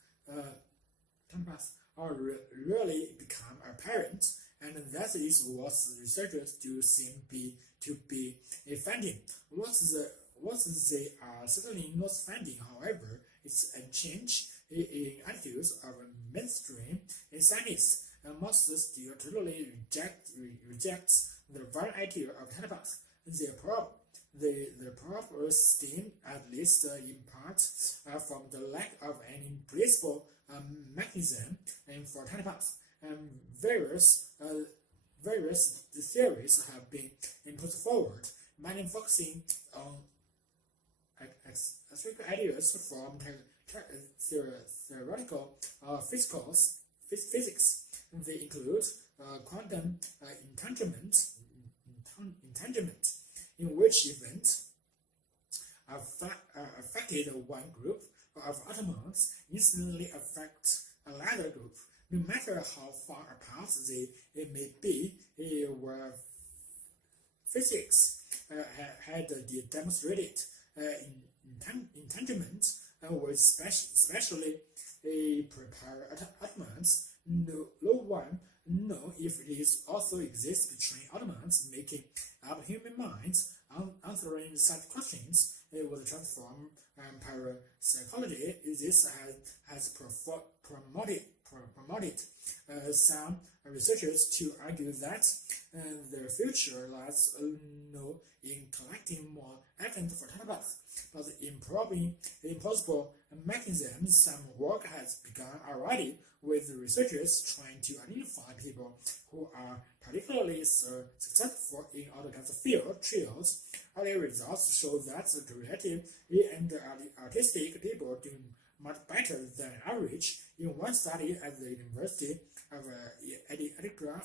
really become apparent, and that is what researchers do seem to be finding. What they are certainly not finding, however, is a change in attitudes of mainstream scientists. Most still totally reject the very idea of telepath. The problem stem at least in part from the lack of any principal mechanism for telepath. Various theories have been put forward, many focusing on abstract ideas from theoretical physics. They include quantum entanglement, in which events affected one group of atoms instantly affect another group, no matter how far apart they may be, where physics had demonstrated entanglement with specially prepared atoms. No one knows if it also exists between atoms making up human minds. Answering such questions, it would transform parapsychology. This has promoted some researchers to argue that the future lies not in collecting more evidence for telepath, but in probing impossible mechanisms. Some work has begun already, with researchers trying to identify people who are particularly successful in other kinds of fields. Early results show that the creative and artistic people do much better than average. In one study at the University of Edinburgh,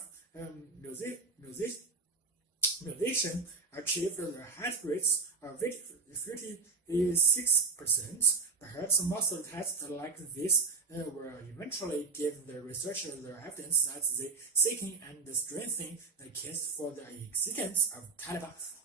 musicians achieved the highest rates of 56%. Perhaps most of the tests like this will eventually give the researcher the evidence that they seeking and strengthen the case for the existence of telepath.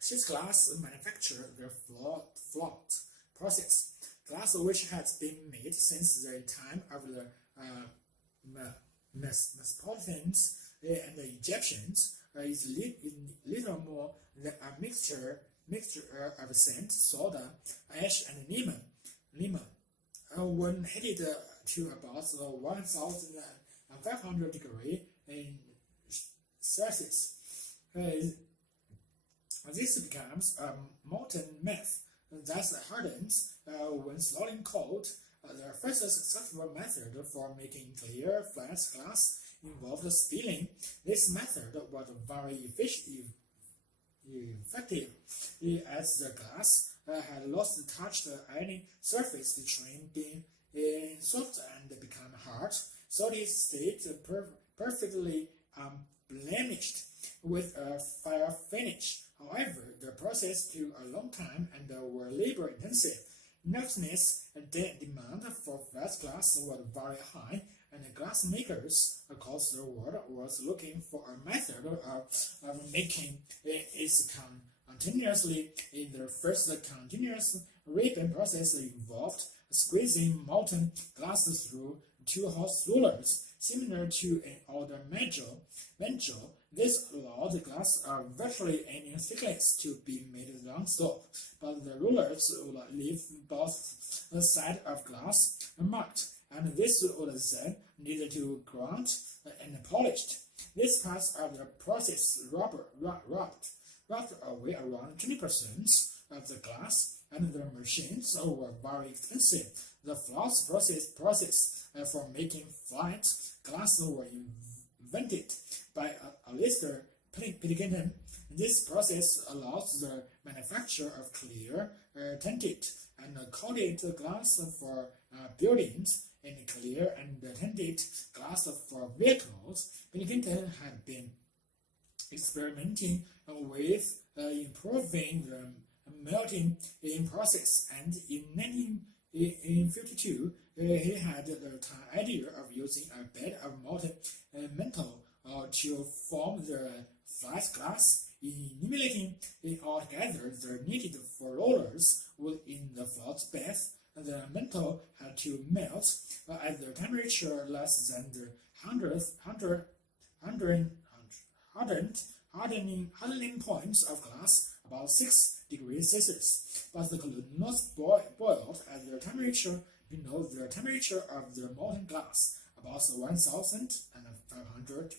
Sheet glass manufacture the float process. Glass which has been made since the time of the Mesopotamians and the Egyptians is little more than a mixture of sand, soda, ash, and lemon. When heated to about 1,500 degrees Celsius, this becomes a molten meth that hardens when slowly cold. The first successful method for making clear flat glass involved spilling. This method was very effective as the glass had lost touch any surface between being soft and become hard, so it stayed perfectly unblemished with a fair finish. However, the process took a long time and were labor-intensive. Nevertheless, the demand for flat glass was very high, and glass makers across the world was looking for a method of making it continuously. In the first continuous ribbon process involved squeezing molten glass through two hot rollers, similar to an older metal. This allowed the glass of virtually any thickness to be made non-stop, but the rollers would leave both sides of glass marked, and this would then need to ground and polished. This part of the process rubbed away around 20% of the glass, and the machines were very expensive. The float process for making flat glass were invented by Ielts Reading. This process allows the manufacture of clear, tinted, and coated glass for buildings and clear and tinted glass for vehicles. Reading had been experimenting with improving the melting process, and in 1952 he had the idea of using a bed of molten metal to form the flat glass. Eliminating it altogether, the needed for rollers within the float bed. The metal had to melt at the temperature less than the hardening points of glass, about 6 degrees Celsius, but they could not boil at the temperature below the temperature of the molten glass, about 1,500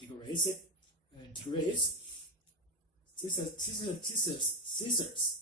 degrees Celsius.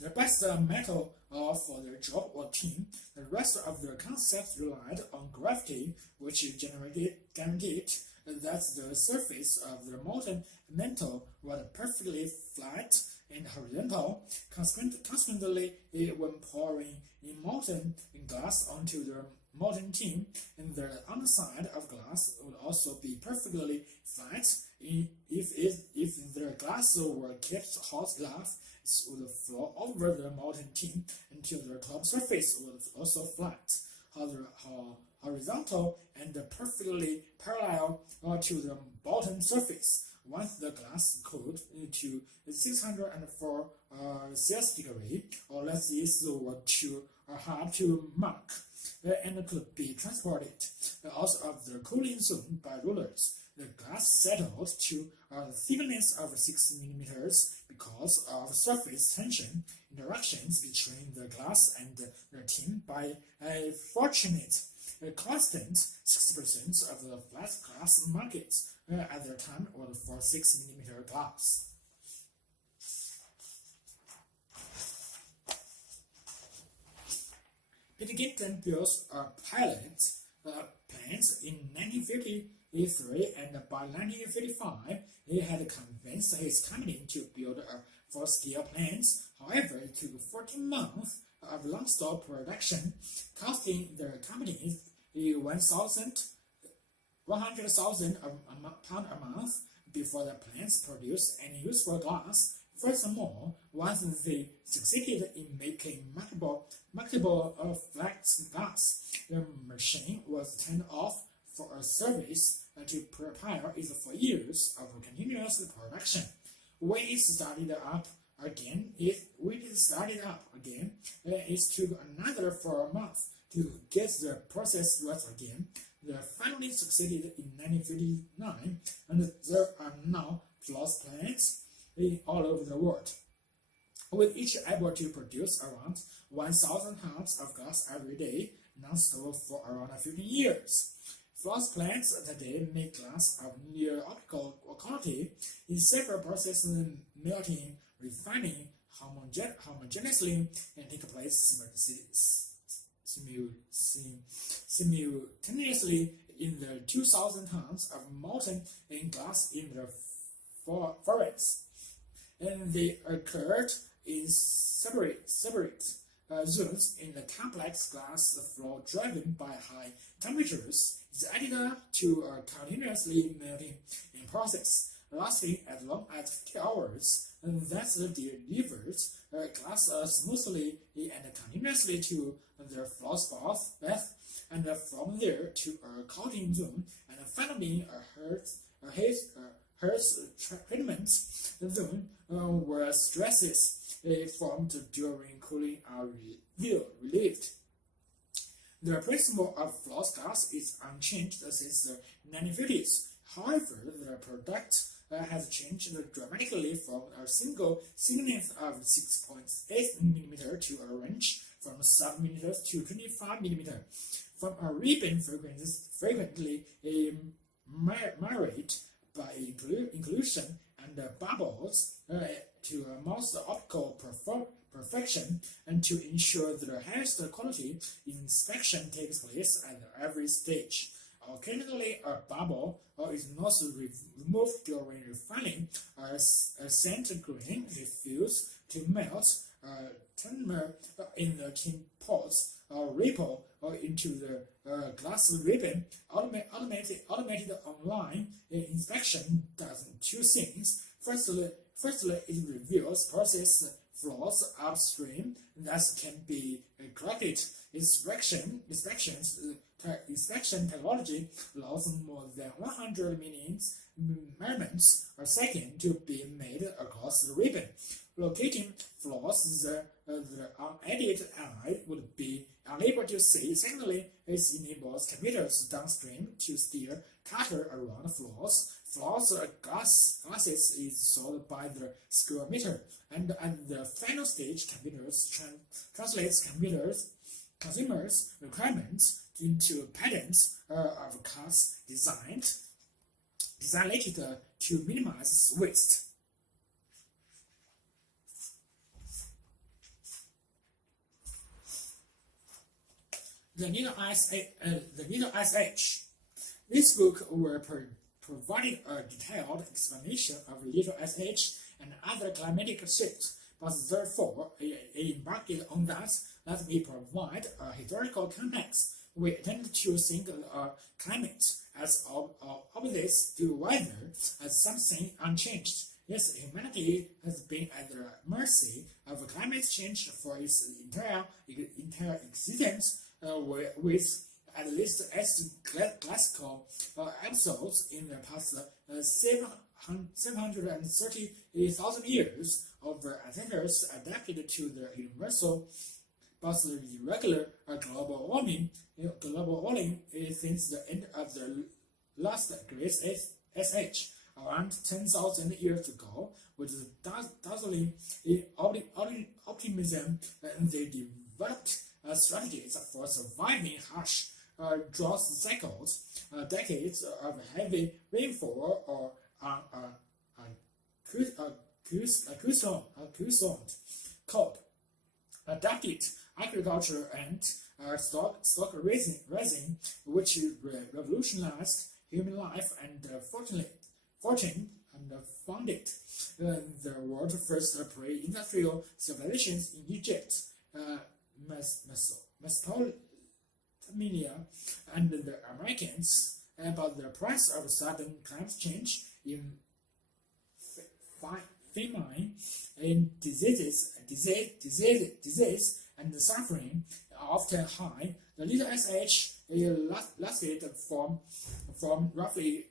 The best metal for the job was tin. The rest of the concept relied on gravity, which guaranteed that the surface of the molten metal was perfectly flat and horizontal. Consequently, when pouring in molten glass onto the molten tin, and the underside of glass would also be perfectly flat. If the glass were kept hot enough, it would flow over the molten tin until the top surface was also flat. horizontal and perfectly parallel to the bottom surface. Once the glass cooled to 604 Celsius degree, or less is too hard to mark, and could be transported out of the cooling zone by rollers. The glass settled to a thickness of 6 millimeters because of surface tension interactions between the glass and the tin by a fortunate constant. 60% of the flat glass market at the time was for 6 millimeter glass. Bill Gates built a pilot plant in 1953, and by 1955, he had convinced his company to build a full-scale plant. However, it took 14 months of long-stop production, costing the company £100,000 pound a month before the plants produced any useful glass. Furthermore, once they succeeded in making marketable flat glass, the machine was turned off for a service to prepare it for years of continuous production. When it started up again, it took another 4 months to get the process right again. They finally succeeded in 1959, and there are now floss plants all over the world, with each able to produce around 1,000 tons of glass every day, non-stop for around 15 years. Floss plants today make glass of near optical quality in several processes: melting, refining, homogeneously, and take place simultaneously in the 2,000 tons of molten glass in the forest. And they occurred in separate zones in the complex glass flow driven by high temperatures. Is added up to a continuously melting process lasting as long as 50 hours, and that delivers glass smoothly and continuously to the floss bath, and from there to a coating zone, and finally a Hertz treatment zone where stresses formed during cooling are relieved. The principle of floss glass is unchanged since the 1950s. However, the product has changed dramatically from a single thickness of 6.8 mm to a range from 7 mm to 25 mm, from a ribbon frequently married by inclusion and bubbles to a most optical perfection, and to ensure that the highest quality inspection takes place at every stage. Occasionally, a bubble is not removed during refining. A scent grain refused to melt. Tumor in the tin pots or ripple into the glass ribbon. Automated online inspection does two things. Firstly, it reveals process flaws upstream that can be corrected. Inspection technology allows more than 100 million measurements a second to be made across the ribbon. Locating flaws the unaided eye would be unable to see. Secondly, it enables computers downstream to steer cutter around flaws. Glasses is sold by the square meter, and at the final stage, computers translates consumers' requirements into patterns of cars designed to minimize waste. The Little Ice Age. This book will provide a detailed explanation of Little Ice Age and other climatic shifts, but therefore embarked on that. Let me provide a historical context. We tend to think of climate as opposites to weather as something unchanged. Yes, humanity has been at the mercy of climate change for its entire existence, with at least 8 classical episodes in the past 730,000 years of ancestors adapted to the universal but irregular global warming since the end of the last great age around 10,000 years ago. With dazzling optimism, they developed strategies for surviving harsh drought cycles, decades of heavy rainfall, or croissant cold. Adapted agriculture and stock raising, which revolutionized human life and fortune and founded the world's first pre-industrial civilizations in Egypt, Mesopotamia, and the Americas. About the price of sudden climate change in famine, in disease and suffering often high. The Little Ice Age lasted from roughly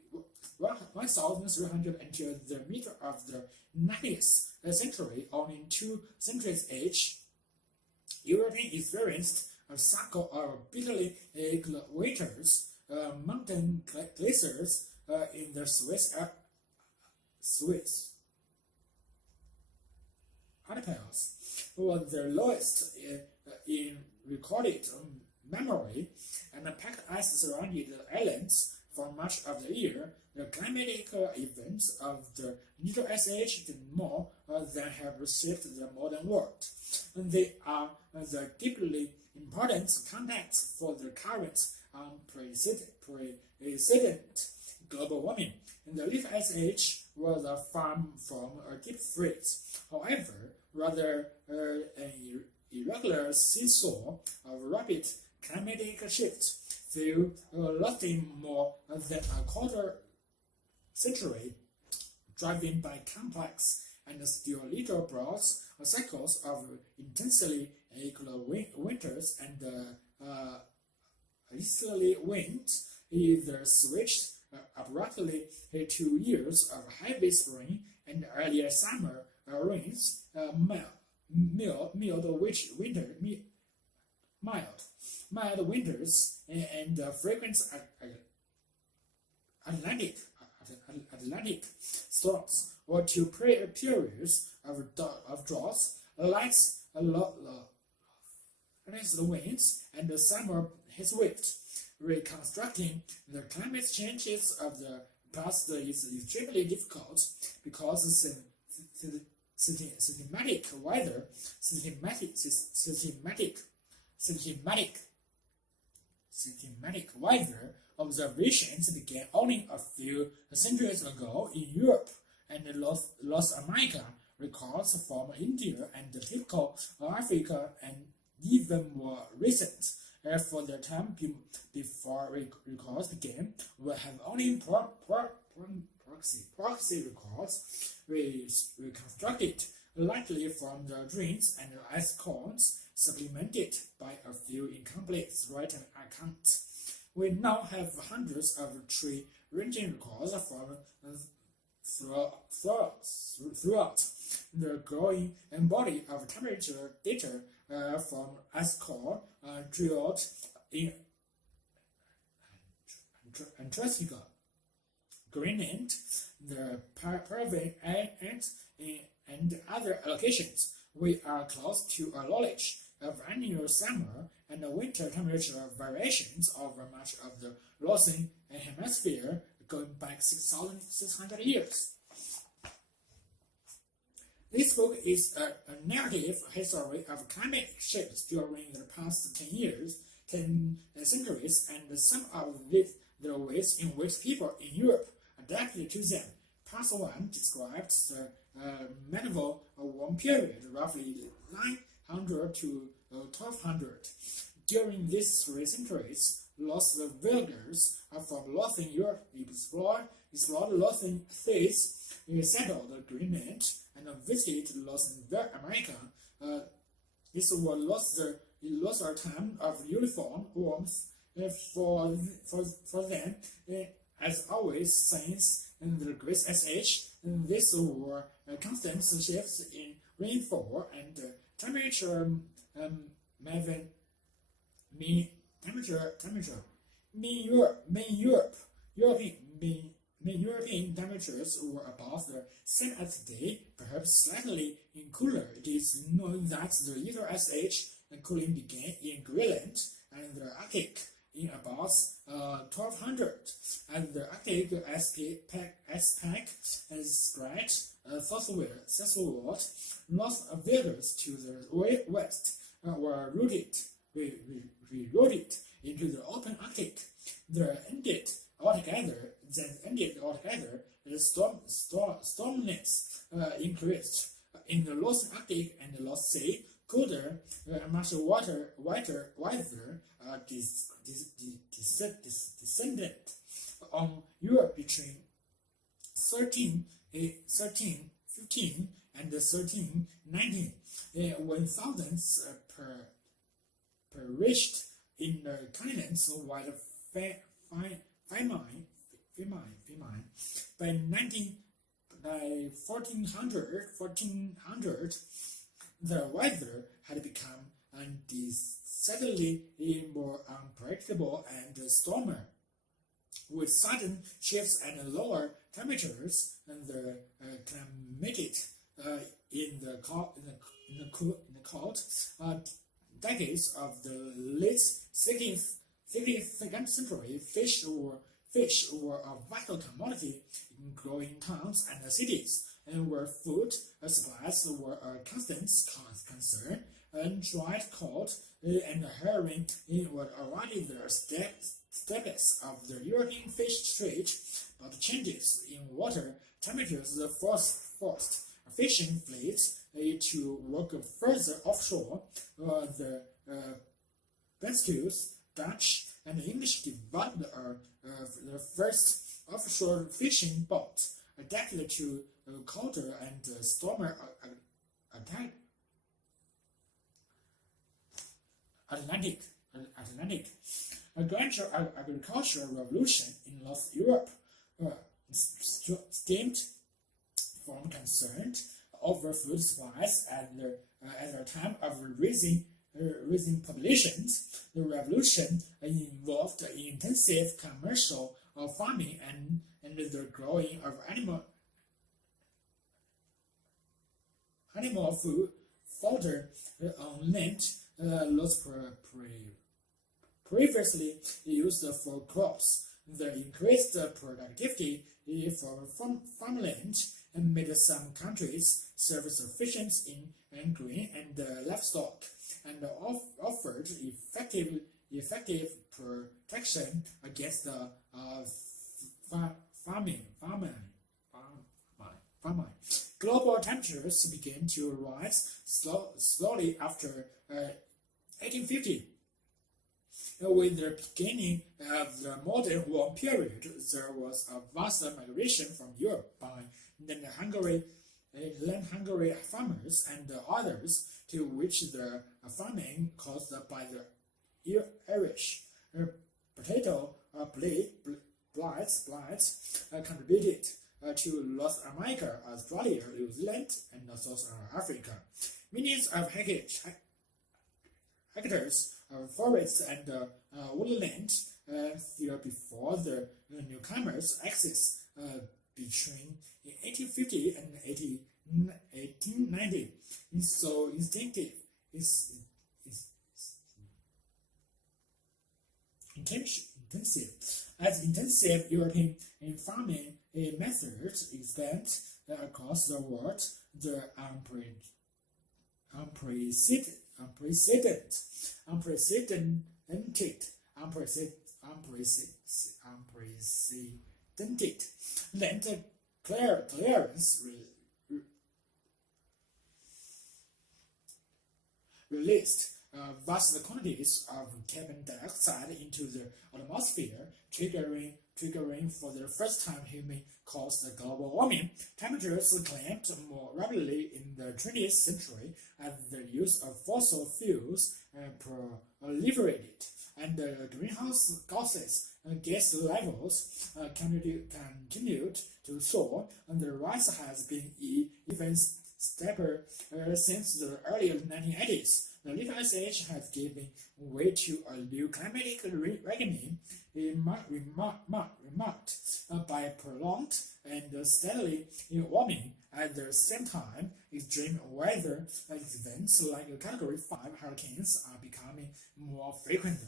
1,300 until the middle of the 19th century. Only 2 centuries age, European experienced a cycle of bitterly cold winters. Mountain glaciers in the Swiss archipelagos were the lowest in recorded memory, and packed ice surrounded the islands for much of the year. The climatic events of the Little Ice Age did more than have reshaped the modern world. They are the deeply important context for the current unprecedented global warming. In the Little Ice Age was far from a deep freeze. However, rather an irregular seesaw of rapid climatic shifts, though lasting more than a quarter century, driven by complex and still little broad cycles of intensely cold winters and easterly winds. Either switched abruptly to years of heavy spring and earlier summer rains, mild winters, and frequent Atlantic storms, or to periods of droughts, light winds, and summer heatwaves. Reconstructing the climate changes of the past is extremely difficult because systematic weather observations began only a few centuries ago in Europe, and North America records from India and typical Africa, and even more recent. For the time before records began, we have only proxy records reconstructed lightly from the drains and ice cones, supplemented by a few incomplete written accounts. We now have hundreds of tree-ranging records from throughout the growing body of temperature data from ice core drilled in Antarctica, Greenland, the Peruvian and other locations. We are close to a knowledge of annual summer and winter temperature variations over much of the northern hemisphere, going back 6,600 years. This book is a narrative history of climate shifts during the past 10 centuries, and some of the ways in which people in Europe adapted to them. Part 1 describes the medieval warm period, roughly 900 to 1200. During these 3 centuries, lost villagers from northern Europe explored northern seas, settled Greenland, and visited North America. This was lost a time of uniform warmth For them, as always, since the great SH, these were constant shifts in rainfall and temperature. Main European temperatures were about the same as today, perhaps slightly cooler. It is known that the Ielts SH cooling began in Greenland and the Arctic in about 1200, and the Arctic ice pack spread southward. Northwarders to the west were rerouted into the open Arctic. Then ended altogether, the storminess increased in the North Arctic and the North Sea. Colder, much wider descended on Europe between 1315 and 1319, when thousands perished in the continents while famine. By 1400, the weather had become decidedly more unpredictable and stormier, with sudden shifts and lower temperatures, and the climate in the cold decades of the late 16th century. Fish were a vital commodity in growing towns and cities, and where food supplies were a constant concern. And dried cod and herring were already the staples of the European fish trade, but changes in water temperatures forced fishing fleets to work further offshore. The Basques, Dutch, and English developed the first offshore fishing boats adapted to colder and stormier Atlantic. A gradual agricultural revolution in North Europe stemmed from concern over food supplies at the time of rising populations. The revolution involved intensive commercial farming and the growing of animal food fodder on land lots previously used for crops. The increased productivity for farmland made some countries self-sufficient in grain and livestock, and offered effective protection against famine. Global temperatures began to rise slowly after 1850. With the beginning of the modern warm period, there was a vast migration from Europe by land-hungry farmers and others, to which the famine caused by the Irish potato blights contributed to North America, Australia, New Zealand, and South Africa. Millions of hectares of forests and woodland fell before the newcomers' access between 1850 and 1890. It's so intensive as intensive European farming methods expand across the world. The unprecedented land clearance released vast quantities of carbon dioxide into the atmosphere, triggering triggering for the first time human caused global warming. Temperatures climbed more rapidly in the 20th century as the use of fossil fuels proliferated, and greenhouse gases gas levels continued to soar, and the rise has been even steeper since the early 1980s. The Little Ice Age has given way to a new climatic regime marked by prolonged and steadily warming. At the same time, extreme weather events like Category 5 hurricanes are becoming more frequent.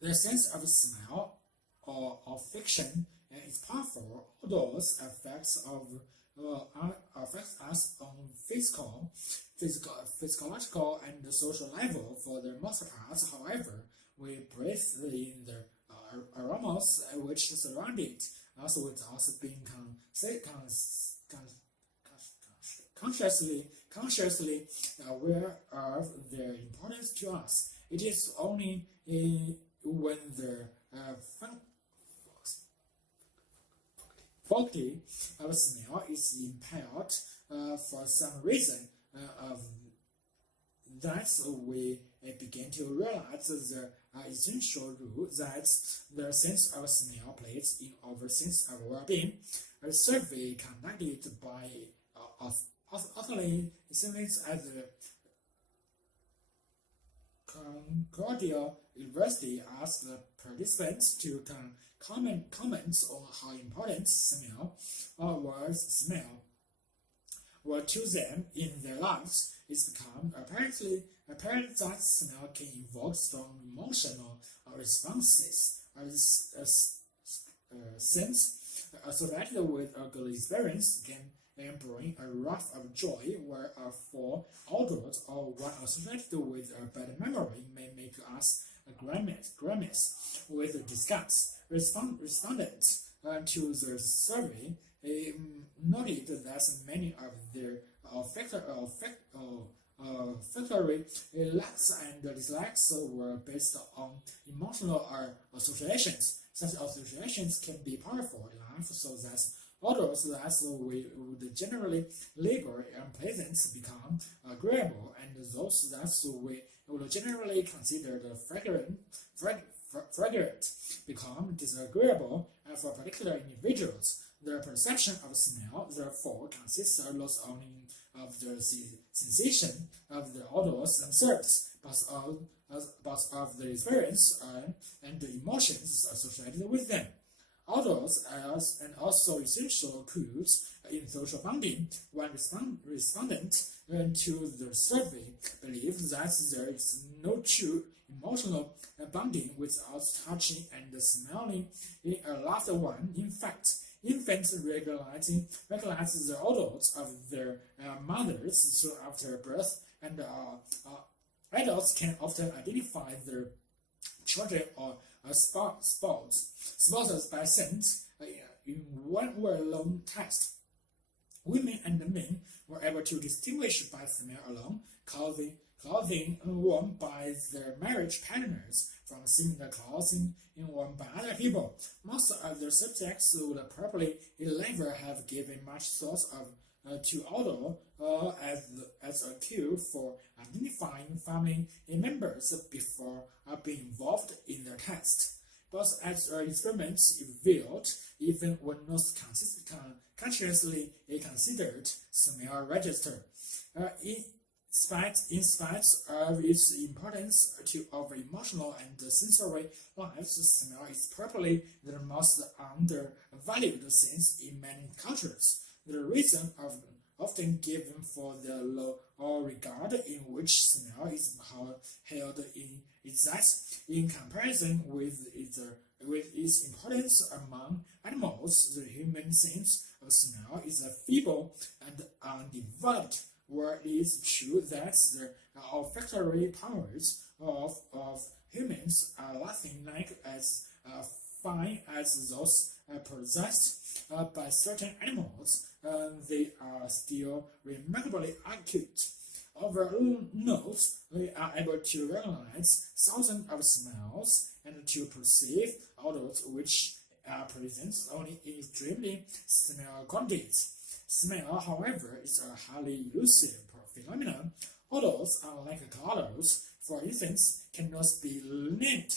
The sense of smell or olfaction is powerful. Odors affects us on physiological, and social level. For the most part, however, we breathe in the aromas which surround us without being consciously aware of their importance to us. It is only when the faculty of smell is impaired for some reason that we begin to realize the essential role that the sense of smell plays in our sense of well-being. A survey conducted by Australian students at the Concordia University asked the participants to comment on how important smell were to them in their lives. It's become apparent that smell can evoke strong emotional responses. Sense associated with a good experience can bring a rush of joy, where for others or one associated with a bad memory may make us grimace with disgust. Respondents to the survey noted that many of their olfactory likes and dislikes were based on emotional associations. Such associations can be powerful enough so that odors that we would generally label unpleasant become agreeable, and those that we would generally consider fragrant become disagreeable for particular individuals. The perception of smell, therefore, consists not only of the sensation of the odors themselves, but of the experience and the emotions associated with them. Odors are also essential clues in social bonding. One respondent to the survey believes that there is no true emotional bonding without touching and smelling a loved one. In fact, infants recognize the odors of their mothers after birth, and adults can often identify their children or spouses by scent in one well-known test. Women and men were able to distinguish by smell alone clothing worn by their marriage partners from similar clothing worn by other people. Most of the subjects would probably never have given much thought to odor as a cue for identifying family members before being involved in the test. But as experiments revealed, even when not consciously considered, smell register. In spite of its importance to our emotional and sensory lives, smell is probably the most undervalued sense in many cultures. The reason often given for the low regard in which smell is held is that, in comparison with its importance among animals, the human sense of smell is feeble and undeveloped. Where it is true that the olfactory powers of humans are nothing like as fine as those possessed by certain animals, they are still remarkably acute. Our nose, we are able to recognize thousands of smells and to perceive odors which are present only in extremely small quantities. Smell, however, is a highly elusive phenomenon. Odors, unlike colors, for instance, cannot be named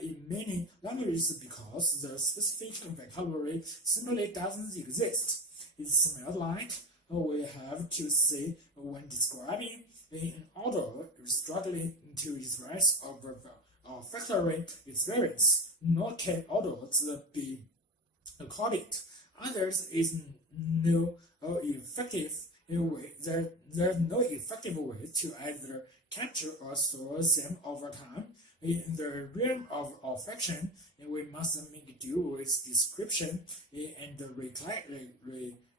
in many languages because the specific vocabulary simply doesn't exist. It smells like we have to say when describing an odor struggling to express our olfactory experience, nor can odors be recorded. Others is no effective way. There's no effective way to either capture or store them over time. In the realm of olfaction, we must make do with description and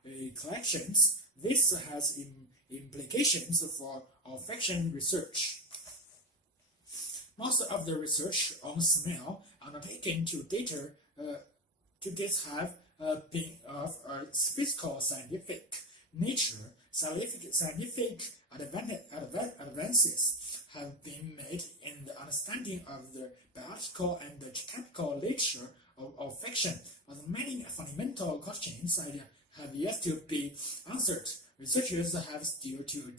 recollections. This has implications for olfaction research. Most of the research on smell undertaken to date have been of a physical scientific nature. Scientific advances have been made in the understanding of the biological and the chemical nature of olfaction, but many fundamental questions have yet to be answered. Researchers have still to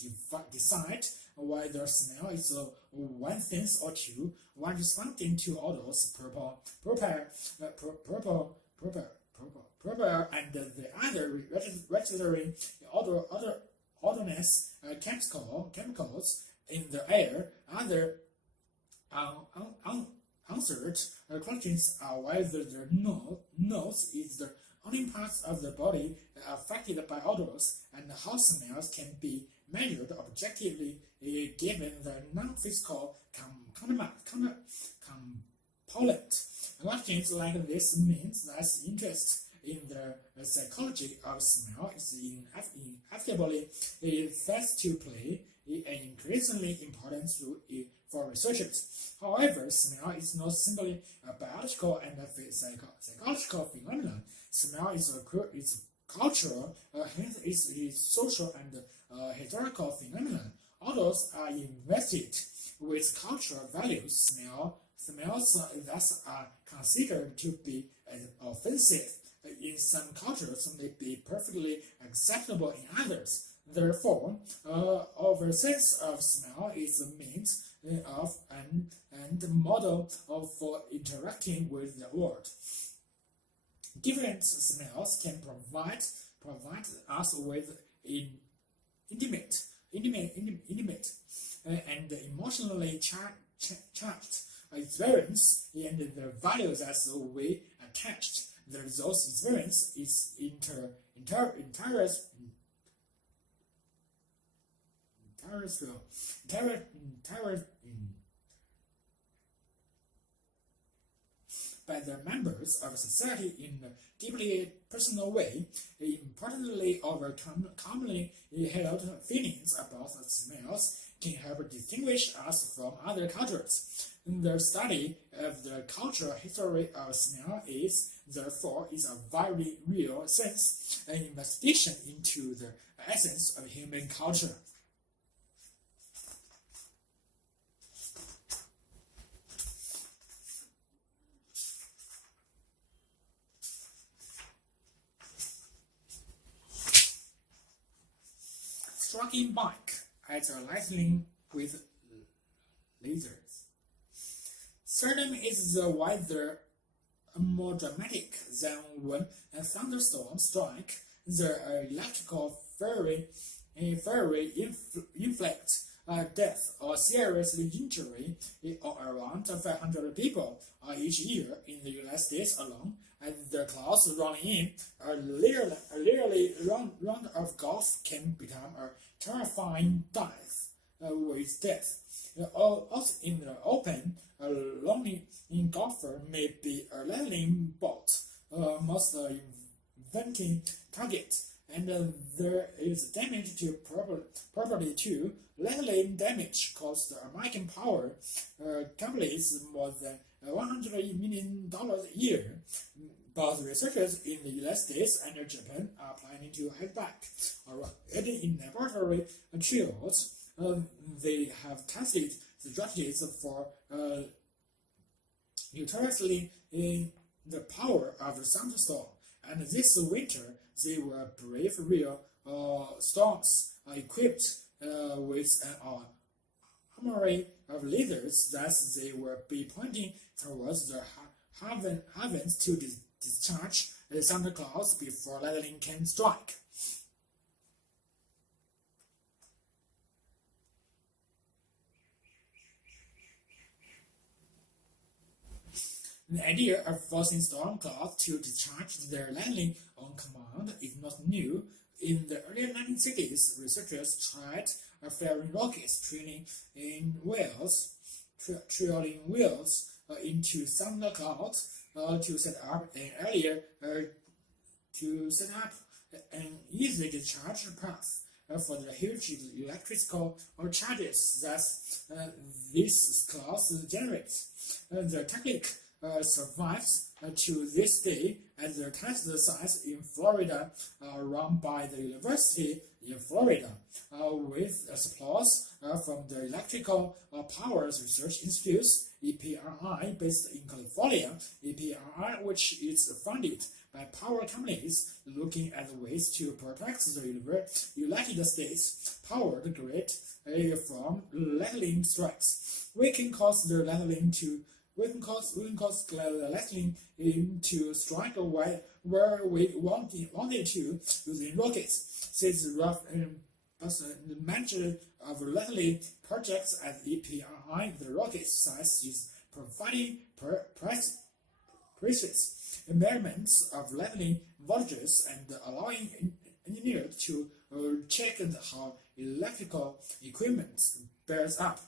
decide whether smell is one thing or two. One responding to odors, purple, and the other registering odorless chemicals in the air. Other unanswered questions are whether the nose is the only part of the body affected by odors, and how smells can be measured objectively given the non-physical component. Questions like this means that interest in the psychology of smell is inevitably fast to play an increasingly important role for researchers. However, smell is not simply a biological and a psychological phenomenon. Smell is cultural, hence it is social and historical phenomenon. Odors are invested with cultural values. Smells thus are considered to be offensive in some cultures, may be perfectly acceptable in others. Therefore, our sense of smell is a means of and model for interacting with the world. Different smells can provide us with intimate and emotionally charged experience, and the values that we attached. Those experience is by the members of society in a deeply personal way. Importantly, our commonly held feelings about smells can help distinguish us from other cultures. The study of the cultural history of smell is, therefore, in a very real sense, an investigation into the essence of human culture. Striking back at a lightning with lasers. Seldom is the weather more dramatic than when a thunderstorm strikes. The electrical fury inflict death or serious injury on around 500 people each year in the United States alone. And the clouds rolling in, a literally round of golf can become a terrifying dive with death. Also in the open, a lonely golfer may be a leveling bolt, most inventing target, and there is damage to property too. Leveling damage cost American power companies more than $100 million a year. But researchers in the United States and Japan are planning to head back. Already in laboratory trials, they have tested strategies for neutralizing the power of the thunderstorm. And this winter, they will brave real storms equipped with an armory of lasers that they will be pointing towards the heavens to discharge the thunderclouds before lightning can strike. The idea of forcing storm clouds to discharge their lightning on command is not new. In the early 1960s, researchers tried firing rockets trailing wheels into thunderclouds to set up an easy discharge path for the huge electrical charges that these clouds generate. The technique survives to this day at the test sites in Florida, run by the University in Florida, with support from the Electrical Powers Research Institute, EPRI, based in California. EPRI, which is funded by power companies looking at ways to protect the United States powered grid from lightning strikes. We can cause the lightning to strike where we wanted to using rockets. Since the manager of lightning projects at EPRI, the rocket size is providing precise measurements of lightning voltages and allowing engineers to check how electrical equipment bears up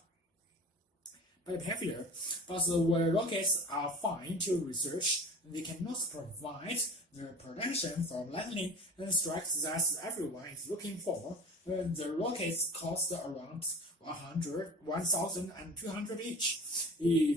by behavior. But where rockets are fine to research, they cannot provide the protection from lightning strikes that everyone is looking for. The rockets cost around $1,200 each.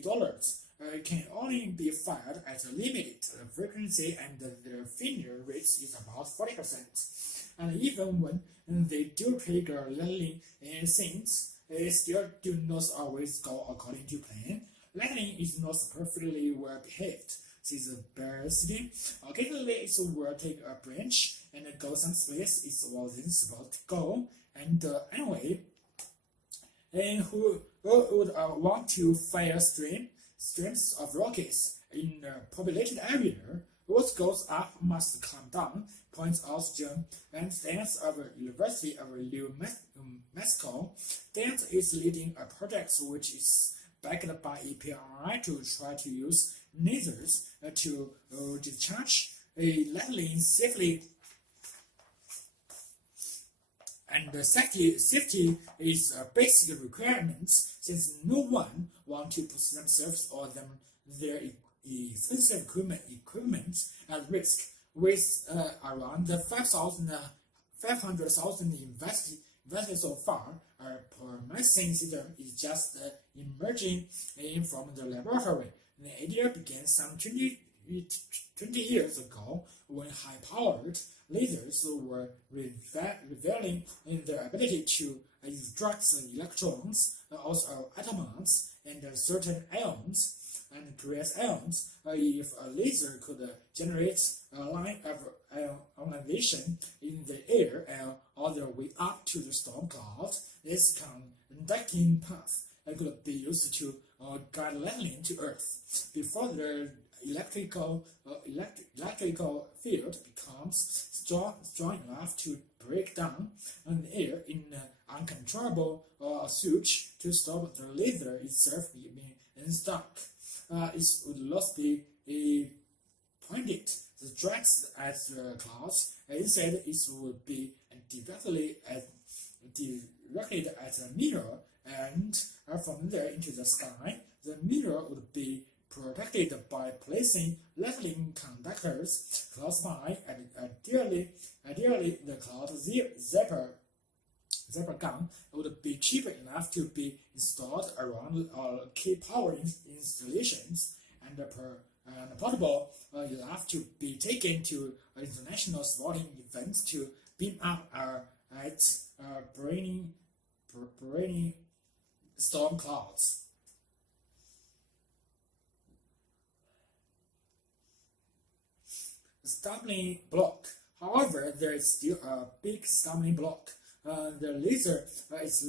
Dollars can only be fired at a limited frequency, and the failure rate is about 40%. And even when they do trigger lightning things, they still do not always go according to plan. Lightning is not perfectly well behaved, says Bear City. Occasionally it will take a branch and go someplace it wasn't supposed to go. And anyway, who would want to fire streams of rockets in a populated area? What goes up must come down, points out John and Dance of the University of New Mexico. Dance is leading a project which is backed by EPRI to try to use lasers to discharge lightning safely. And the safety is a basic requirement, since no one wants to put themselves or their expensive equipment at risk. With around 500,000 invested so far, a promising system is just emerging from the laboratory. The idea began some 20 years ago when high-powered lasers were revealing their ability to extract electrons, also atoms, and certain ions, and create ions. If a laser could generate a line of ionization in the air all the way up to the storm cloud, this conducting path could be used to guide lightning to Earth. Before the electrical field becomes strong enough to break down the air in an uncontrollable switch to stop the laser itself being stuck. It would not be pointed the tracks at the clouds. Instead, it would be directly directed at a mirror, and from there into the sky. The mirror would be protected by placing lightning conductors close by, and ideally the cloud zipper gun would be cheap enough to be installed around key power installations, and portable enough to be taken to international sporting events to beam up its braining storm clouds. Stumbling block. However, there is still a big stumbling block. The laser is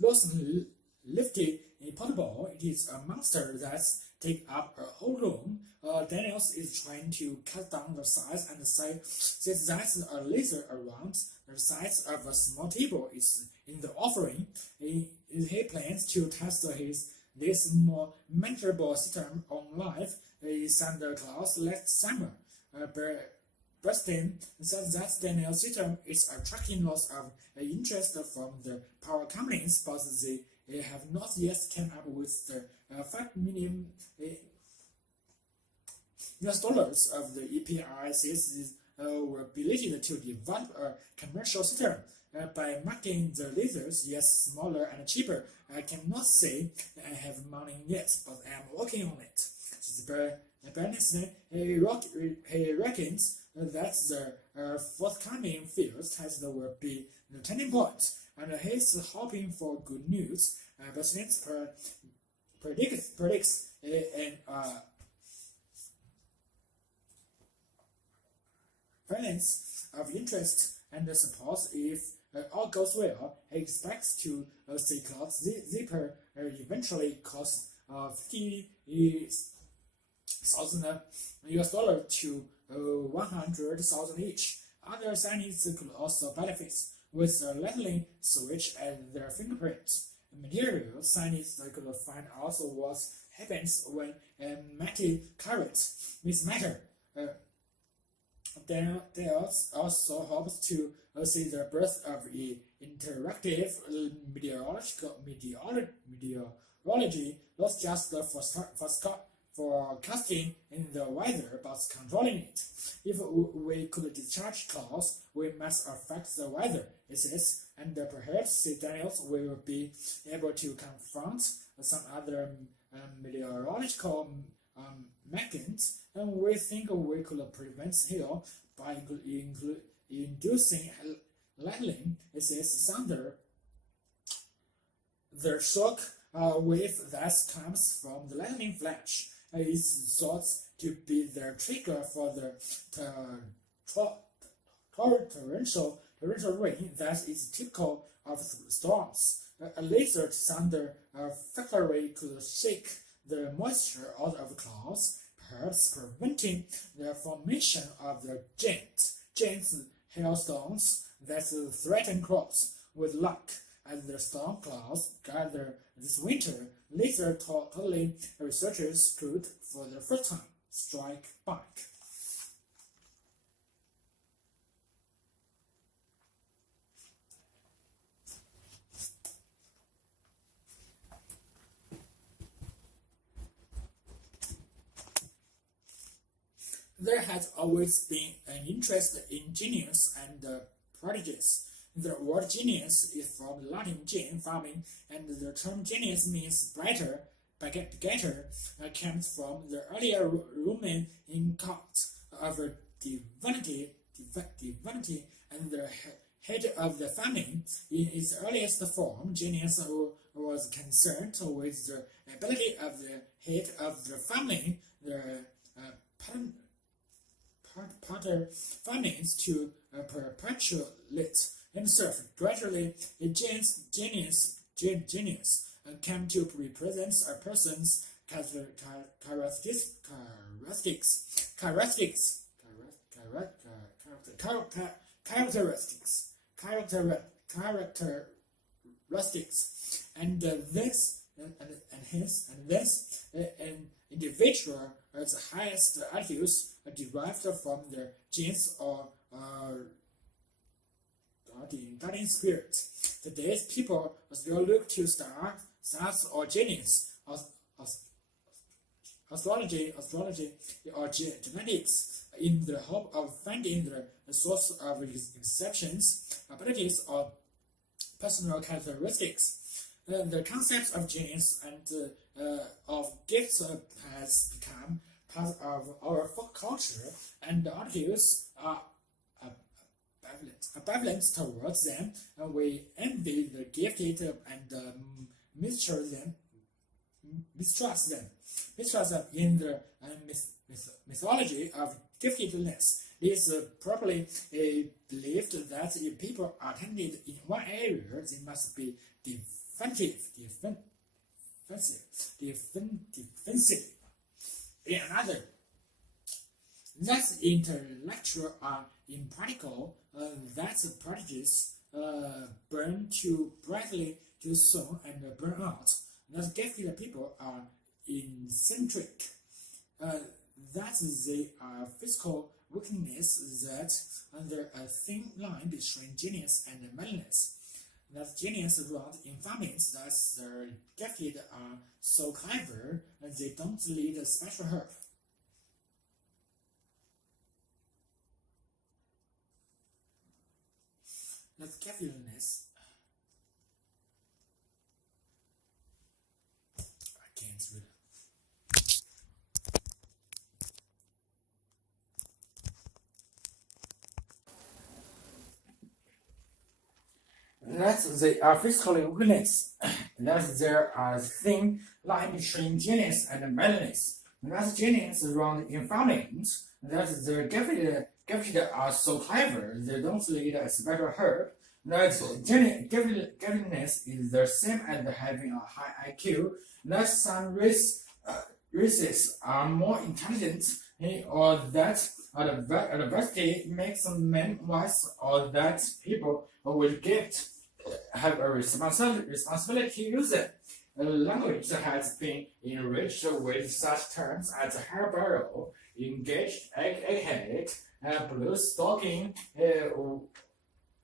loosely lifted in portable. It is a monster that takes up a whole room. Daniels is trying to cut down the size and says that a laser around the size of a small table is in the offering. He plans to test this more manageable system on live in Santa Claus last summer. Preston said that Daniel's system is attracting lots of interest from the power companies, but they have not yet come up with the $5 million of the EPI says were belated to develop a commercial system. By marketing the lasers, yes, smaller and cheaper, I cannot say I have money yet, but I am working on it. Bernstein, he reckons that the forthcoming field test will be the turning point, and he's hoping for good news. Bernstein predicts an balance of interest and support if all goes well. He expects to see Cloud Zipper eventually cost $50,000 to $100,000 each. Other scientists could also benefit with the lightning switch and their fingerprints. Material scientists could find also what happens when metal carrots with matter. They also hopes to see the birth of interactive meteorology, not just for casting in the weather, but controlling it. If we could discharge clouds, we must affect the weather, he says, and perhaps Daniels will be able to confront some other meteorological mechanisms, and we think we could prevent hail by inducing lightning, it says, thunder. The shock wave that comes from the lightning flash is thought to be the trigger for the torrential rain that is typical of storms. A laser thunder factory could shake the moisture out of clouds, perhaps preventing the formation of the giant hailstones that threaten crops. With luck, as the storm clouds gather this winter, laser totally researchers could, for the first time, strike back. There has always been an interest in genius and prodigies. The word genius is from Latin gen, farming, and the term genius means brighter, begetter, comes from the earlier Roman cult of divinity, and the head of the family. In its earliest form, genius was concerned with the ability of the head of the family, the pater families, to perpetuate himself. Gradually, a genius came to represent a person's characteristics, and this an individual at the highest altitudes derived from the genes or guardian spirit. Today's people still look to stars or genius astrology, or genetics in the hope of finding the source of exceptions, abilities, or personal characteristics. The concepts of genius and of gifts has become part of our folk culture, and the attitudes are ambivalent towards them. We envy the gifted and mistrust them in the mythology of giftedness. It is probably believed that if people are talented in one area, they must be defensive in another. That's intellectual or impractical. That's prodigies burn too brightly too soon and burn out. That gifted people are eccentric. That they are physical weakness, that under a thin line between genius and madness. That genius runs in families, that the gifted are so clever and they don't need special help. That giftedness, I can't read. That they are physically weakness, that there are thin line between genius and madness, that genius run in families, that the gifted are so clever they don't need a special help, that giftedness is the same as having a high IQ, that some races are more intelligent, or that adversity makes men wise, or that people with gift have a responsibility to use it. Language has been enriched with such terms as hairborough, engaged, egghead, blue stocking,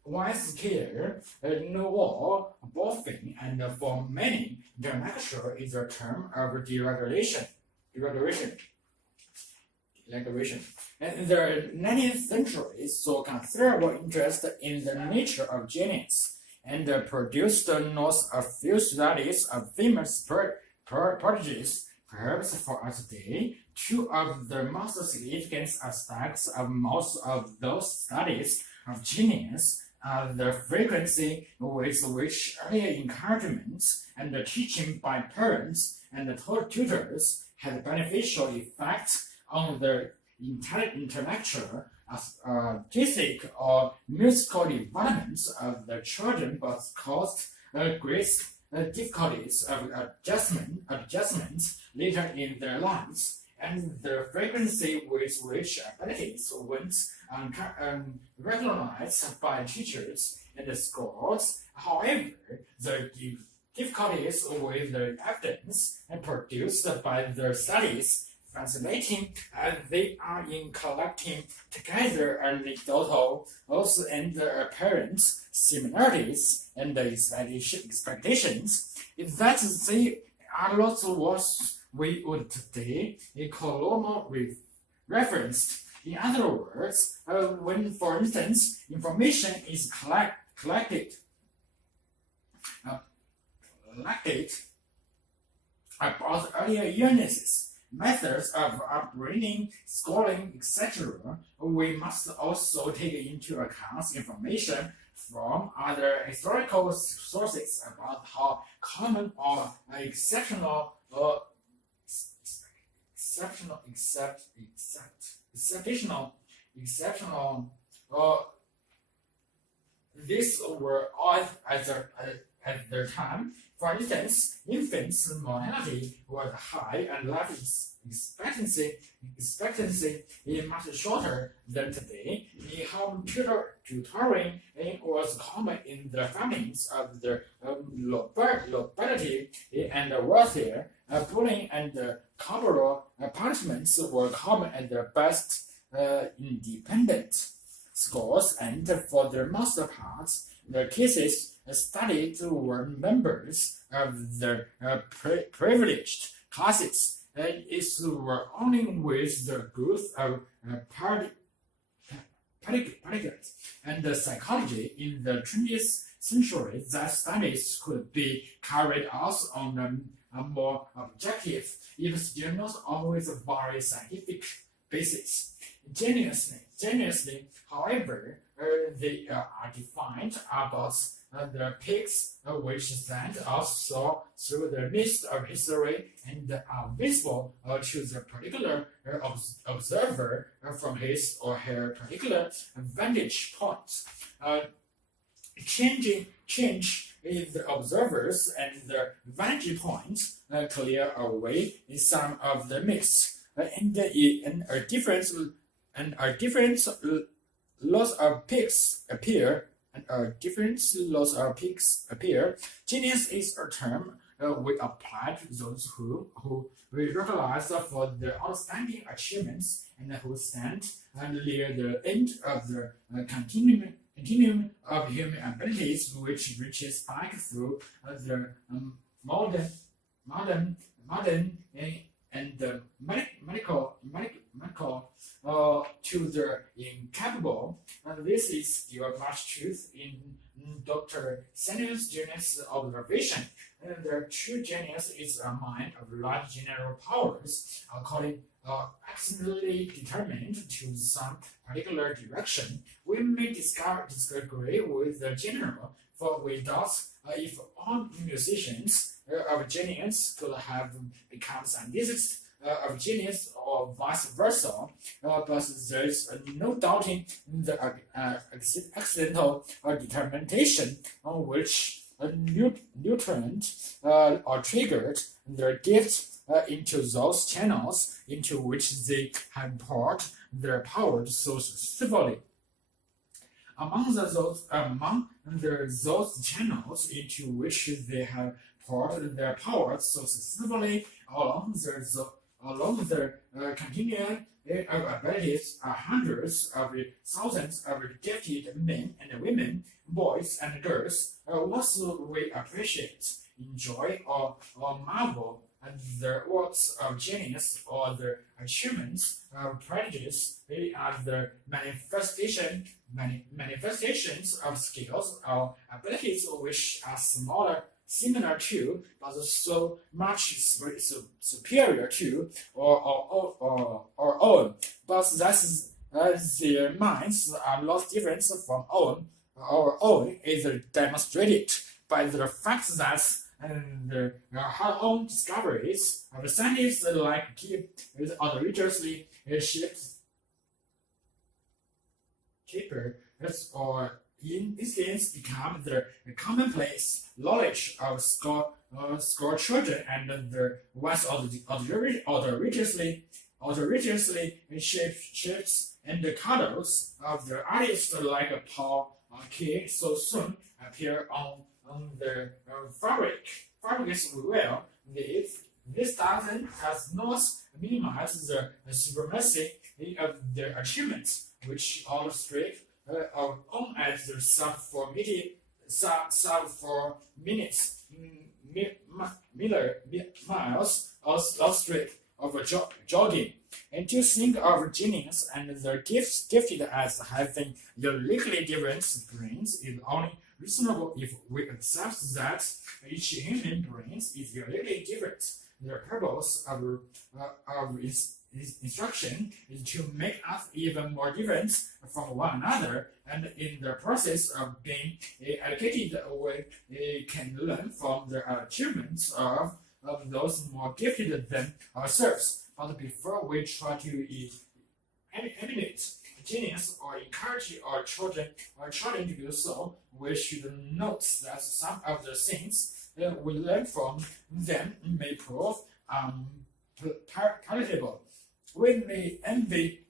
wise care, noir, boffin, and for many, intellectual is a term of derogation. And the 19th century saw considerable interest in the nature of genius, and produced not a few studies of famous prodigies. Perhaps for us today, two of the most significant aspects of most of those studies of genius are the frequency with which early encouragement and the teaching by parents and tutors had beneficial effects on the intellectual, artistic, or musical developments of the children, but caused great difficulties of adjustment later in their lives, and the frequency with which abilities went recognized by teachers and the schools. However, the difficulties with the evidence produced by the studies fascinating as they are in collecting together anecdotal and apparent similarities and expectations, that they are not what we would today call referenced. In other words, when, for instance, information is collected about earlier illnesses, methods of upbringing, schooling, etc., we must also take into account information from other historical sources about how common or exceptional these were all at their time. For instance, infants' mortality was high and life expectancy is much shorter than today. Home tutoring was common in the families of the nobility and the wealthier. Bullying and corporal punishments were common at the best independent schools, and for the most part, the cases studied were members of the privileged classes, were only with the growth of particles and psychology in the 20th century that studies could be carried out on a more objective, if still not always very scientific basis. Generously, however, they are defined about the pigs which stand also through the mist of history and are visible to the particular observer from his or her particular vantage point. Change in the observers and the vantage points clear away some of the mist, and a different lots of pigs appear. Genius is a term we apply to those who we recognize for their outstanding achievements and who stand near the end of the continuum of human abilities, which reaches back through the modern and the medical to the incapable. This is still much truth in Dr. Samuel's genius observation. The true genius is a mind of large general powers, accidentally determined to some particular direction. We may disagree with the general, for we doubt if all musicians of genius could have become scientists of genius or vice versa, but there is no doubting the accidental determination on which nutrient or triggered their gifts into those channels into which they have poured their power so successfully. Among those channels into which they have poured their power so successfully along the continuum of abilities are hundreds of thousands of gifted men and women, boys and girls. What we appreciate, enjoy, or marvel at the works of genius or the achievements of prodigies, they are the manifestations of skills or abilities which are similar to, but so much superior to, or own. But that's their minds are not different from our own is demonstrated by the fact that her own discoveries of scientists like keep outrageously cheaper, or in this case become the commonplace knowledge of school children and the ones outrageously shapes and the colors of the artists like Paul Kay so soon appear on the fabrics well. This does not minimize the supremacy of their achievements, which illustrate our own as the sub 4 minutes miles illustrate of jogging. And to think of genius and the gifted as having uniquely different brains is only reasonable if we accept that each human brain is uniquely different. The purpose of instruction is to make us even more different from one another, and in the process of being educated, we can learn from the achievements of those more gifted than ourselves. But before we try to emulate genius or encourage our children to do so, we should note that some of the things we learn from them may prove palatable. We may envy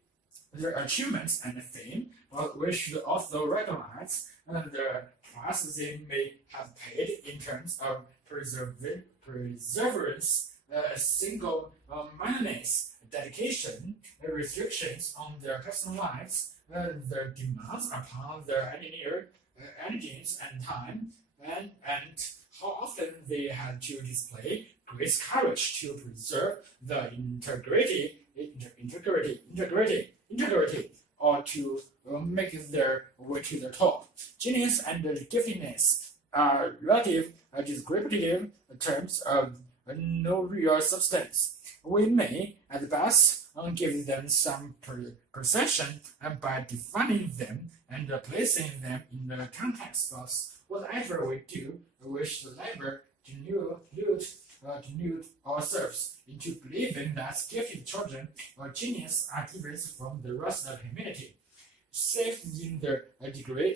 their achievements and fame, but we should also recognize the price they may have paid in terms of perseverance, single-mindedness, dedication, restrictions on their personal lives, their demands upon their energies and time, and how often they had to display great courage to preserve the integrity, or to make their way to the top. Genius and giftedness are relative, descriptive terms of no real substance. We may, at best, give them some perception by defining them and placing them in the context. But whatever we do, we should never delude ourselves into believing that gifted children or genius are different from the rest of humanity, save in the degree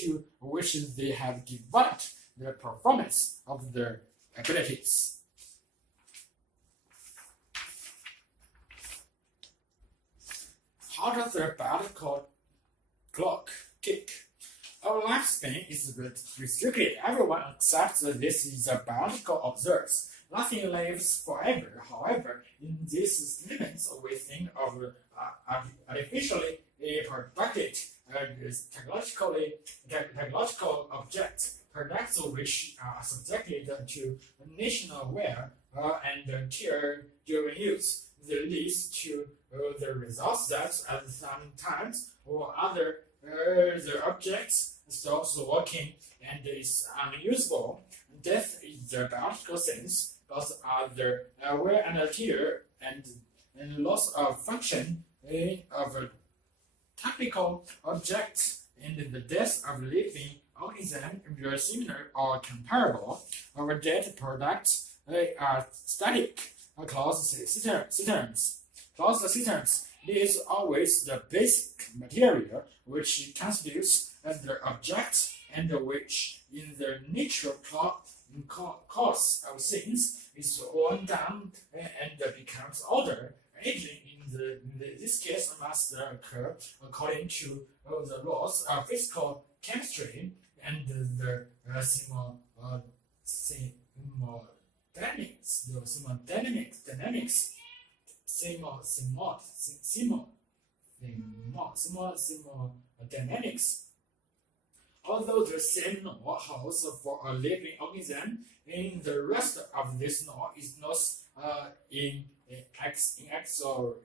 to which they have developed the performance of their abilities. How does the biological clock tick? Our lifespan is restricted. Everyone accepts that this is a biological observance. Nothing lives forever. However, in these statements, we think of artificially produced technological objects, products which are subjected to national wear and tear during use. This leads to the results that at some times or other the object stops working and is unusable. Death in the biological sense, both are the wear and tear and loss of function of a technical object, and the death of living organism are similar or comparable. Our dead products are static closed systems. Closed systems is always the basic material which constitutes the object and which, in the natural course of things, is worn down and becomes older. Aging in this case must occur according to the laws of physical chemistry and the thermodynamics. Although the same law holds for a living organism, in the rest of this law is not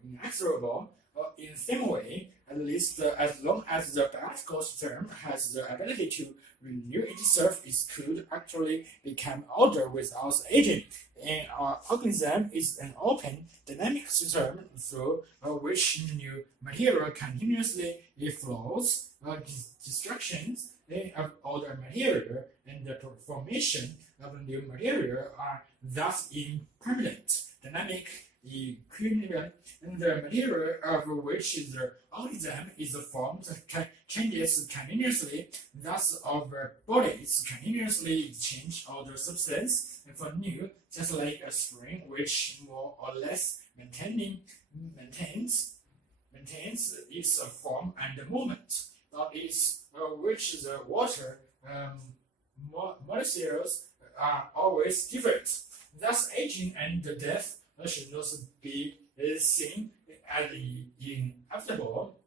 inexorable. In the same way, at least as long as the biological system has the ability to renew itself, it could actually become older without aging. And our organism is an open, dynamic system through which new material continuously flows. Destructions of older material and the formation of new material are thus impermanent, dynamic, equilibrium, and the material of which the organism is formed changes continuously. Thus, our bodies continuously exchange older substance for new, just like a spring which more or less maintains its form and movement. That is, which the water molecules are always different. Thus, aging and death should not be seen as inevitable,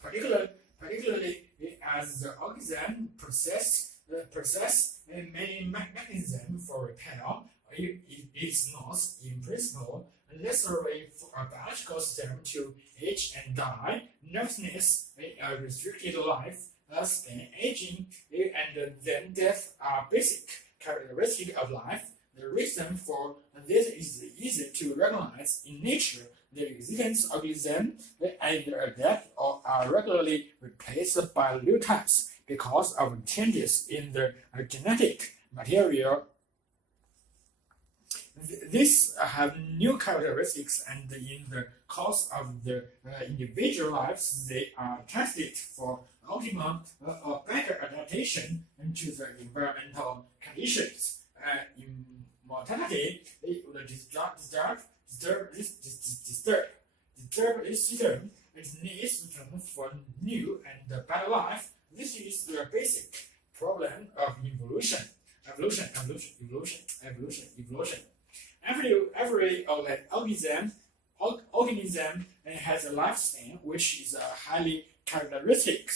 particularly as the organism possess many mechanisms for repair. It is not, in principle, necessary for a biological system to age and die. Nervousness, a restricted life span, aging, and then death are basic characteristics of life. The reason for this is easy to recognize in nature. The existence of organisms either adapt or are regularly replaced by new types because of changes in the genetic material. These have new characteristics, and in the course of the individual lives, they are tested for optimum or better adaptation to the environmental conditions. In mortality, it would disturb this system. It needs for new and better life. This is the basic problem of evolution. Every organism has a lifespan which is highly characteristic.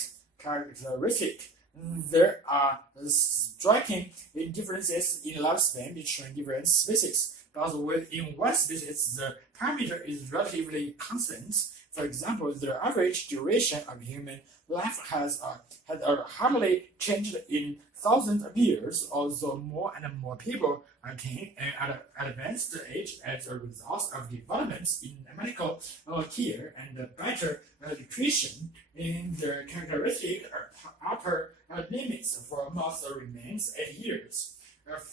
there are striking differences in lifespan between different species, but within one species, the parameter is relatively constant. For example, the average duration of human life has hardly changed in thousands of years, although more and more people attain an advanced age as a result of developments in medical care and better nutrition. In the characteristic upper limits for most remains 8 years.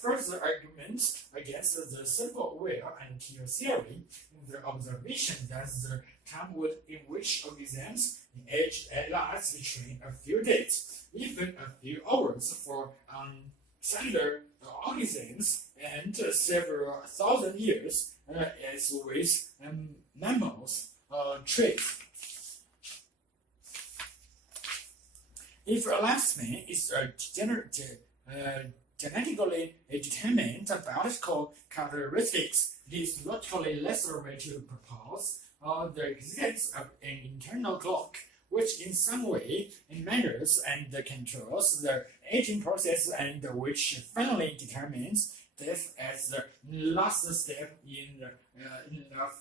Further arguments against the simple wear and tear theory, the observation that the time in which organisms age lies between a few days, even a few hours for cellular organisms, and several thousand years as with mammals traits. If a lifespan is genetically determined biological characteristics, it is logically necessary to propose the existence of an internal clock, which in some way measures and controls the aging process and which finally determines death as the last step in the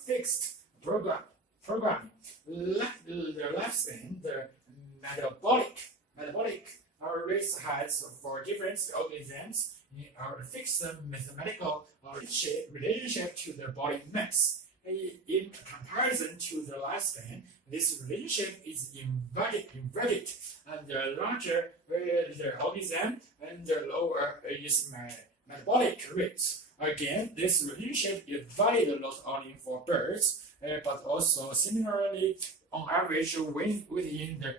fixed programming. The lifespan, the metabolic rates has for different organisms a fixed mathematical relationship to the body mass. In comparison to the lifespan, this relationship is inverted, and the larger the organism and the lower its metabolic rate. Again, this relationship is valid not only for birds, but also similarly on average within the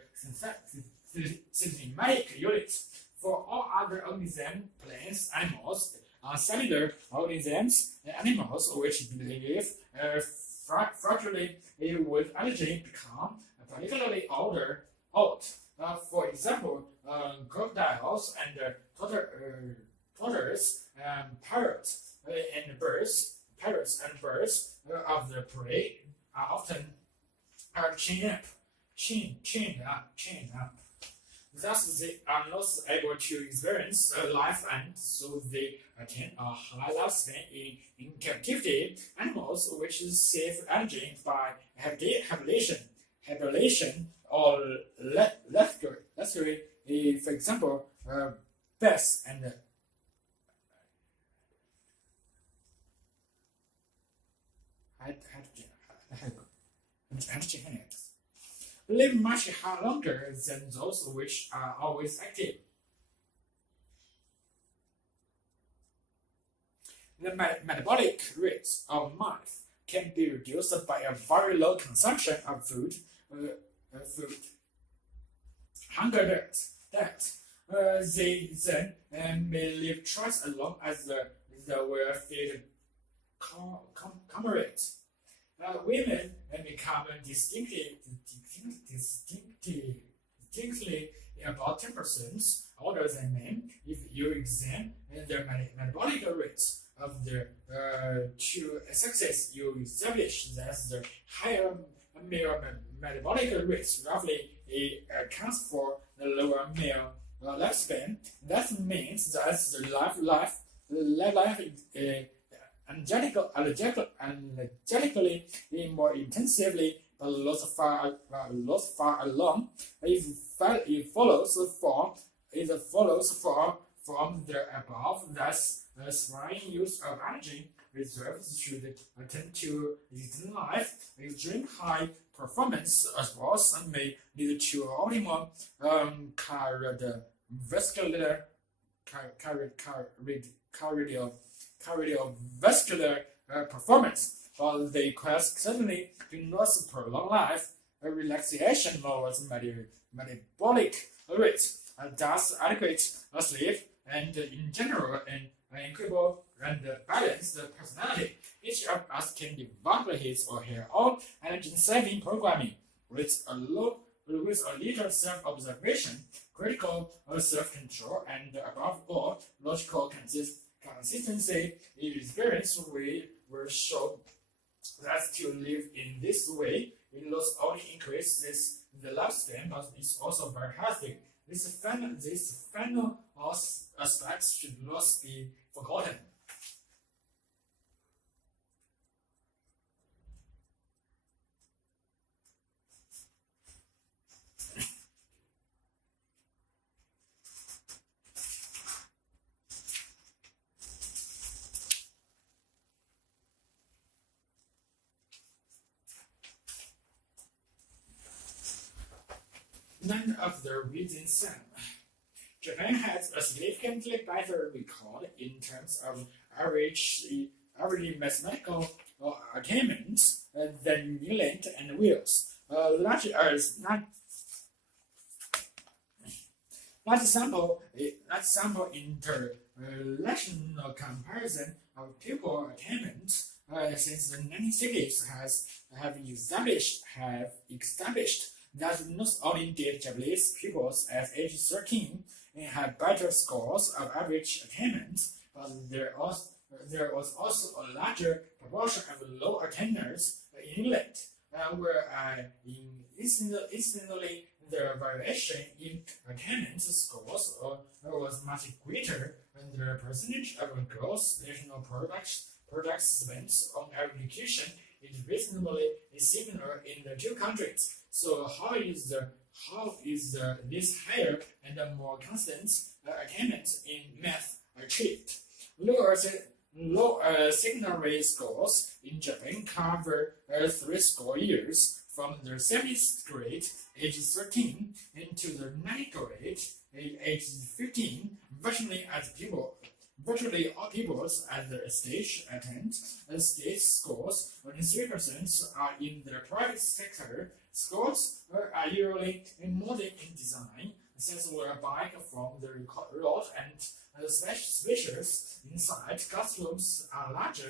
systematic units. For all other organisms, plants, animals, cellular organisms, and animals which live fragilely with energy become particularly old. For example, crocodiles and turtles, parrots and birds of the prey are often chained up. Thus, they are not able to experience life, and so they attain a high lifespan in captivity. Animals which save energy by hibernation or lethargy, for example, bats and live much longer than those which are always active. The metabolic rate of mice can be reduced by a very low consumption of food. Hunger that they then may live twice as long as the well-fed comrades. Women become distinctly about 10% older than men if you examine the metabolic rates of the two sexes. You establish that the higher male metabolic rates roughly accounts for the lower male lifespan. That means that the life energetically more intensively, but lost far along. It follows from the above that the swine use of energy reserves should attend to extend life. Extreme high performance sports may lead to optimal cardiovascular performance, but they certainly do not prolong life. Relaxation lowers metabolic rate, thus adequate sleep, and in general an equable and balanced personality. Each of us can develop his or her own energy-saving programming with a little self-observation, critical self-control, and above all, logical consistency in experience. We were shown that to live in this way, it not only increases the lifespan, but it's also very healthy. These final aspects should not be forgotten. None of the reasons some. Japan has a significantly better record in terms of average mathematical attainments than England and Wales. Large sample international comparison of pupil attainment since the 1960s have established that not only did Japanese pupils at age 13 have better scores of average attainment, but there was also a larger proportion of low attainers in England, where instantly the variation in attainment scores was much greater than the percentage of gross national products spent on education is reasonably similar in the two countries. So how is this higher and more constant attainment in math achieved? Lower secondary scores in Japan cover 3 school years from the 7th grade, age 13, into the 9th grade, age 15. Virtually all pupils at the stage attend state schools. Only 3% are in the private sector. Schools are usually modern in design, since we are buying from the road and spacious inside. Classrooms are large,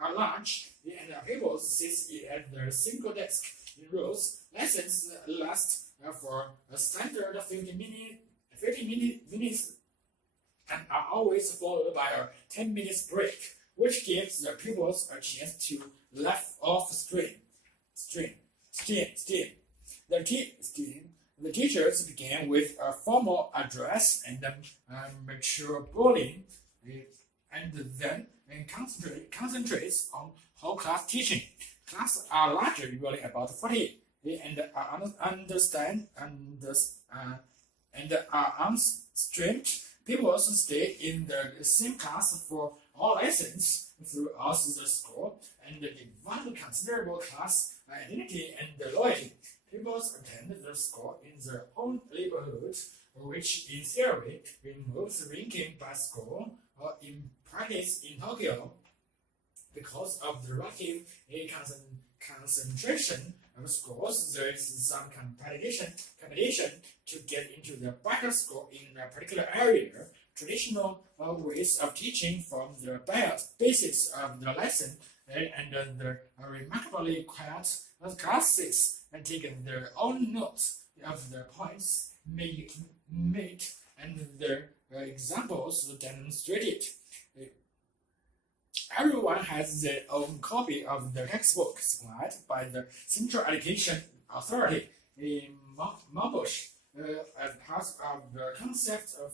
and pupils sit at their single desk in rows. Lessons last for a standard 50 minutes and are always followed by a 10 minutes break, which gives the pupils a chance to let off steam. The teachers begin with a formal address and mature bullying, and then concentrates on whole class teaching. Classes are larger, usually about 40, and are unstrained. Pupils stay in the same class for all lessons throughout the school and develop considerable class identity and loyalty. Pupils attend the school in their own neighborhood, which in theory removes ranking by school, or in practice in Tokyo, because of the relative concentration of schools, there is some competition to get into the better school in a particular area. Traditional ways of teaching from the basis of the lesson and the remarkably quiet classes and taken their own notes of the points made and their examples demonstrated. Everyone has their own copy of the textbook supplied by the Central Education Authority in Marbush as part of the concept of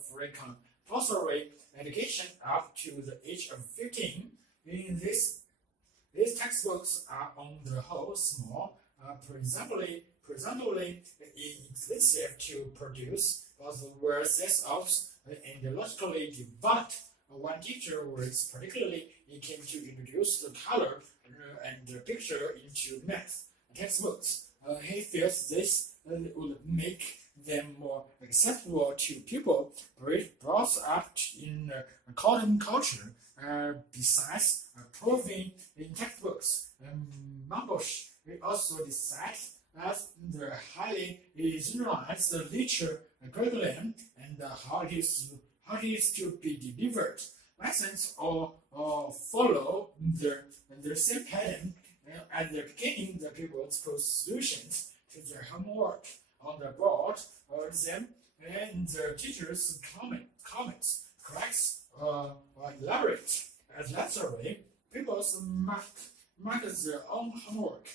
compulsory education up to the age of 15. These textbooks are on the whole small, presumably inexpensive to produce, but were set out and logically developed. One teacher was particularly keen to introduce the color and the picture into math textbooks. He feels this would make them more acceptable to people brought up in a common culture. Besides proving in textbooks, Marbush also decided that the highly generalized literature curriculum and how it is to be delivered. Lessons all follow the same pattern. At the beginning, the pupils put solutions to their homework on the board or exam, and the teacher's comments corrects or elaborate. As laterally, pupils mark their own homework.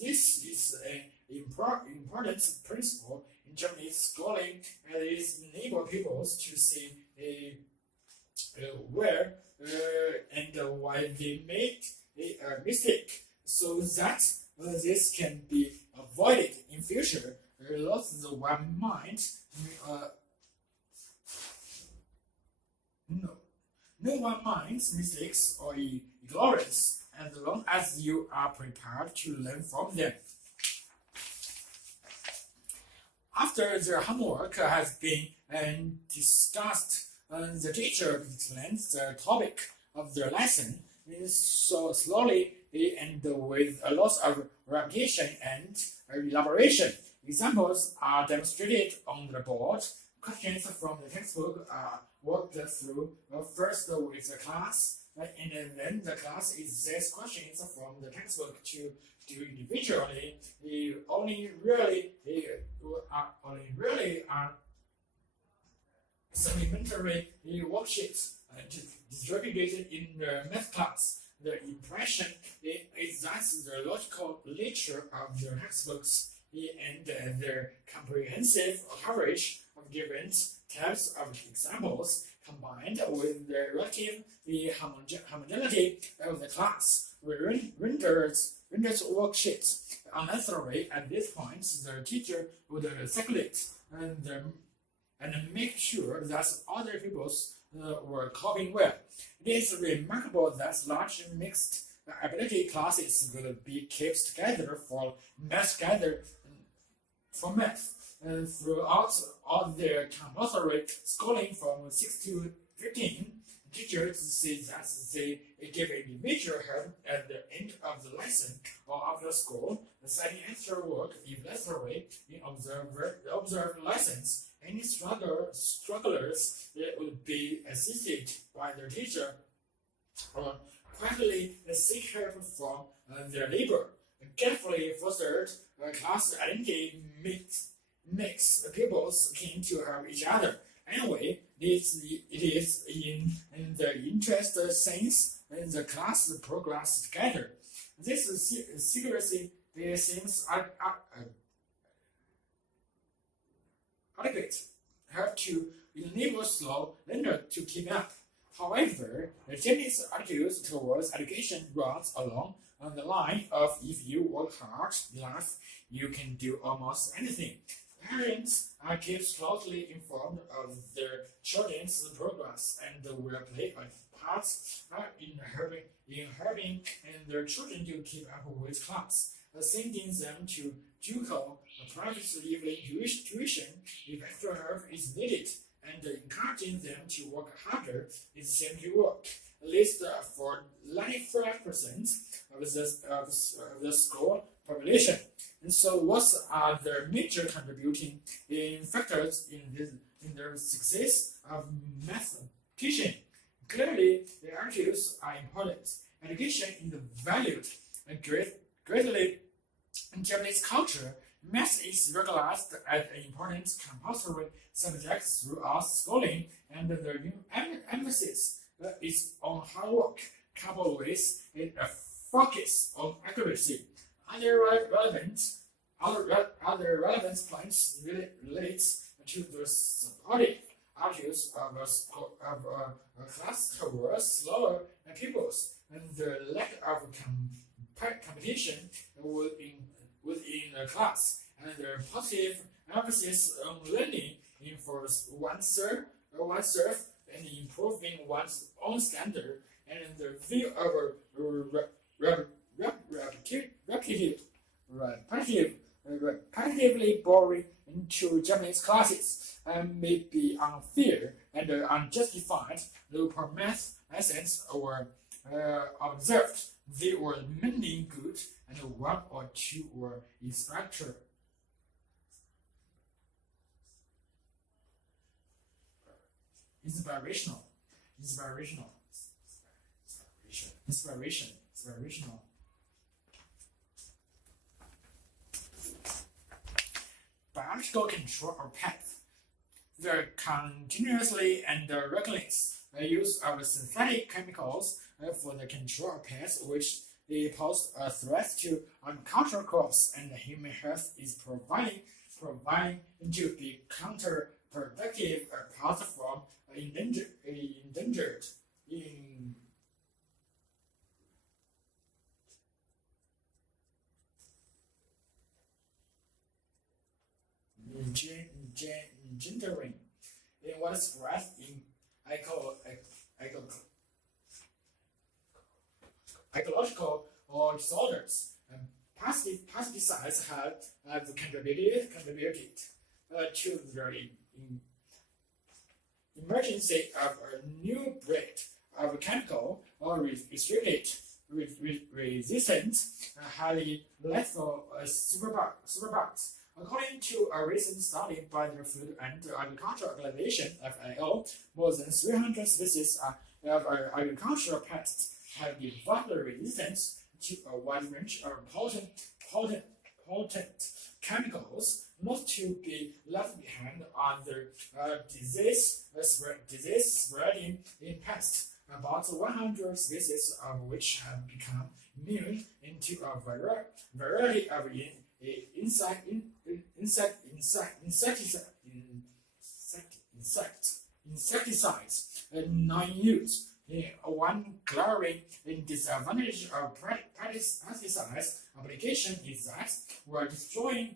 This is an important principle in Japanese schooling, and it enables pupils to see where and why they made a mistake, so that this can be avoided in future. Lost the one mind. No one minds mistakes or ignorance as long as you are prepared to learn from them. After their homework has been discussed, the teacher explains the topic of their lesson so slowly and with a lot of repetition and elaboration. Examples are demonstrated on the board. Questions from the textbook are worked through first with the class, and then the class says questions from the textbook to do individually. Only really are supplementary worksheets distributed in the math class. The impression is that the logical nature of the textbooks and their comprehensive coverage of different types of examples combined with the relative homogeneity of the class renders worksheets unnecessary. At this point, the teacher would circulate and make sure that other pupils were copying well. It is remarkable that large mixed ability classes will be kept together for math throughout all their compulsory schooling from 6 to 15. Teachers say that they give individual help at the end of the lesson or after school, assigning extra work if necessary in observed lessons. Any strugglers would be assisted by their teacher or quietly seek help from their neighbor. Carefully fostered class identity makes pupils keen to help each other. Anyway, it is in the interest since the class progress together. This secrecy seems adequate, help to enable slow learners to keep up. However, the Japanese attitude towards education runs along the line of if you work hard enough, you can do almost anything. Parents are kept closely informed of their children's progress and will play a part in helping their children to keep up with class, sending them to JUCO, private evening tuition if extra help is needed, and encouraging them to work harder if they can work. At least for 95% of the school population. And so, what are the major contributing factors in the success of math teaching? Clearly, the attitudes are important. Education is valued greatly in Japanese culture. Math is recognized as an important compulsory subject throughout schooling, and the new emphasis is on hard work, coupled with a focus on accuracy. Other relevant points relate to the supportive attitudes of a class towards slower pupils and the lack of competition within a class, and the positive emphasis on learning for oneself and improving one's own standard, and the view of repetitively boring into Japanese classes may be unfair and unjustified. Though per math lessons were observed, they were mainly good, and one or two were inspector. Inspirational. Biological control or PET. The continuously and reckless use of synthetic chemicals for the control of pests, which they pose a threat to agricultural crops and human health is proving to be counterproductive apart from endangered in engendering in widespread in ecological or disorders. Pesticides have contributed to the emergency of a new breed of chemical or resistant, highly lethal superbugs. According to a recent study by the Food and Agriculture Organization (FAO), more than 300 species of agricultural pests have developed resistance to a wide range of potent chemicals, not to be left behind on the disease spreading in pests. About 100 species of which have become immune to a variety of insecticides, non-use. One glaring disadvantage of pesticides application is that we're destroying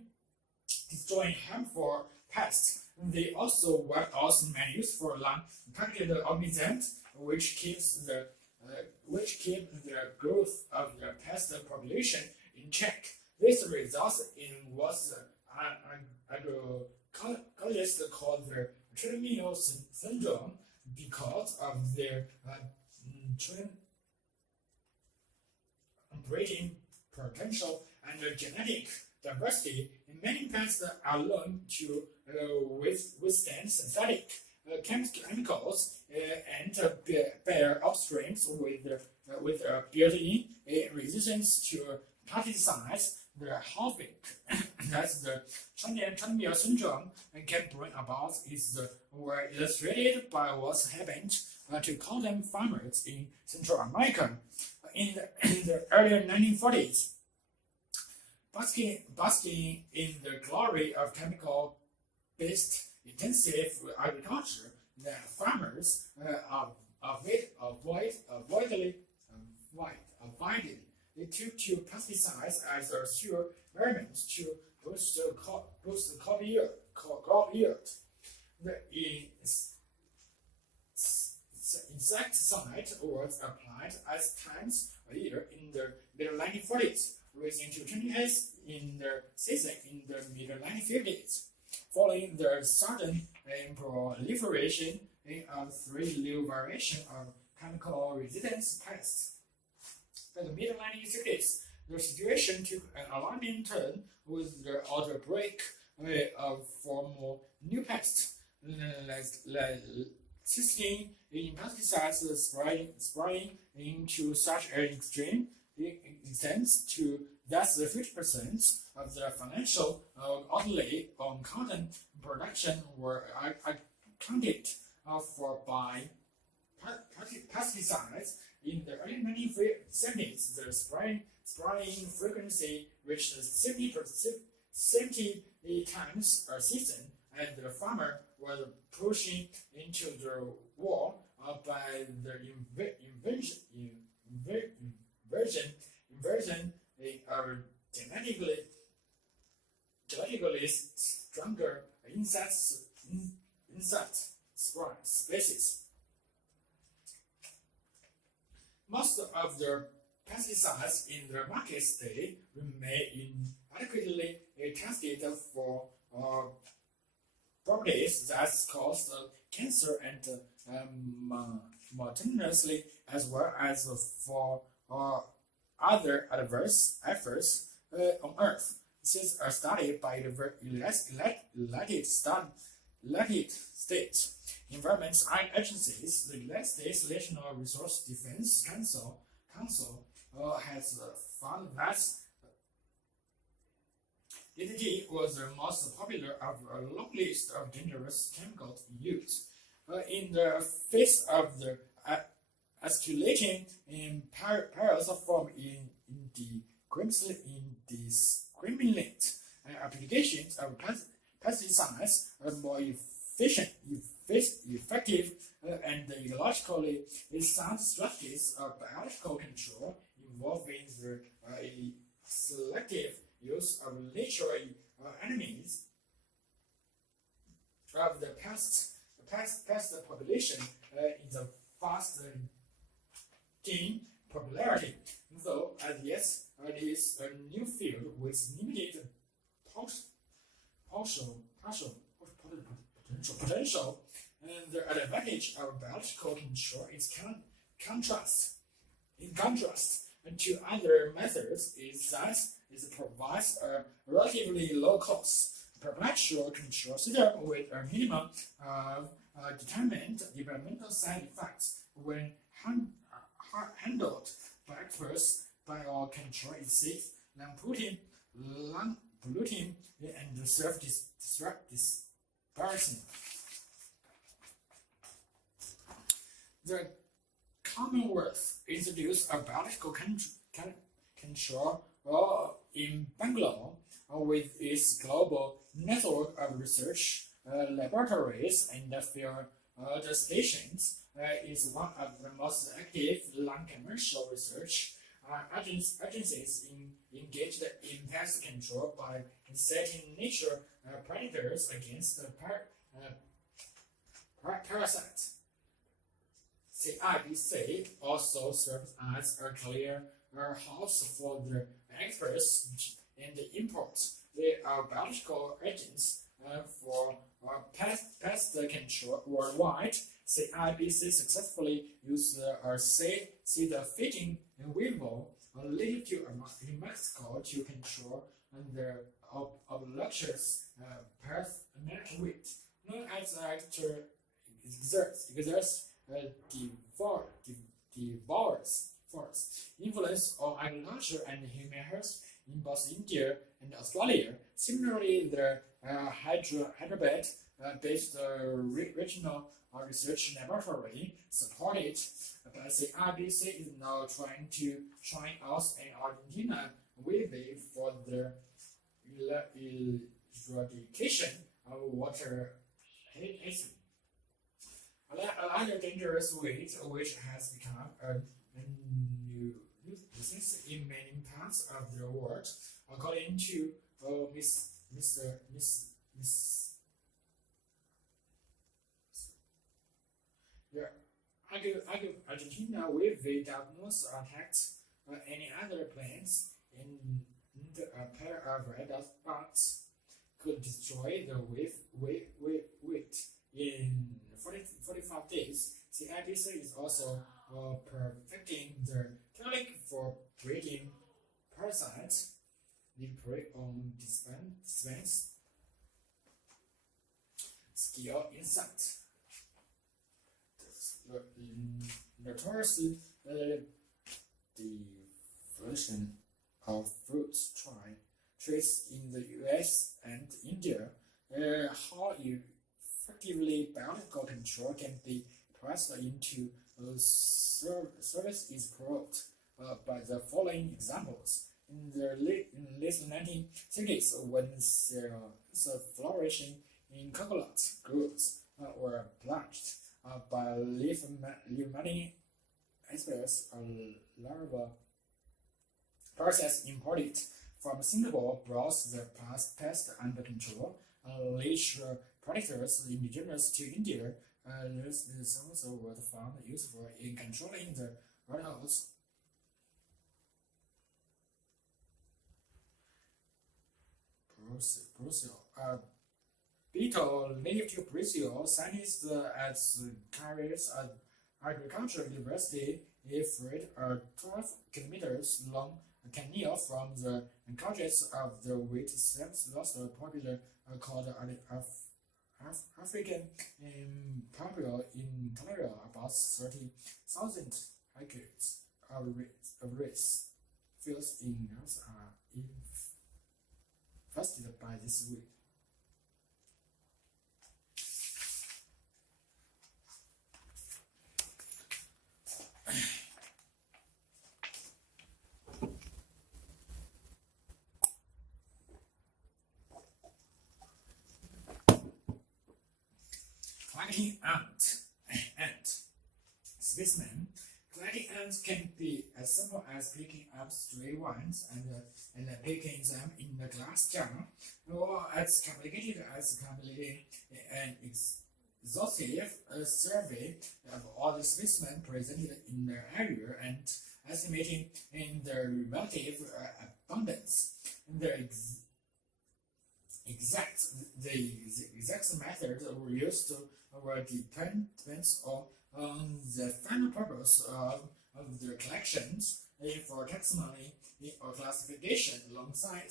harmful pests. They also wipe out many useful long-targeted organisms, which keeps the growth of the pest population in check. This results in what agroecologists call the treadmill syndrome because of their breeding potential and genetic diversity. Many pests are learned to withstand synthetic chemicals and bear upstreams with a built-in resistance to pesticides. The havoc that the treadmill syndrome can bring about is were illustrated by what happened to cotton farmers in Central America in the early 1940s. Basking in the glory of chemical-based intensive agriculture, the farmers avoided they took to pesticides as a sure measurement to boost crop yield. The insecticide was applied as times a year in the mid-1940s, rising to 28 in the season in the mid-1950s. Following the sudden proliferation of three new variations of chemical resistance pests. By the mid-1960s, the situation took an alarming turn with the outbreak of four more new pests, existing in pesticides spraying into such an extreme extent to that 50% of the financial outlay on cotton production were accounted for by pesticides. In the early 1970s, the spraying frequency reached 70 times a season, and the farmer was pushing into the wall by the inversion of genetically stronger insect species. Most of the pesticides in the market today remain inadequately tested for properties that cause cancer and mortality, as well as for other adverse effects on Earth. Since a study by the United States Environment Agencies, the United States National Resource Defense Council has found that DDT was the most popular of a long list of dangerous chemicals used. In the face of the escalating in perils from indiscriminate applications of pesticides are more efficient, effective, and ecologically sound strategies of biological control involving the selective use of natural enemies of the pest population is a fast gain popularity, though as yet it is a new field with limited potential. And the advantage of biological control is in contrast to other methods is that it provides a relatively low cost perpetual control system with a minimum of determined developmental side effects when handled by experts. Biocontrol is safe, non-polluting, and self-dispersing. The Commonwealth introduced a biological control in Bangalore with its global network of research laboratories and field stations. Is one of the most active non-commercial research agencies engaged in pest control by setting nature predators against parasites. CIBC also serves as a clear house for the exports and imports. They are biological agents for pest control worldwide. CIBC successfully used seed fitting in vivo native to Mexico to control the obnoxious pest network, known as exerts devours influence on agriculture and human health in both India and Australia. Similarly, the Hyderabad-based regional research laboratory supported by the IBC is now trying out an Argentina way for the eradication of water hazing. Another dangerous weed, which has become a nuisance in many parts of the world, according to Argentina with the diagnosis attacks any other plants, and a pair of red spots could destroy the wheat in 45 days. The IBC is also perfecting the technique for breeding parasites. They prey on dispense skill insects. The notorious diversion of fruit trees in the US and India. How effectively biological control can be pressed into service is proved by the following examples. In the late 1960s, when the flourishing in coconut groves were blanched by leaf-many aspects of larva process imported from Singapore brought the pest under control. Leech predators indigenous to India, these also were found useful in controlling the runoffs. Brazil. Beetle native to Brazil, scientists at Carriers Agricultural University freed a 12 kilometers long canal from the carcass of the wheat stems lost popular called African Purple in Colorado. About 30,000 acres of rice fields in North are infested by this weed. Collecting ant specimen. Collecting ants can be as simple as picking up stray ones and picking them in the glass jar, or as complicated as completing an exhaustive survey of all the specimens presented in the area and estimating in their relative abundance. The exact methods used will depends on the final purpose of the collections for taxonomy or classification alongside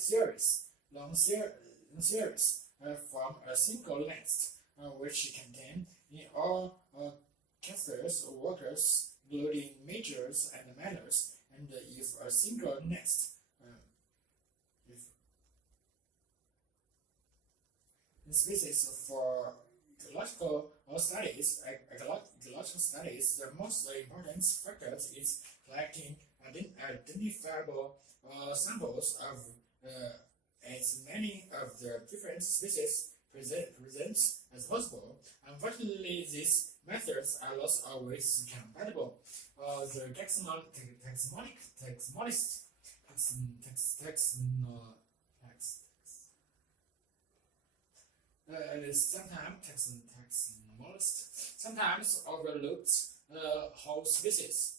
long series from a single list, which contain all clusters of workers, including majors and minors, and if a single nest. In species for ecological studies, the most important factor is collecting identifiable samples of as many of the different species presents as possible. Unfortunately, these methods are not always compatible. The sometimes overlooks whole species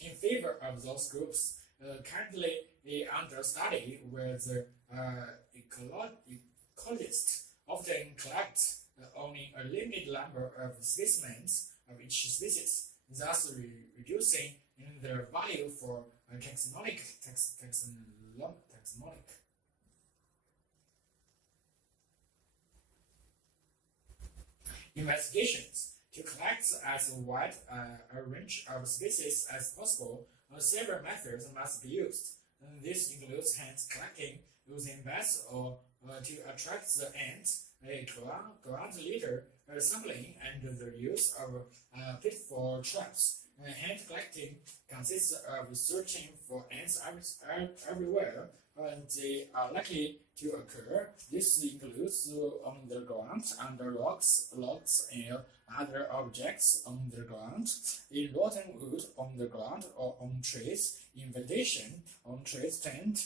in favor of those groups. Currently under study, where the ecologists often collect only a limited number of specimens of each species, thus reducing their value for taxonomic. Investigations to collect as wide a range of species as possible. Several methods must be used. This includes hand collecting using bats or to attract the ants, ground litter sampling, and the use of pitfall traps. Hand collecting consists of searching for ants everywhere, and they are likely to occur. This includes on the ground, under rocks, logs, and other objects on the ground, in rotten wood on the ground or on trees, in vegetation, on tree stand,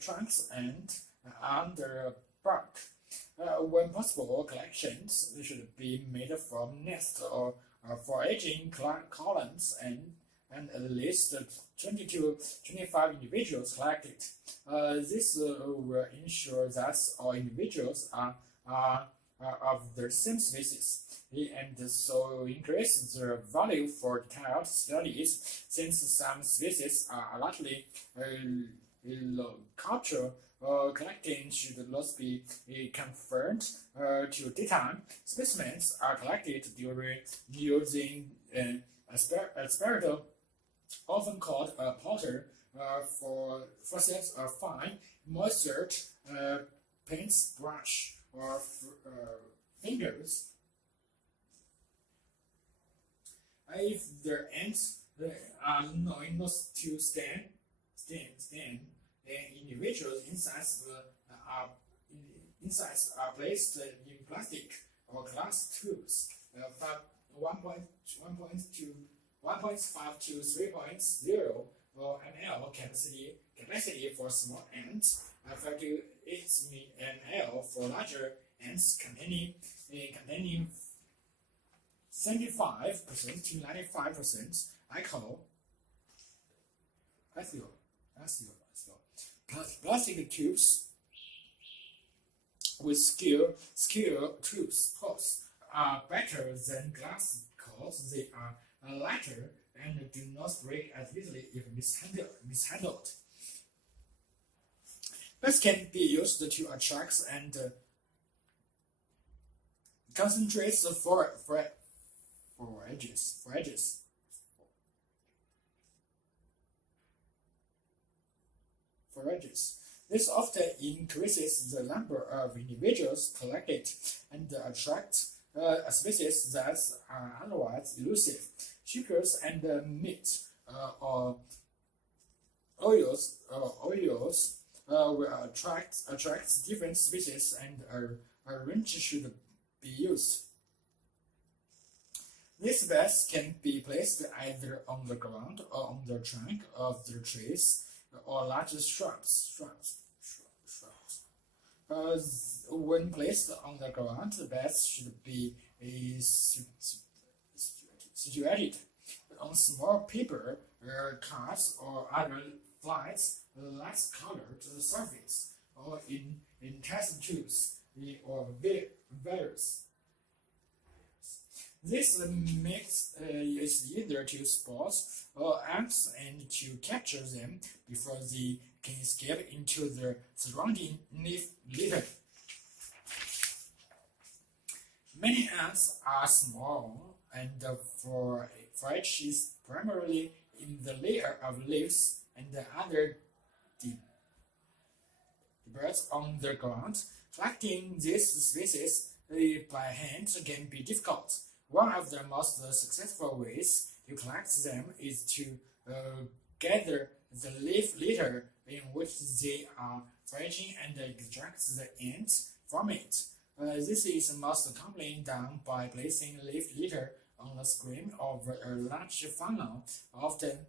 trunks, and under bark. When possible, collections should be made from nests or foraging columns and at least 20 to 25 individuals collected. This will ensure that all individuals are of the same species, and so increase the value for detailed studies, since some species are likely culture. Collecting should not be confined to daytime. Specimens are collected during using aspirator, often called a potter, for sets of fine, moistured paintbrush or fingers. If the ants are known not to stand, then individual insides are placed in plastic or glass tubes, 1.5 to 3.0 ml capacity for small ants, 5 to 8 ml for larger ants, containing 75% to 95% alcohol. Plastic tubes with secure tops are better than glass because they are lighter and do not break as easily if mishandled. This can be used to attract and concentrate forages. This often increases the number of individuals collected and attracts species that are otherwise elusive. Sugars and meat or oils will attract different species, and a range should be used. These beds can be placed either on the ground or on the trunk of the trees or large shrubs. When placed on the ground, the beds should be situated on small paper cards or other light-colored surface, or in test tubes or vessels. This makes it easier to spot ants and to capture them before they can escape into the surrounding litter. Many ants are small, and forage is primarily in the layer of leaves and other debris on the ground. Collecting these species by hand can be difficult. One of the most successful ways to collect them is to gather the leaf litter in which they are foraging and extract the ants from it. This is most commonly done by placing leaf litter on the screen of a large funnel, often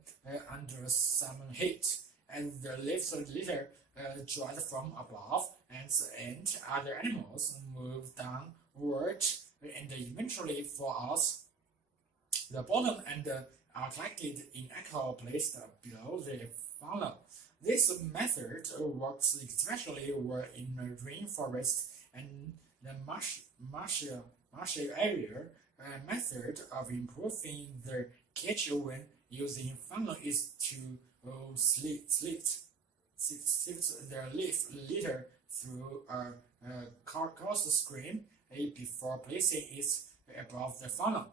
under some heat. As the leaf litter dries from above, ants and other animals move downward and eventually fall out the bottom and are collected in equal placed below the funnel. This method works especially well in rainforest and the marshy area. A method of improving the catch when using funnel is to sift the leaf litter through a coarse screen before placing it above the funnel.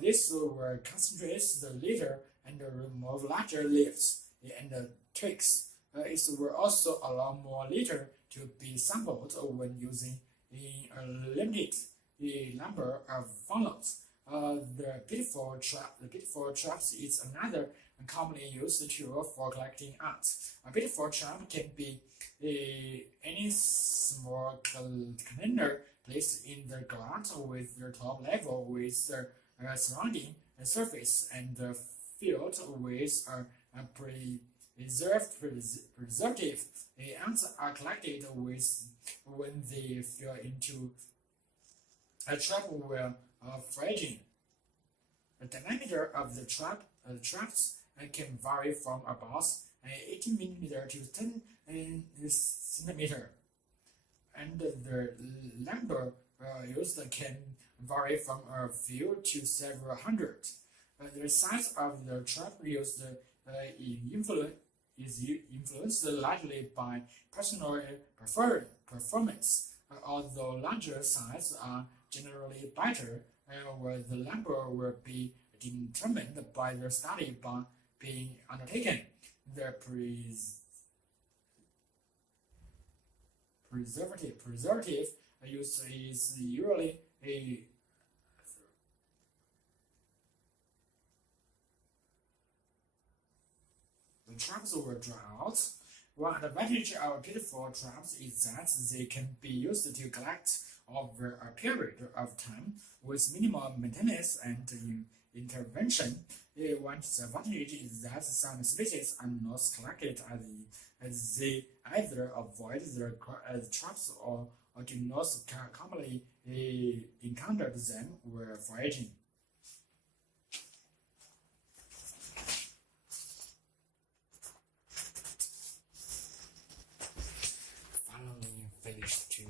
This will concentrate the litter and remove larger leaves and twigs. It will also allow more litter to be sampled when using a limited number of funnels. The pitfall trap is another commonly used tool for collecting ants. A pitfall trap can be any small container placed in the ground with the top level with the surrounding surface and filled with a preservative. The ants are collected with when they fall into a trap while foraging. The diameter of the traps can vary from about 18 mm to 10 cm, and the number used can vary from a few to several hundred. The size of the trap used is influenced largely by personal performance, although larger sizes are generally better, where the number will be determined by the study being undertaken. The preservative use is usually the traps will dry out. One advantage of pitfall traps is that they can be used to collect over a period of time with minimal maintenance and intervention. One disadvantage is that some species are not collected as they either avoid the traps or do not commonly encounter them while foraging. Finally, finished to